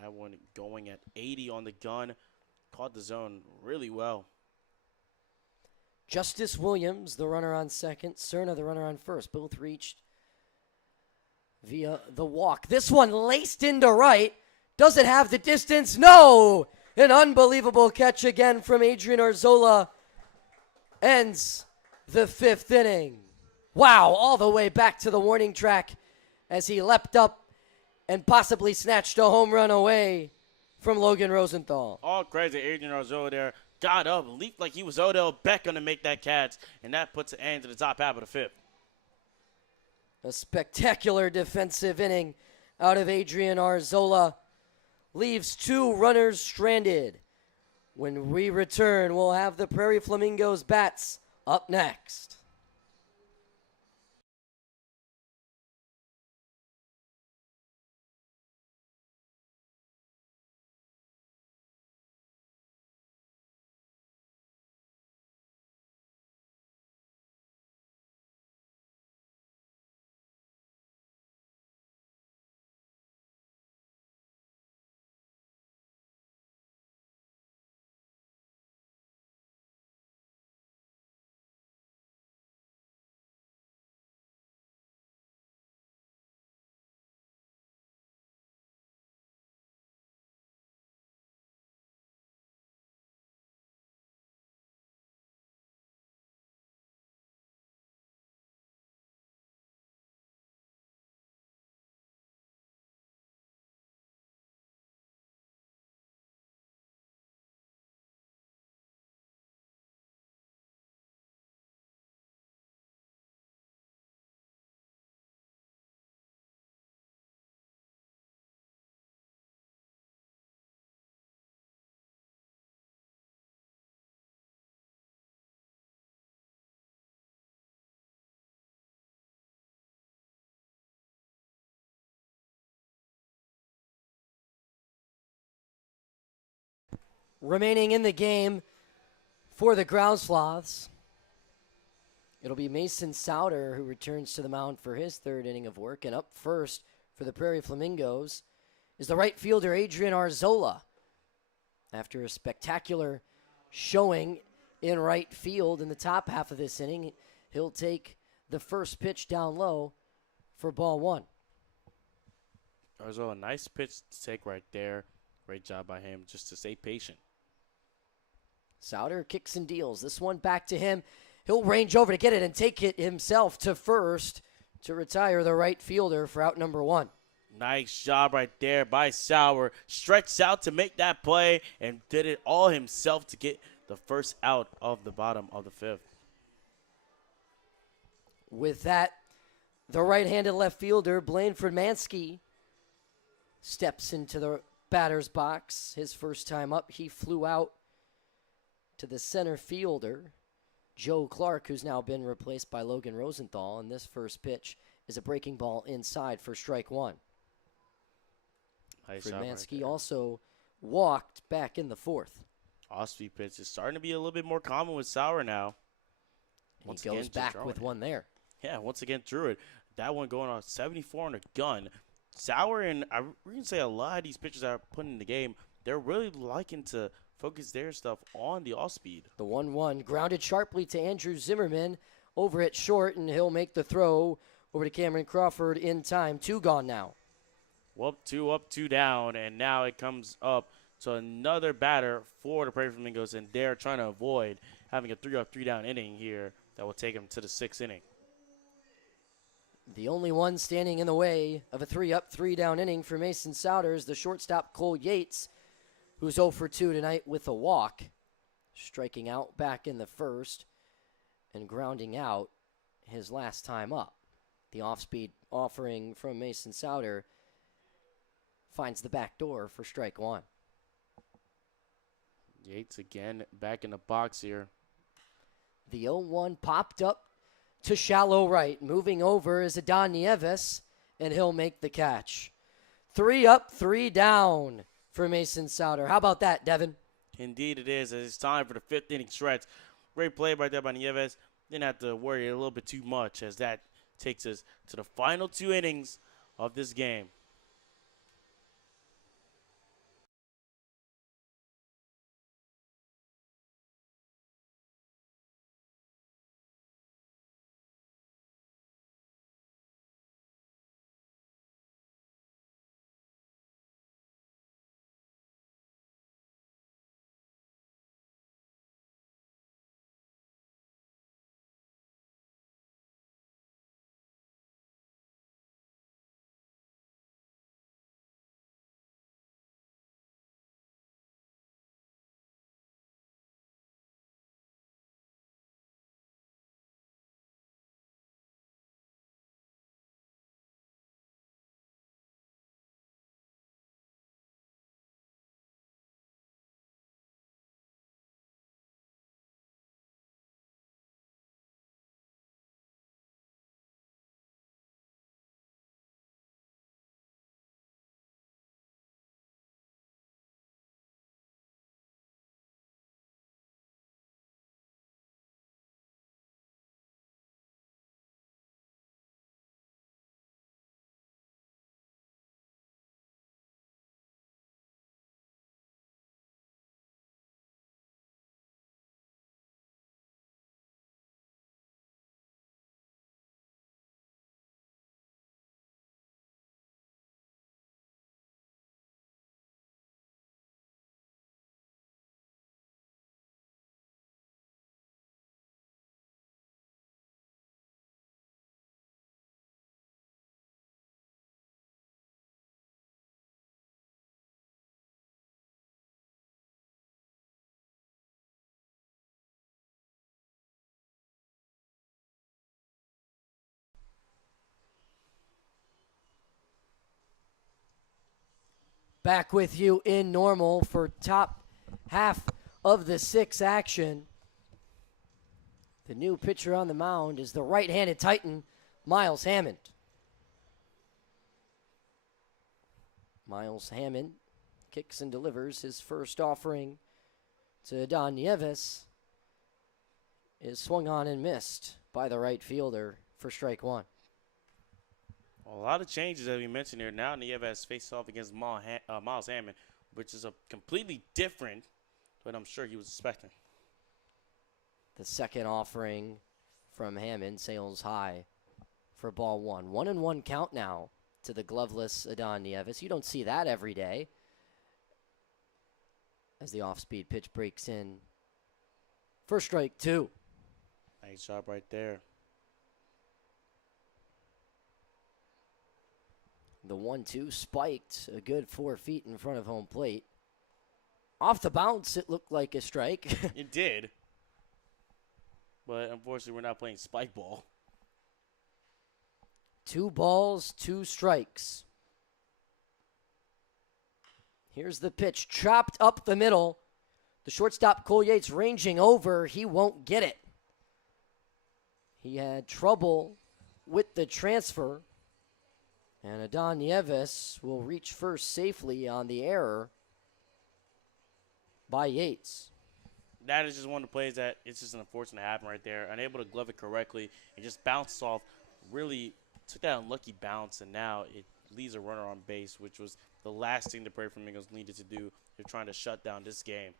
That one going at 80 on the gun. Caught the zone really well. Justice Williams, the runner on second. Cerna, the runner on first. Both reached via the walk. This one laced into right. Does it have the distance? No! An unbelievable catch again from Adrian Arzola. Ends the fifth inning. Wow, all the way back to the warning track as he leapt up and possibly snatched a home run away from Logan Rosenthal. All credit to Adrian Arzola there. Got up, leaped like he was Odell Beckham to make that catch, and that puts an end to the top half of the fifth. A spectacular defensive inning out of Adrian Arzola. Leaves two runners stranded. When we return, we'll have the Prairie Flamingos bats up next. remaining in the game for the Ground Sloths. It'll be Mason Souter who returns to the mound for his third inning of work. And up first for the Prairie Flamingos is the right fielder Adrian Arzola. After a spectacular showing in right field in the top half of this inning, he'll take the first pitch down low for ball one. Arzola, nice pitch to take right there. Great job by him just to stay patient. Souter kicks and deals. This one back to him. He'll range over to get it and take it himself to first to retire the right fielder for out number one. Nice job right there by Sauer. Stretched out to make that play and did it all himself to get the first out of the bottom of the fifth. With that, the right-handed left fielder, Blaine Fredmansky, steps into the batter's box. His first time up, he flew out to the center fielder, Joe Clark, who's now been replaced by Logan Rosenthal. And this first pitch is a breaking ball inside for strike one. Nice Fredmansky right also walked back in the fourth. Off-speed pitch is starting to be a little bit more common with Sauer now. And he goes back with one there. Yeah, once again, drew it. That one going on 74 on a gun. Sauer and we can say a lot of these pitchers that are put in the game, they're really liking to focus their stuff on the off-speed. The 1-1 grounded sharply to Andrew Zimmerman over at short, and he'll make the throw over to Cameron Crawford in time. Two gone now. Well, up, two down, and now it comes up to another batter for the Prairie Flamingos, and they're trying to avoid having a 3-up, 3-down inning here that will take them to the sixth inning. The only one standing in the way of a 3-up, 3-down inning for Mason Souter is the shortstop Cole Yates, who's 0 for 2 tonight with a walk, striking out back in the first and grounding out his last time up. The off-speed offering from Mason Souter finds the back door for strike one. Yates again back in the box here. The 0-1 popped up to shallow right. Moving over is Adon Nieves, and he'll make the catch. 3 up, 3 down for Mason Souter. How about that, Devin? Indeed it is. It's time for the fifth inning stretch. Great play right there by Nieves. Didn't have to worry a little bit too much as that takes us to the final 2 innings of this game. Back with you in normal for top half of the 6 action. The new pitcher on the mound is the right-handed Titan, Miles Hammond. Miles Hammond kicks and delivers his first offering to Don Nieves is swung on and missed by the right fielder for strike one. A lot of changes that we mentioned here. Now Nieves faced off against Miles Hammond, which is a completely different what I'm sure he was expecting. The second offering from Hammond sails high for ball one. 1-1 count now to the gloveless Adon Nieves. You don't see that every day. As the off-speed pitch breaks in for strike two. Nice job right there. The 1-2 spiked a good 4 feet in front of home plate. Off the bounce, it looked like a strike. It did. But unfortunately, we're not playing spike ball. 2 balls, 2 strikes. Here's the pitch, chopped up the middle. The shortstop, Collegiate's ranging over. He won't get it. He had trouble with the transfer. And Adon Nieves will reach first safely on the error by Yates. That is just one of the plays that it's just unfortunate to happen right there. Unable to glove it correctly. It just bounced off. Really took that unlucky bounce, and now it leaves a runner on base, which was the last thing the Prairie Flamingos needed to do. They're trying to shut down this game.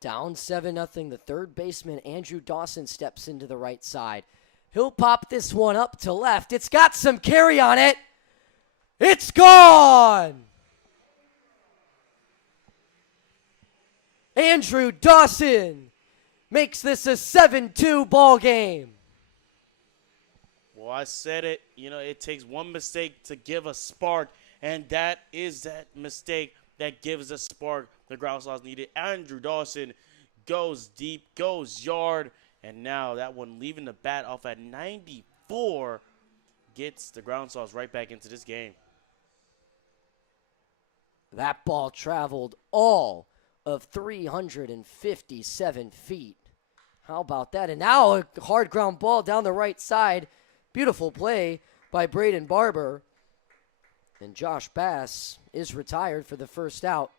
Down 7-0. The third baseman, Andrew Dawson, steps into the right side. He'll pop this one up to left. It's got some carry on it. It's gone! Andrew Dawson makes this a 7-2 ball game. Well, I said it. You know, it takes one mistake to give a spark, and that is that mistake that gives a spark the Ground Sloths needed. Andrew Dawson goes deep, goes yard, and now that one leaving the bat off at 94 gets the Ground Sloths right back into this game. That ball traveled all of 357 feet. How about that? And now a hard ground ball down the right side. Beautiful play by Braden Barber. And Josh Bass is retired for the first out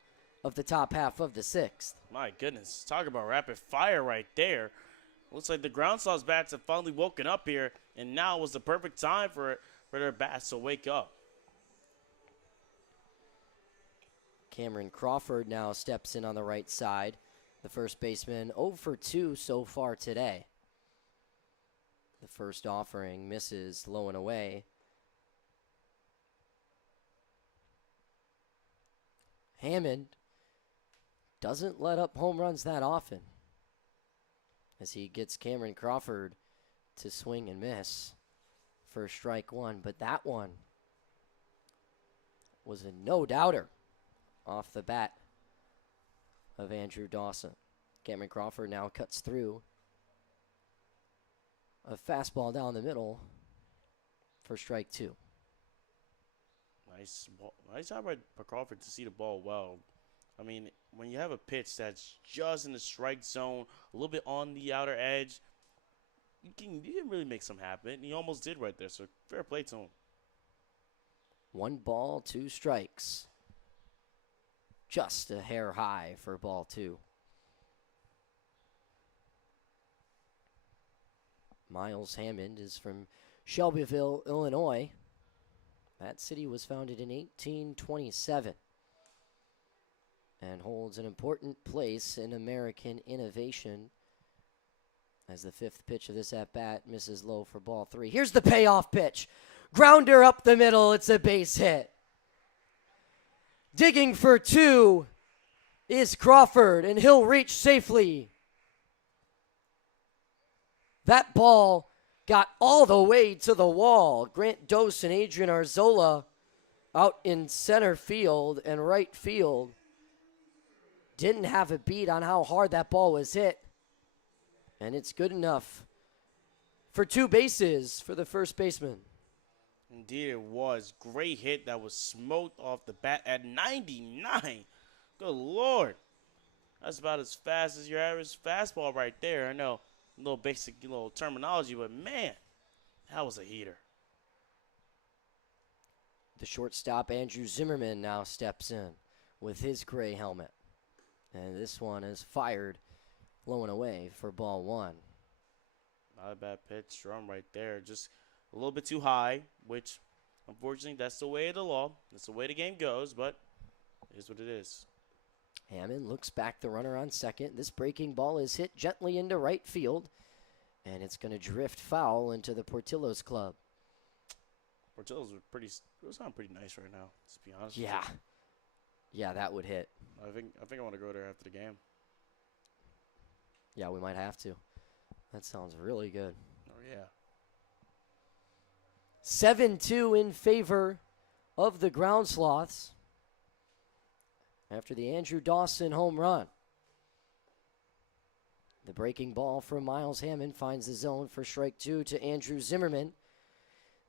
of the top half of the sixth. My goodness, talk about rapid fire right there. Looks like the Ground Sloths bats have finally woken up here, and now was the perfect time for their bats to wake up. Cameron Crawford now steps in on the right side. The first baseman 0 for 2 so far today. The first offering misses low and away. Hammond doesn't let up home runs that often as he gets Cameron Crawford to swing and miss for strike one. But that one was a no-doubter off the bat of Andrew Dawson. Cameron Crawford now cuts through a fastball down the middle for strike two. Nice job by Crawford to see the ball well. I mean, when you have a pitch that's just in the strike zone, a little bit on the outer edge, you can really make something happen. And he almost did right there, so fair play to him. 1 ball, 2 strikes. Just a hair high for ball 2. Miles Hammond is from Shelbyville, Illinois. That city was founded in 1827 and holds an important place in American innovation as the 5th pitch of this at-bat misses low for ball 3. Here's the payoff pitch. Grounder up the middle. It's a base hit. Digging for 2 is Crawford, and he'll reach safely. That ball got all the way to the wall. Grant Dose and Adrian Arzola out in center field and right field didn't have a beat on how hard that ball was hit. And it's good enough for 2 bases for the first baseman. Indeed it was. Great hit that was smoked off the bat at 99. Good Lord. That's about as fast as your average fastball right there. I know, a little basic terminology, but man, that was a heater. The shortstop, Andrew Zimmerman, now steps in with his gray helmet. And this one is fired, low and away for ball 1. Not a bad pitch. Drum right there. Just a little bit too high, which, unfortunately, that's the way of the law. That's the way the game goes, but it is what it is. Hammond looks back the runner on second. This breaking ball is hit gently into right field, and it's going to drift foul into the Portillo's club. Portillo's it sound pretty nice right now, to be honest. Yeah. Yeah, that would hit. I think I want to go there after the game. Yeah, we might have to. That sounds really good. Oh, yeah. 7-2 in favor of the Ground Sloths after the Andrew Dawson home run. The breaking ball from Miles Hammond finds the zone for strike 2 to Andrew Zimmerman.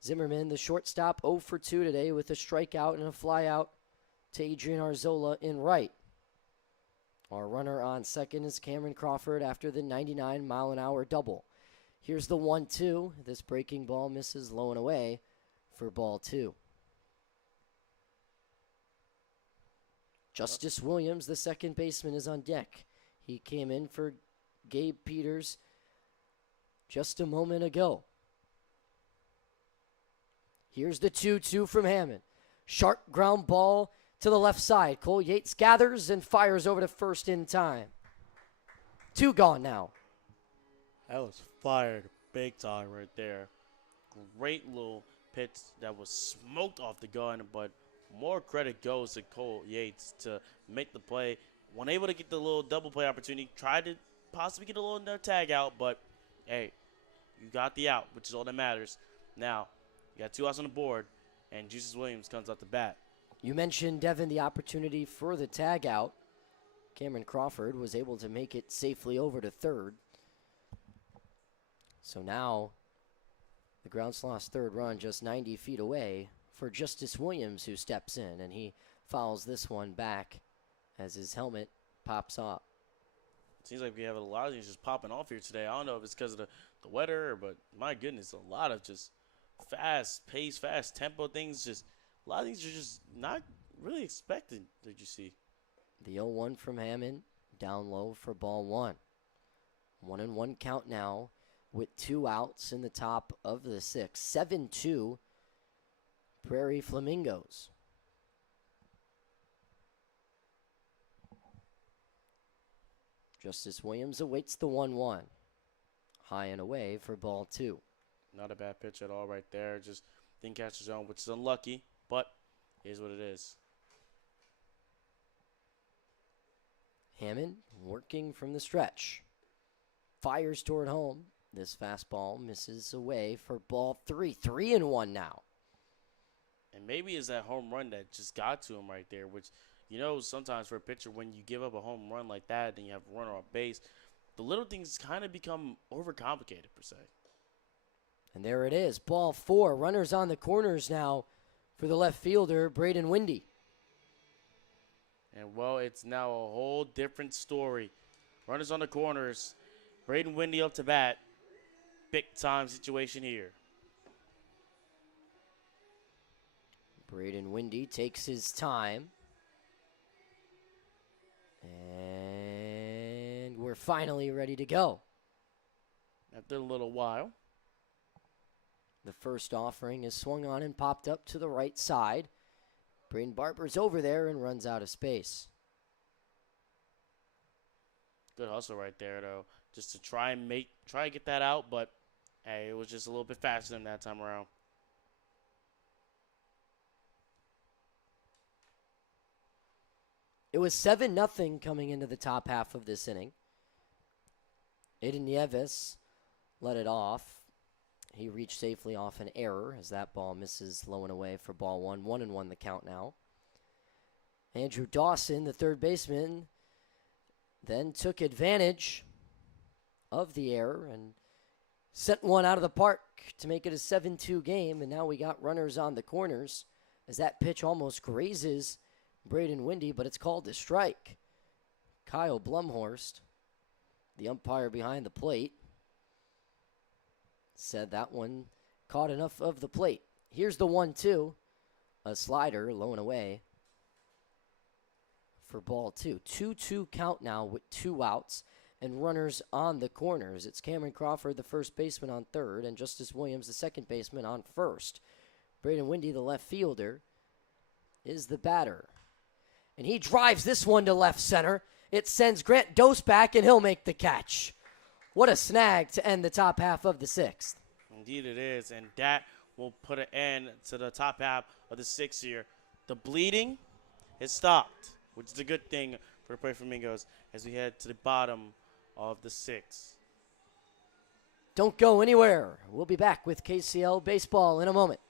Zimmerman, the shortstop, 0 for 2 today with a strikeout and a flyout to Adrian Arzola in right. Our runner on second is Cameron Crawford after the 99-mile-an-hour double. Here's the 1-2. This breaking ball misses low and away for ball 2. Justice Williams, the second baseman, is on deck. He came in for Gabe Peters just a moment ago. Here's the 2-2 from Hammond. Sharp ground ball to the left side. Cole Yates gathers and fires over to first in time. 2 gone now. That was fired big time right there. Great little pitch that was smoked off the gun, but more credit goes to Cole Yates to make the play. When able to get the little double play opportunity, tried to possibly get a little tag out, but hey, you got the out, which is all that matters. Now, you got 2 outs on the board, and Justice Williams comes out the bat. You mentioned, Devin, the opportunity for the tag out. Cameron Crawford was able to make it safely over to third. So now the Ground Sloths' third run just 90 feet away for Justice Williams, who steps in, and he fouls this one back as his helmet pops off. It seems like we have a lot of things just popping off here today. I don't know if it's because of the weather, but my goodness, a lot of just fast pace, fast tempo things. Just a lot of things you're just not really expecting that you see. The 0-1 from Hammond, down low for ball 1. 1-1 count now with 2 outs in the top of the 6th. 7-2 Prairie Flamingos. Justice Williams awaits the 1-1. High and away for ball 2. Not a bad pitch at all right there. Just didn't catch the zone, which is unlucky, but it is what it is. Hammond working from the stretch. Fires toward home. This fastball misses away for ball 3. 3-1 now. And maybe it's that home run that just got to him right there, which, you know, sometimes for a pitcher, when you give up a home run like that and you have a runner on base, the little things kind of become overcomplicated, per se. And there it is, ball 4. Runners on the corners now for the left fielder, Braden Windy. And, well, it's now a whole different story. Runners on the corners, Braden Windy up to bat. Big-time situation here. Braden Windy takes his time. And we're finally ready to go. After a little while. The first offering is swung on and popped up to the right side. Braden Barber's over there and runs out of space. Good hustle right there, though, just to try and get that out, but hey, it was just a little bit faster than that time around. It was 7-0 coming into the top half of this inning. Aiden Nieves let it off. He reached safely off an error as that ball misses low and away for ball 1. 1-1 the count now. Andrew Dawson, the third baseman, then took advantage of the error and sent one out of the park to make it a 7-2 game. And now we got runners on the corners as that pitch almost grazes Braden Windy, but it's called a strike. Kyle Blumhorst, the umpire behind the plate, said that one caught enough of the plate. Here's the 1-2, a slider low and away for ball two. 2-2 count now with 2 outs and runners on the corners. It's Cameron Crawford, the first baseman, on third, and Justice Williams, the second baseman, on first. Braden Windy, the left fielder, is the batter. And he drives this one to left center. It sends Grant Dose back, and he'll make the catch. What a snag to end the top half of the 6th. Indeed it is, and that will put an end to the top half of the 6th here. The bleeding is stopped, which is a good thing for the Prairie Flamingos as we head to the bottom of the 6th. Don't go anywhere. We'll be back with KCL Baseball in a moment.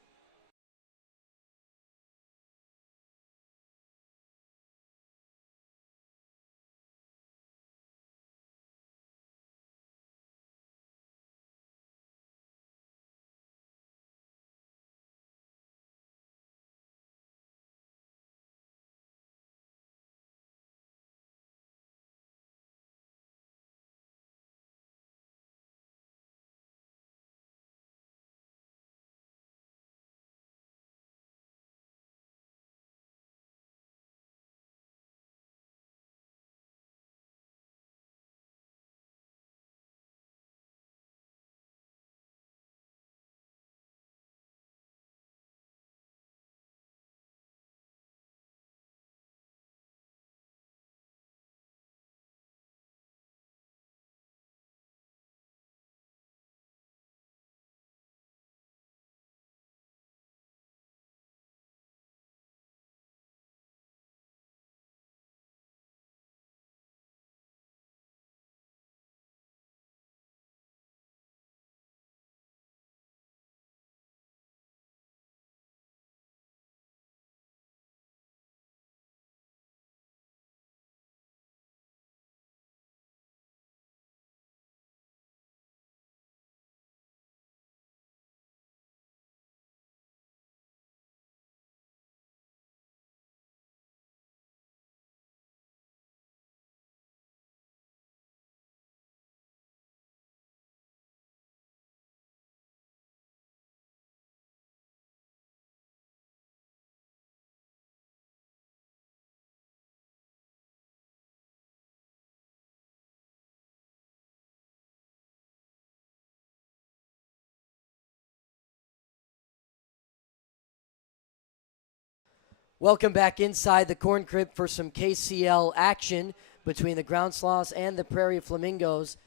Welcome back inside the corn crib for some KCL action between the Ground Sloths and the Prairie Flamingos.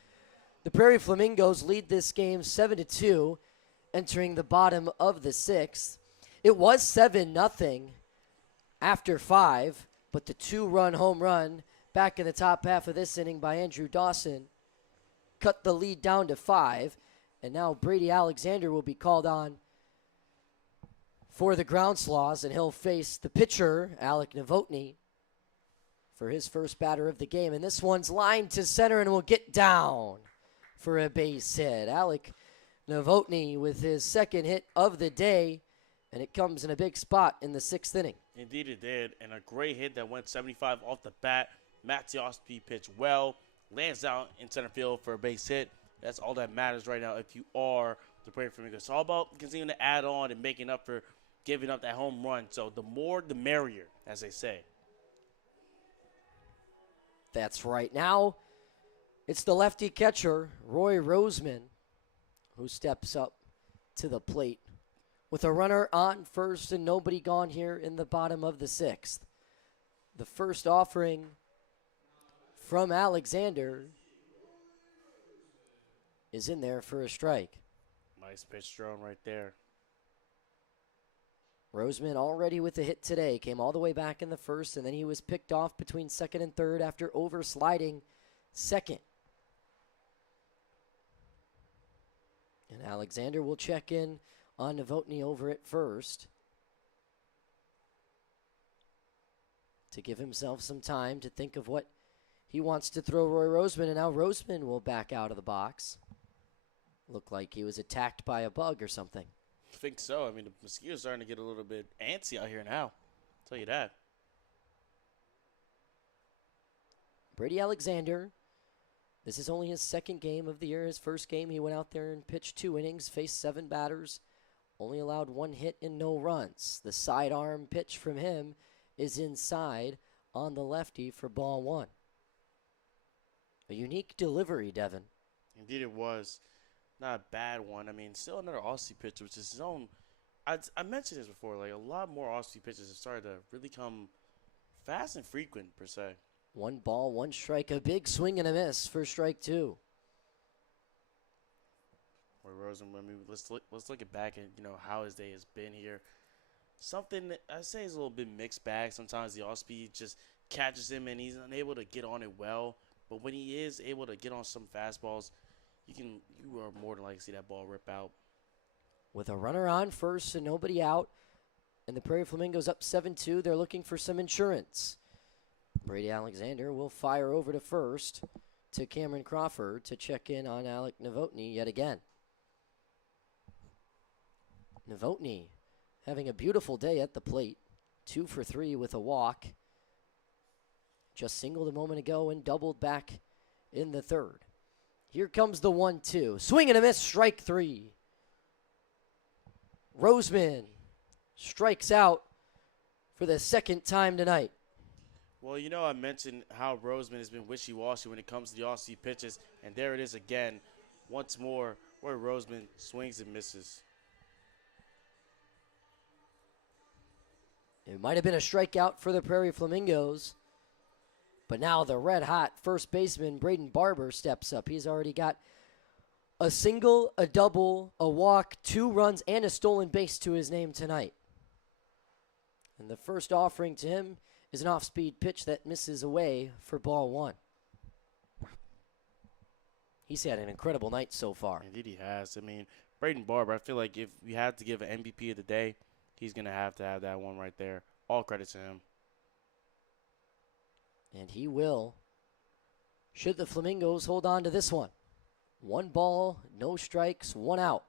The Prairie Flamingos lead this game 7-2, entering the bottom of the 6th. It was 7-0 after 5, but the 2-run home run back in the top half of this inning by Andrew Dawson cut the lead down to 5, and now Brady Alexander will be called on for the Ground Sloths, and he'll face the pitcher, Alec Novotny, for his first batter of the game. And this one's lined to center and will get down for a base hit. Alec Novotny with his second hit of the day, and it comes in a big spot in the 6th inning. Indeed it did, and a great hit that went 75 off the bat. Matt Teosby pitched well, lands out in center field for a base hit. That's all that matters right now if you are the Prairie Flamingos. It's all about continuing to add on and making up for giving up that home run. So the more, the merrier, as they say. That's right. Now it's the lefty catcher, Roy Roseman, who steps up to the plate with a runner on first and nobody gone here in the bottom of the 6th. The first offering from Alexander is in there for a strike. Nice pitch thrown right there. Roseman already with a hit today, came all the way back in the first, and then he was picked off between second and third after oversliding second. And Alexander will check in on Novotny over at first to give himself some time to think of what he wants to throw Roy Roseman, and now Roseman will back out of the box. Looked like he was attacked by a bug or something. I think so. I mean, the mosquitoes are starting to get a little bit antsy out here now. I'll tell you that. Brady Alexander, this is only his second game of the year. His first game, he went out there and pitched 2 innings, faced 7 batters, only allowed 1 hit and no runs. The sidearm pitch from him is inside on the lefty for ball one. A unique delivery, Devin. Indeed, it was not a bad one. I mean, still another Aussie pitcher, which is his own. I mentioned this before. Like a lot more Aussie pitches have started to really come fast and frequent per se. 1 ball, 1 strike. A big swing and a miss for strike 2. Roy Rosen, I mean, let's look at back at how his day has been here. Something that I say is a little bit mixed bag. Sometimes the off speed just catches him and he's unable to get on it well. But when he is able to get on some fastballs, you are more than likely to see that ball rip out. With a runner on first and nobody out, and the Prairie Flamingos up 7-2, they're looking for some insurance. Brady Alexander will fire over to first to Cameron Crawford to check in on Alec Novotny yet again. Novotny having a beautiful day at the plate. 2 for 3 with a walk. Just singled a moment ago and doubled back in the third. Here comes the 1-2. Swing and a miss, strike 3. Roseman strikes out for the second time tonight. Well, I mentioned how Roseman has been wishy-washy when it comes to the Aussie pitches, and there it is again. Once more, where Roseman swings and misses. It might have been a strikeout for the Prairie Flamingos, but now the red-hot first baseman, Braden Barber, steps up. He's already got a single, a double, a walk, 2 runs, and a stolen base to his name tonight. And the first offering to him is an off-speed pitch that misses away for ball 1. He's had an incredible night so far. Indeed he has. I mean, Braden Barber, I feel like if we had to give an MVP of the day, he's going to have that one right there. All credit to him. And he will, should the Flamingos hold on to this one. 1 ball, no strikes, 1 out.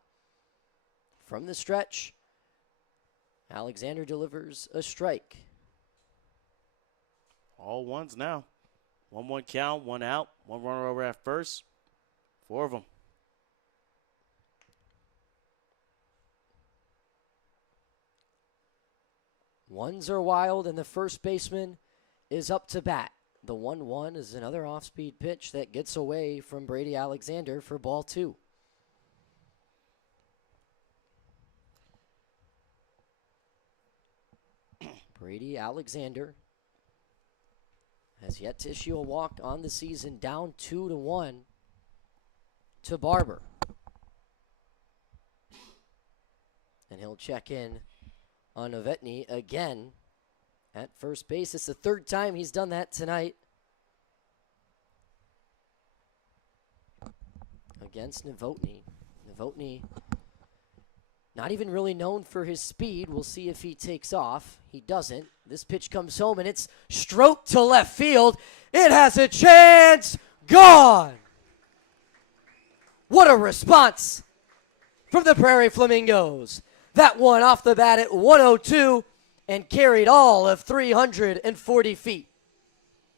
From the stretch, Alexander delivers a strike. All ones now. 1-1 count, 1 out, 1 runner over at first. 4 of them. Ones are wild, and the first baseman is up to bat. The 1-1 is another off-speed pitch that gets away from Brady Alexander for ball 2. Brady Alexander has yet to issue a walk on the season, down 2-1 to Barber. And he'll check in on Novotny again at first base. It's the 3rd time he's done that tonight against Novotny. Novotny, not even really known for his speed. We'll see if he takes off. He doesn't. This pitch comes home, and it's stroked to left field. It has a chance. Gone. What a response from the Prairie Flamingos. That one off the bat at 102 and carried all of 340 feet.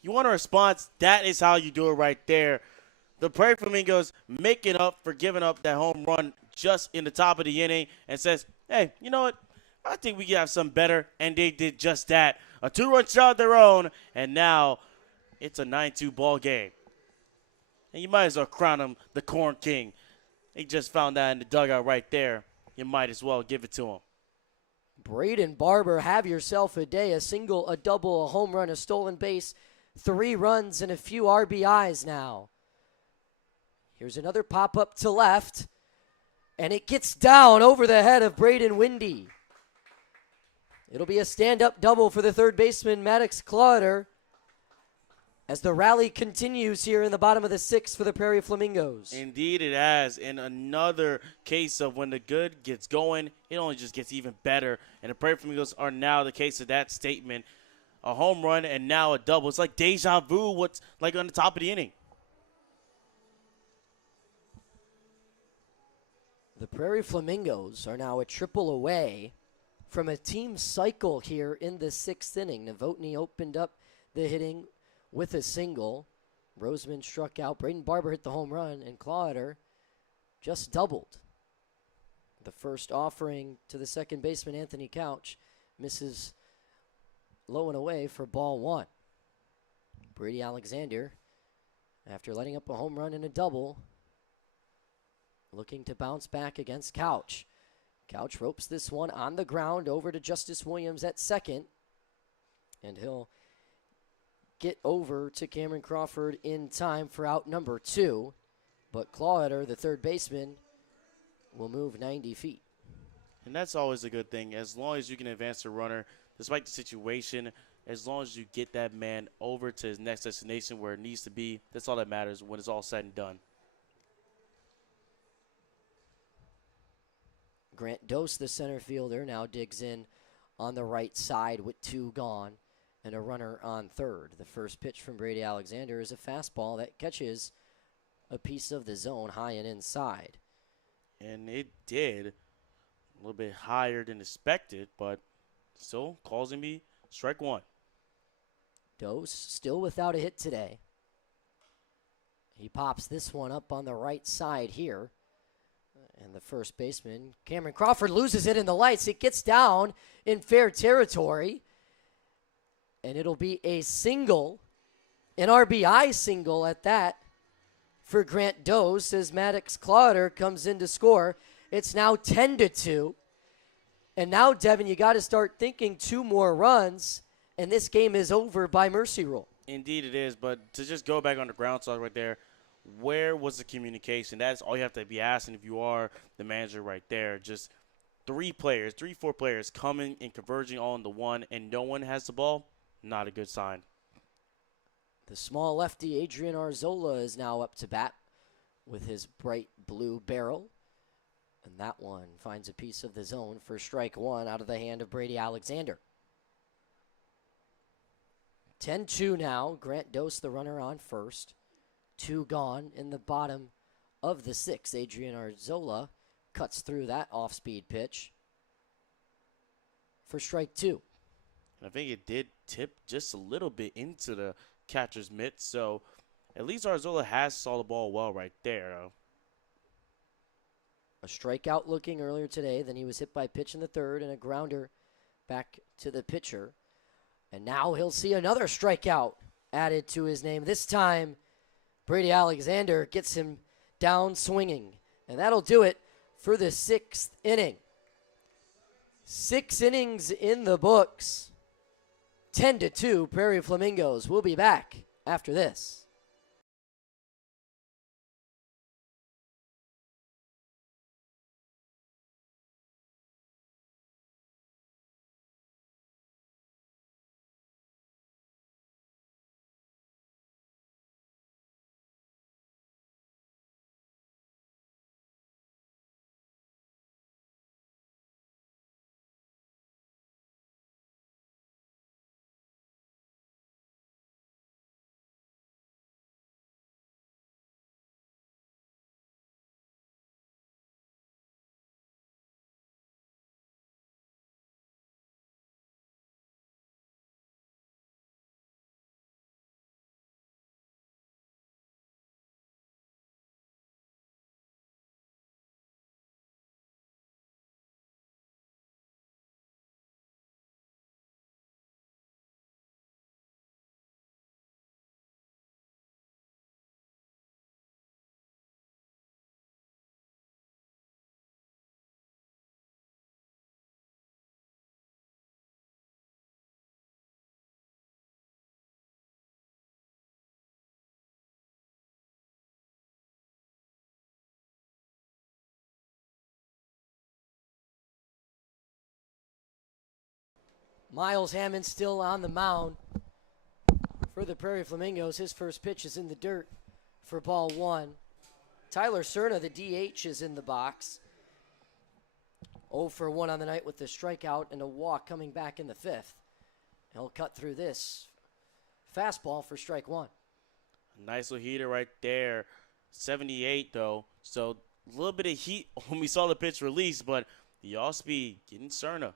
You want a response? That is how you do it right there. The Prairie Flamingos making up for giving up that home run just in the top of the inning and says, hey, you know what? I think we can have some better, and they did just that. A 2-run shot of their own, and now it's a 9-2 ball game. And you might as well crown him the Corn King. He just found that in the dugout right there. You might as well give it to him. Braden Barber, have yourself a day. A single, a double, a home run, a stolen base, 3 runs, and a few RBIs now. Here's another pop-up to left, and it gets down over the head of Braden Windy. It'll be a stand-up double for the third baseman, Maddox Clodder, as the rally continues here in the bottom of the 6th for the Prairie Flamingos. Indeed it has. And another case of when the good gets going, it only just gets even better. And the Prairie Flamingos are now the case of that statement. A home run and now a double. It's like deja vu, what's like on the top of the inning. The Prairie Flamingos are now a triple away from a team cycle here in the 6th inning. Novotny opened up the hitting with a single. Roseman struck out. Braden Barber hit the home run, and Clodder just doubled. The first offering to the second baseman, Anthony Couch, misses low and away for ball 1. Brady Alexander, after letting up a home run and a double, looking to bounce back against Couch. Couch ropes this one on the ground over to Justice Williams at second, and he'll get over to Cameron Crawford in time for out number 2. But Clawheader, the third baseman, will move 90 feet. And that's always a good thing. As long as you can advance the runner, despite the situation, as long as you get that man over to his next destination where it needs to be, that's all that matters when it's all said and done. Grant Dose, the center fielder, now digs in on the right side with 2 gone and a runner on third. The first pitch from Brady Alexander is a fastball that catches a piece of the zone high and inside. And it did. A little bit higher than expected, but still causing me strike 1. Dose still without a hit today. He pops this one up on the right side here. And the first baseman, Cameron Crawford, loses it in the lights. It gets down in fair territory. And it'll be a single, an RBI single at that, for Grant Dose as Maddox Clawheader comes in to score. It's now 10-2. And now, Devin, you got to start thinking 2 more runs, and this game is over by mercy rule. Indeed it is, but to just go back on the ground talk right there, where was the communication? That's all you have to be asking if you are the manager right there. Just 4 players coming and converging all into one, and no one has the ball. Not a good sign. The small lefty, Adrian Arzola, is now up to bat with his bright blue barrel. And that one finds a piece of the zone for strike 1 out of the hand of Brady Alexander. 10-2 now. Grant Dose, the runner, on first. 2 gone in the bottom of the 6th. Adrian Arzola cuts through that off-speed pitch for strike 2. I think it did tip just a little bit into the catcher's mitt, so at least Arzola has saw the ball well right there. A strikeout looking earlier today, then he was hit by a pitch in the 3rd and a grounder back to the pitcher. And now he'll see another strikeout added to his name. This time, Brady Alexander gets him down swinging. And that'll do it for the 6th inning. 6 innings in the books. 10-2 Prairie Flamingos. We'll be back after this. Miles Hammond still on the mound for the Prairie Flamingos. His first pitch is in the dirt for ball 1. Tyler Cerna, the DH, is in the box. 0 for 1 on the night with the strikeout and a walk coming back in the 5th. He'll cut through this fastball for strike 1. Nice little heater right there. 78 though, so a little bit of heat when we saw the pitch release, but the off-speed getting Cerna.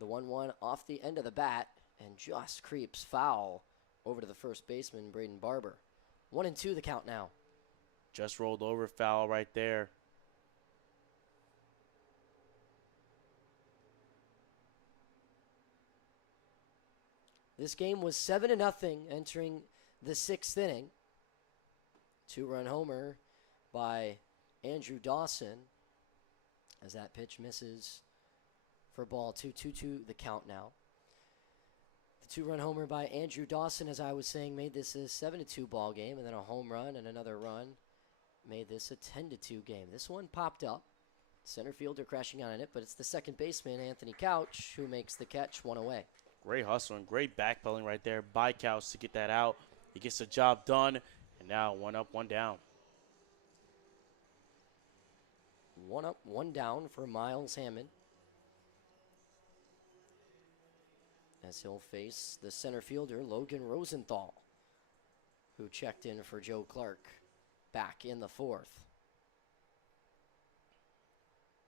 The 1-1 off the end of the bat and just creeps foul over to the first baseman, Braden Barber. 1-2 the count now. Just rolled over, foul right there. This game was 7-0 entering the 6th inning. 2-run homer by Andrew Dawson as that pitch misses for ball 2. 2-2 the count now. The 2-run homer by Andrew Dawson, as I was saying, made this a 7-2 ball game, and then a home run and another run made this a 10-2 game. This one popped up. Center fielder crashing on it, but it's the second baseman, Anthony Couch, who makes the catch, one away. Great hustle and great backpedaling right there by Couch to get that out. He gets the job done, and now 1 up, 1 down. 1 up, 1 down for Miles Hammond, as he'll face the center fielder, Logan Rosenthal, who checked in for Joe Clark back in the 4th.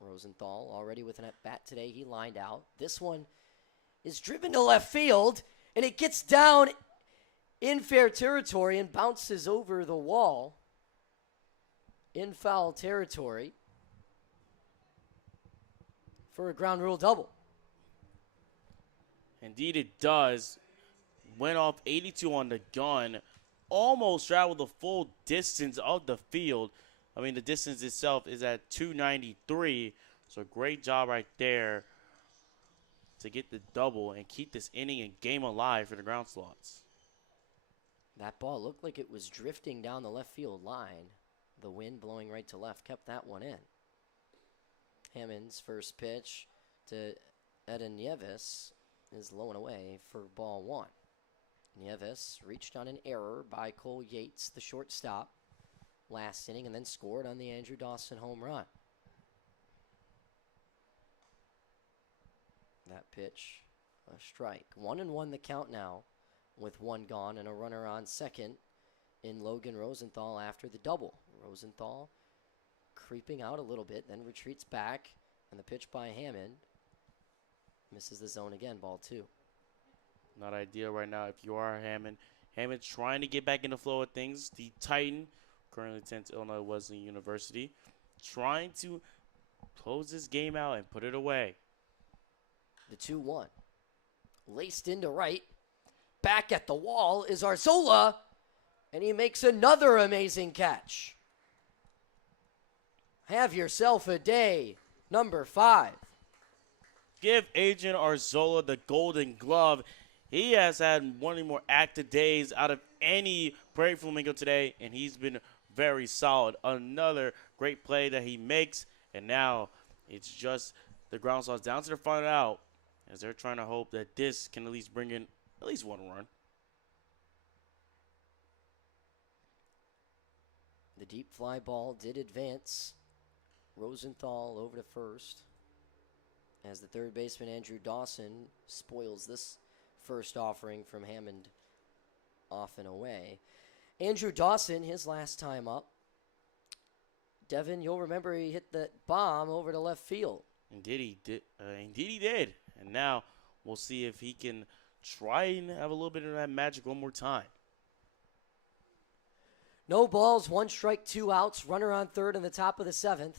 Rosenthal already with an at-bat today. He lined out. This one is driven to left field, and it gets down in fair territory and bounces over the wall in foul territory for a ground rule double. Indeed it does. Went off 82 on the gun. Almost traveled the full distance of the field. I mean, the distance itself is at 293. So great job right there to get the double and keep this inning and game alive for the ground sloths. That ball looked like it was drifting down the left field line. The wind blowing right to left kept that one in. Hammond's first pitch to Eden Nieves is low and away for ball 1. Nieves reached on an error by Cole Yates, the shortstop, last inning, and then scored on the Andrew Dawson home run. That pitch, a strike. 1-1 the count now, with 1 gone and a runner on second in Logan Rosenthal after the double. Rosenthal creeping out a little bit, then retreats back, and the pitch by Hammond misses the zone again, ball 2. Not ideal right now if you are Hammond. Hammond trying to get back in the flow of things. The Titan, currently attends Illinois Wesleyan University, trying to close this game out and put it away. The 2-1. Laced into right. Back at the wall is Arzola, and he makes another amazing catch. Have yourself a day, number 5. Give Adrian Arzola the Golden Glove. He has had one of the more active days out of any Prairie Flamingo today, and he's been very solid. Another great play that he makes, and now it's just the ground sloths down to the final out as they're trying to hope that this can at least bring in at least 1 run. The deep fly ball did advance Rosenthal over to first, as the third baseman Andrew Dawson spoils this first offering from Hammond off and away. Andrew Dawson, his last time up. Devin, you'll remember he hit that bomb over to left field. Indeed he did. Indeed he did. And now we'll see if he can try and have a little bit of that magic one more time. No balls, 1 strike, 2 outs. Runner on third in the top of the 7th.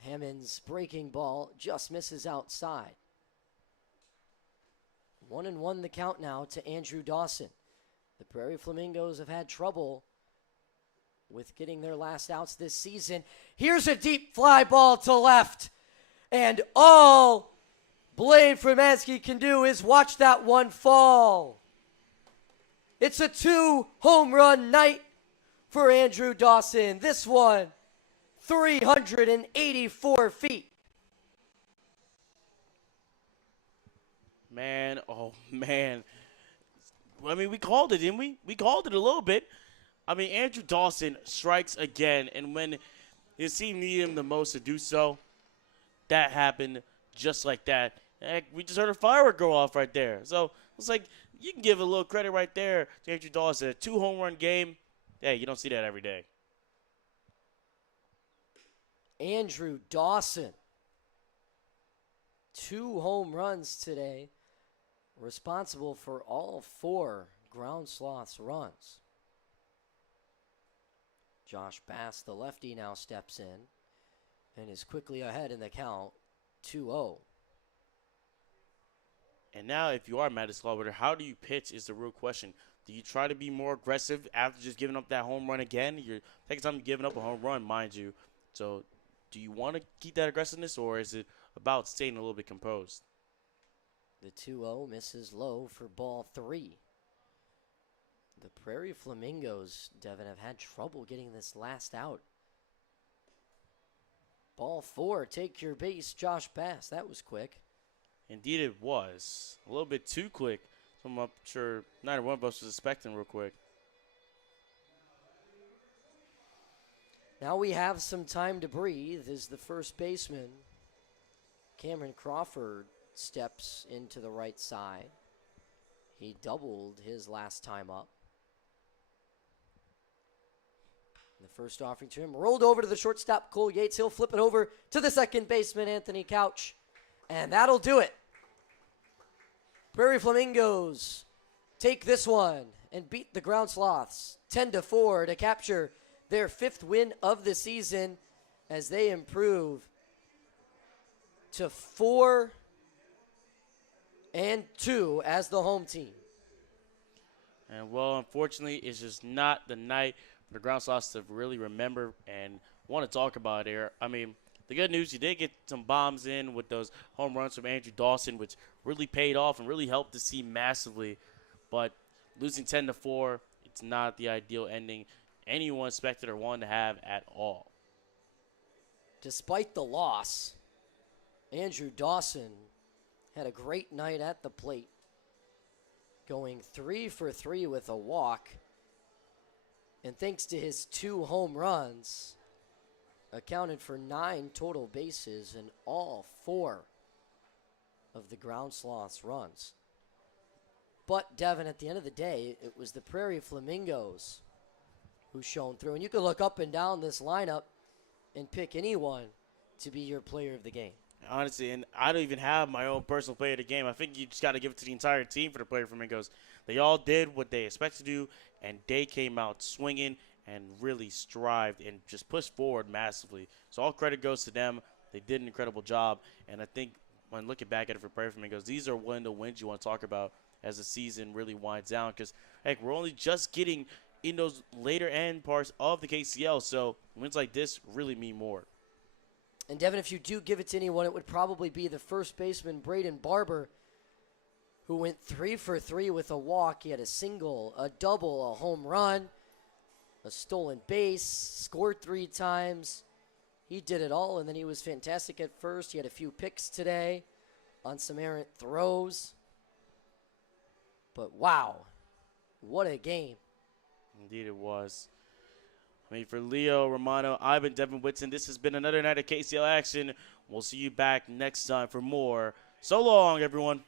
Hammond's breaking ball just misses outside. 1-1 the count now to Andrew Dawson. The Prairie Flamingos have had trouble with getting their last outs this season. Here's a deep fly ball to left. And all Blade Fremansky can do is watch that one fall. It's a 2-home run night for Andrew Dawson. This one, 384 feet. Man, oh man. I mean, we called it, didn't we? We called it a little bit. I mean, Andrew Dawson strikes again, and when his team needed him the most to do so, that happened just like that. Heck, we just heard a firework go off right there. So it's like you can give a little credit right there to Andrew Dawson. A 2-home run game. Hey, you don't see that every day. Andrew Dawson, 2 home runs today, responsible for all 4 ground sloths runs. Josh Bass, the lefty, now steps in and is quickly ahead in the count, 2-0. And now if you are Matt Slaughter, how do you pitch is the real question. Do you try to be more aggressive after just giving up that home run again? You're taking time giving up a home run, mind you. So do you want to keep that aggressiveness, or is it about staying a little bit composed? The 2-0 misses low for ball 3. The Prairie Flamingos, Devin, have had trouble getting this last out. Ball 4, take your base, Josh Bass. That was quick. Indeed it was. A little bit too quick. So I'm sure neither one of us was expecting real quick. Now we have some time to breathe as the first baseman, Cameron Crawford, steps into the right side. He doubled his last time up. The first offering to him rolled over to the shortstop, Collegiate. He'll flip it over to the second baseman, Anthony Couch. And that'll do it. Prairie Flamingos take this one and beat the Ground Sloths 10-4 to capture their 5th win of the season as they improve to 4-2 as the home team. And, well, unfortunately, it's just not the night for the Ground Sloths to really remember and want to talk about here. I mean, the good news, you did get some bombs in with those home runs from Andrew Dawson, which really paid off and really helped the team massively. But losing 10-4, it's not the ideal ending anyone expected or wanted to have at all. Despite the loss, Andrew Dawson had a great night at the plate, going 3 for 3 with a walk. And thanks to his 2 home runs, accounted for 9 total bases in all 4 of the Ground Sloths runs. But, Devin, at the end of the day, it was the Prairie Flamingos who shone through. And you could look up and down this lineup and pick anyone to be your player of the game. Honestly, and I don't even have my own personal player of the game. I think you just got to give it to the entire team for the Prairie Flamingos. They all did what they expected to do, and they came out swinging and really strived and just pushed forward massively. So all credit goes to them. They did an incredible job, and I think when looking back at it for Prairie Flamingos, these are one of the wins you want to talk about as the season really winds down because, heck, we're only just getting in those later end parts of the KCL, so wins like this really mean more. And, Devin, if you do give it to anyone, it would probably be the first baseman, Braden Barber, who went 3 for 3 with a walk. He had a single, a double, a home run, a stolen base, scored 3 times. He did it all, and then he was fantastic at first. He had a few picks today on some errant throws. But, wow, what a game. Indeed it was. I mean, for Leo, Romano, I've been Devin Witson. This has been another night of KCL action. We'll see you back next time for more. So long, everyone.